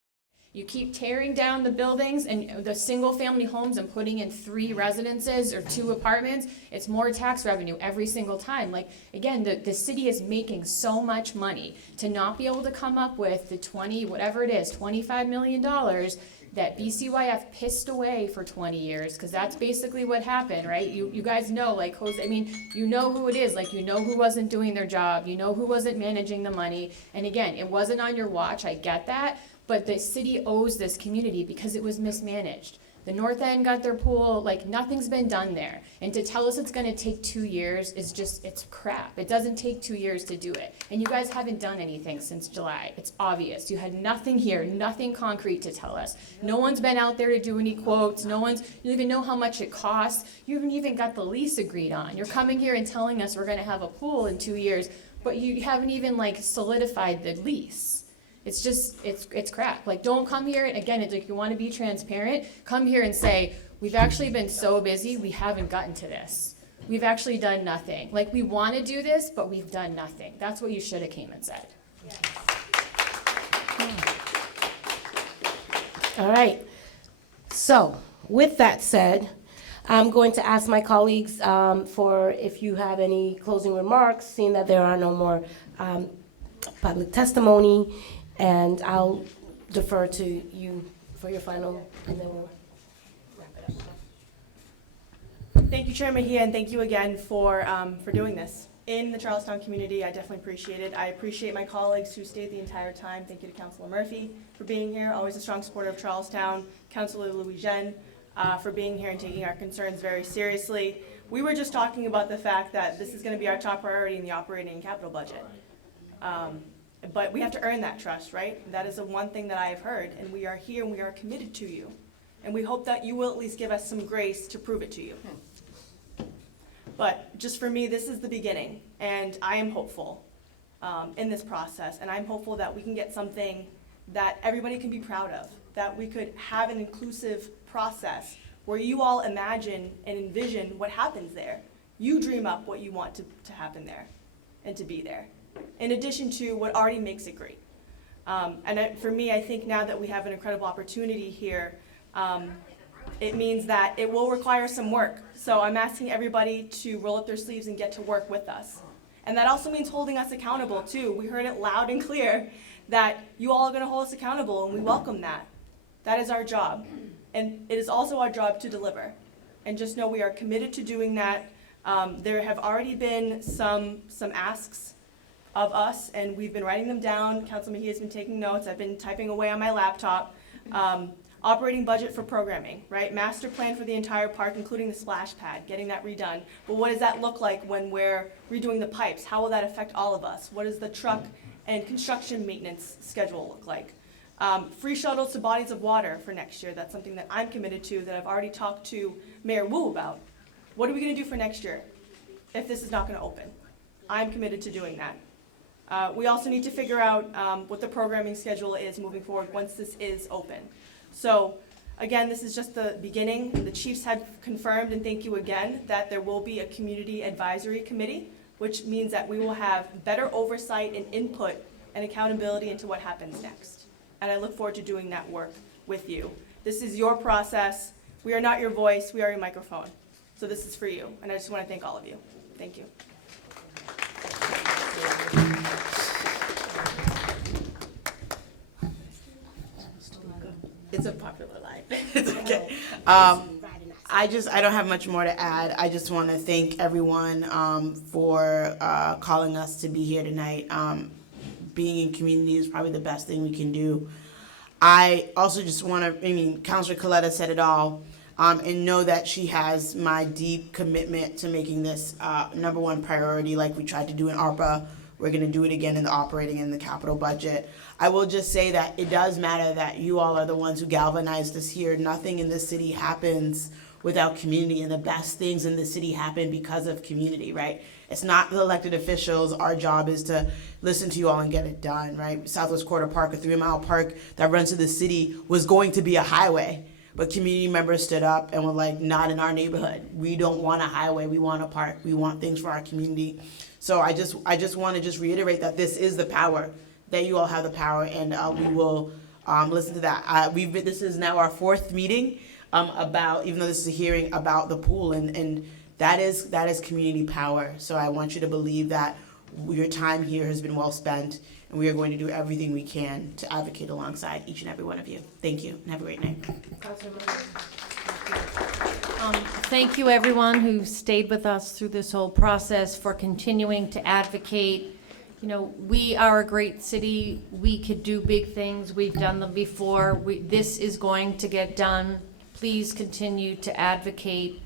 You keep tearing down the buildings and the single-family homes and putting in 3 residences or 2 apartments. It's more tax revenue every single time. Like, again, the city is making so much money to not be able to come up with the $25 million that BCYF pissed away for 20 years, because that's basically what happened, right? You guys know, like, Jose, I mean, you know who it is. Like, you know who wasn't doing their job. You know who wasn't managing the money. And again, it wasn't on your watch. I get that. But the city owes this community because it was mismanaged. The North End got their pool, like, nothing's been done there. And to tell us it's gonna take 2 years is just, it's crap. It doesn't take 2 years to do it. And you guys haven't done anything since July. It's obvious. You had nothing here, nothing concrete to tell us. No one's been out there to do any quotes. You don't even know how much it costs. You haven't even got the lease agreed on. You're coming here and telling us we're gonna have a pool in 2 years, but you haven't even, like, solidified the lease. It's just, it's crap. Like, don't come here, and again, it's like, you want to be transparent, come here and say, we've actually been so busy, we haven't gotten to this. We've actually done nothing. Like, we want to do this, but we've done nothing. That's what you should have came and said. All right. So, with that said, I'm going to ask my colleagues for if you have any closing remarks, seeing that there are no more public testimony, and I'll defer to you for your final, and then we'll wrap it up. Thank you, Chair Mejia, and thank you again for doing this. In the Charlestown community, I definitely appreciate it. I appreciate my colleagues who stayed the entire time. Thank you to Councilor Murphy for being here, always a strong supporter of Charlestown. Councilor Louis-Jean for being here and taking our concerns very seriously. We were just talking about the fact that this is going to be our top priority in the operating and capital budget. But we have to earn that trust, right? That is the one thing that I have heard, and we are here and we are committed to you. And we hope that you will at least give us some grace to prove it to you. But just for me, this is the beginning, and I am hopeful in this process, and I'm hopeful that we can get something that everybody can be proud of, that we could have an inclusive process where you all imagine and envision what happens there. You dream up what you want to happen there and to be there, in addition to what already makes it great. For me, I think now that we have an incredible opportunity here, it means that it will require some work. So I'm asking everybody to roll up their sleeves and get to work with us. And that also means holding us accountable too. We heard it loud and clear that you all are gonna hold us accountable, and we welcome that. That is our job. And it is also our job to deliver. And just know we are committed to doing that. There have already been some asks of us, and we've been writing them down. Councilor Mejia has been taking notes. I've been typing away on my laptop. Operating budget for programming, right? Master plan for the entire park, including the splash pad, getting that redone. But what does that look like when we're redoing the pipes? How will that affect all of us? What does the truck and construction maintenance schedule look like? Free shuttles to bodies of water for next year. That's something that I'm committed to, that I've already talked to Mayor Wu about. What are we going to do for next year if this is not going to open? I'm committed to doing that. We also need to figure out what the programming schedule is moving forward once this is open. So again, this is just the beginning. The chiefs had confirmed, and thank you again, that there will be a community advisory committee, which means that we will have better oversight and input and accountability into what happens next. And I look forward to doing that work with you. This is your process. We are not your voice, we are your microphone. So this is for you, and I just want to thank all of you. Thank you. It's a popular line. It's okay. I don't have much more to add. I just want to thank everyone for calling us to be here tonight. Being in community is probably the best thing we can do. I also just want to, Councilor Coletta said it all, and know that she has my deep commitment to making this number one priority like we tried to do in ARPA. We're going to do it again in the operating and the capital budget. I will just say that it does matter that you all are the ones who galvanized us here. Nothing in this city happens without community, and the best things in the city happen because of community, right? It's not the elected officials. Our job is to listen to you all and get it done, right? Southwest Quarter Park, a 3-mile park that runs through the city, was going to be a highway, but community members stood up and were like, not in our neighborhood. We don't want a highway. We want a park. We want things for our community. So I just want to just reiterate that this is the power, that you all have the power, and we will listen to that. This is now our 4th meeting about, even though this is a hearing about the pool, and that is community power. So I want you to believe that your time here has been well spent, and we are going to do everything we can to advocate alongside each and every one of you. Thank you, and have a great night. Thank you, everyone who stayed with us through this whole process, for continuing to advocate. You know, we are a great city. We could do big things. We've done them before. This is going to get done. Please continue to advocate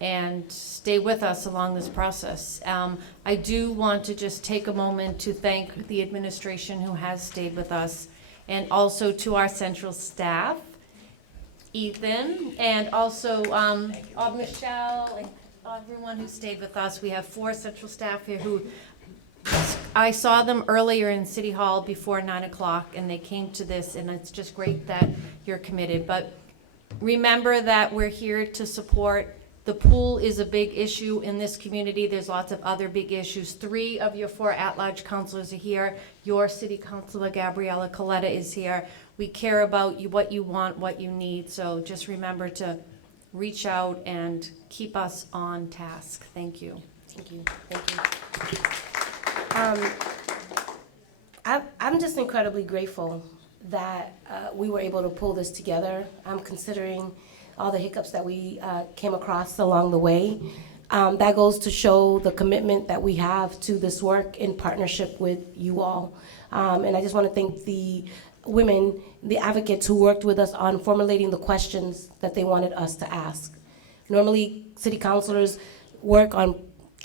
and stay with us along this process. I do want to just take a moment to thank the administration who has stayed with us, and also to our central staff, Ethan, and also Michelle, and everyone who stayed with us. We have 4 central staff here who, I saw them earlier in City Hall before 9 o'clock, and they came to this, and it's just great that you're committed. But remember that we're here to support. The pool is a big issue in this community. There's lots of other big issues. 3 of your 4 at-large councilors are here. Your city councilor, Gabriella Coletta, is here. We care about you, what you want, what you need. So just remember to reach out and keep us on task. Thank you. Thank you. Thank you. I'm just incredibly grateful that we were able to pull this together. I'm considering all the hiccups that we came across along the way. That goes to show the commitment that we have to this work in partnership with you all. And I just want to thank the women, the advocates who worked with us on formulating the questions that they wanted us to ask. Normally, city councilors work on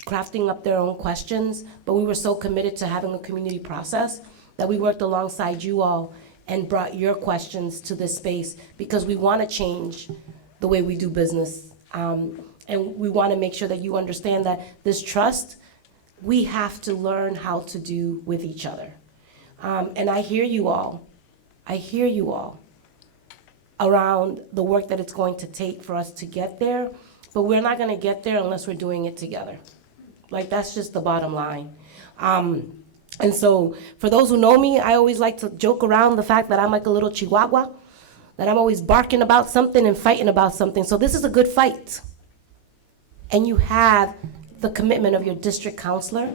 crafting up their own questions, but we were so committed to having a community process that we worked alongside you all and brought your questions to this space, because we want to change the way we do business. And we want to make sure that you understand that this trust, we have to learn how to do with each other. And I hear you all around the work that it's going to take for us to get there, but we're not going to get there unless we're doing it together. Like, that's just the bottom line. And so for those who know me, I always like to joke around the fact that I'm like a little chihuahua, that I'm always barking about something and fighting about something. So this is a good fight. And you have the commitment of your district counselor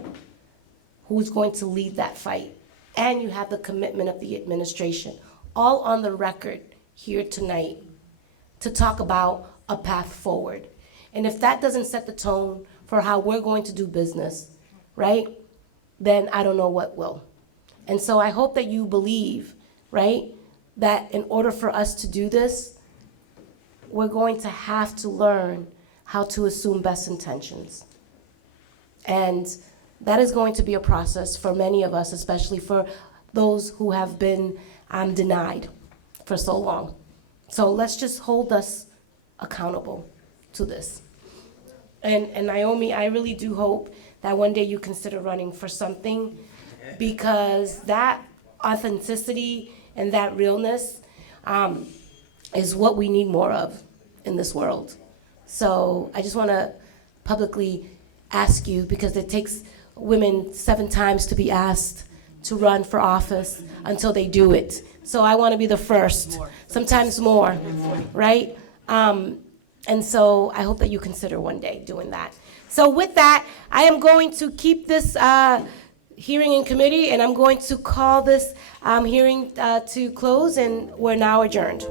who's going to lead that fight. And you have the commitment of the administration, all on the record here tonight, to talk about a path forward. And if that doesn't set the tone for how we're going to do business, right, then I don't know what will. And so I hope that you believe, right, that in order for us to do this, we're going to have to learn how to assume best intentions. And that is going to be a process for many of us, especially for those who have been denied. for so long. So let's just hold us accountable to this. And Naomi, I really do hope that one day you consider running for something, because that authenticity and that realness is what we need more of in this world. So I just want to publicly ask you, because it takes women 7 times to be asked to run for office until they do it. So I want to be the first, sometimes more, right? And so I hope that you consider one day doing that. So with that, I am going to keep this hearing in committee, and I'm going to call this hearing to close, and we're now adjourned.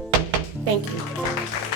Thank you.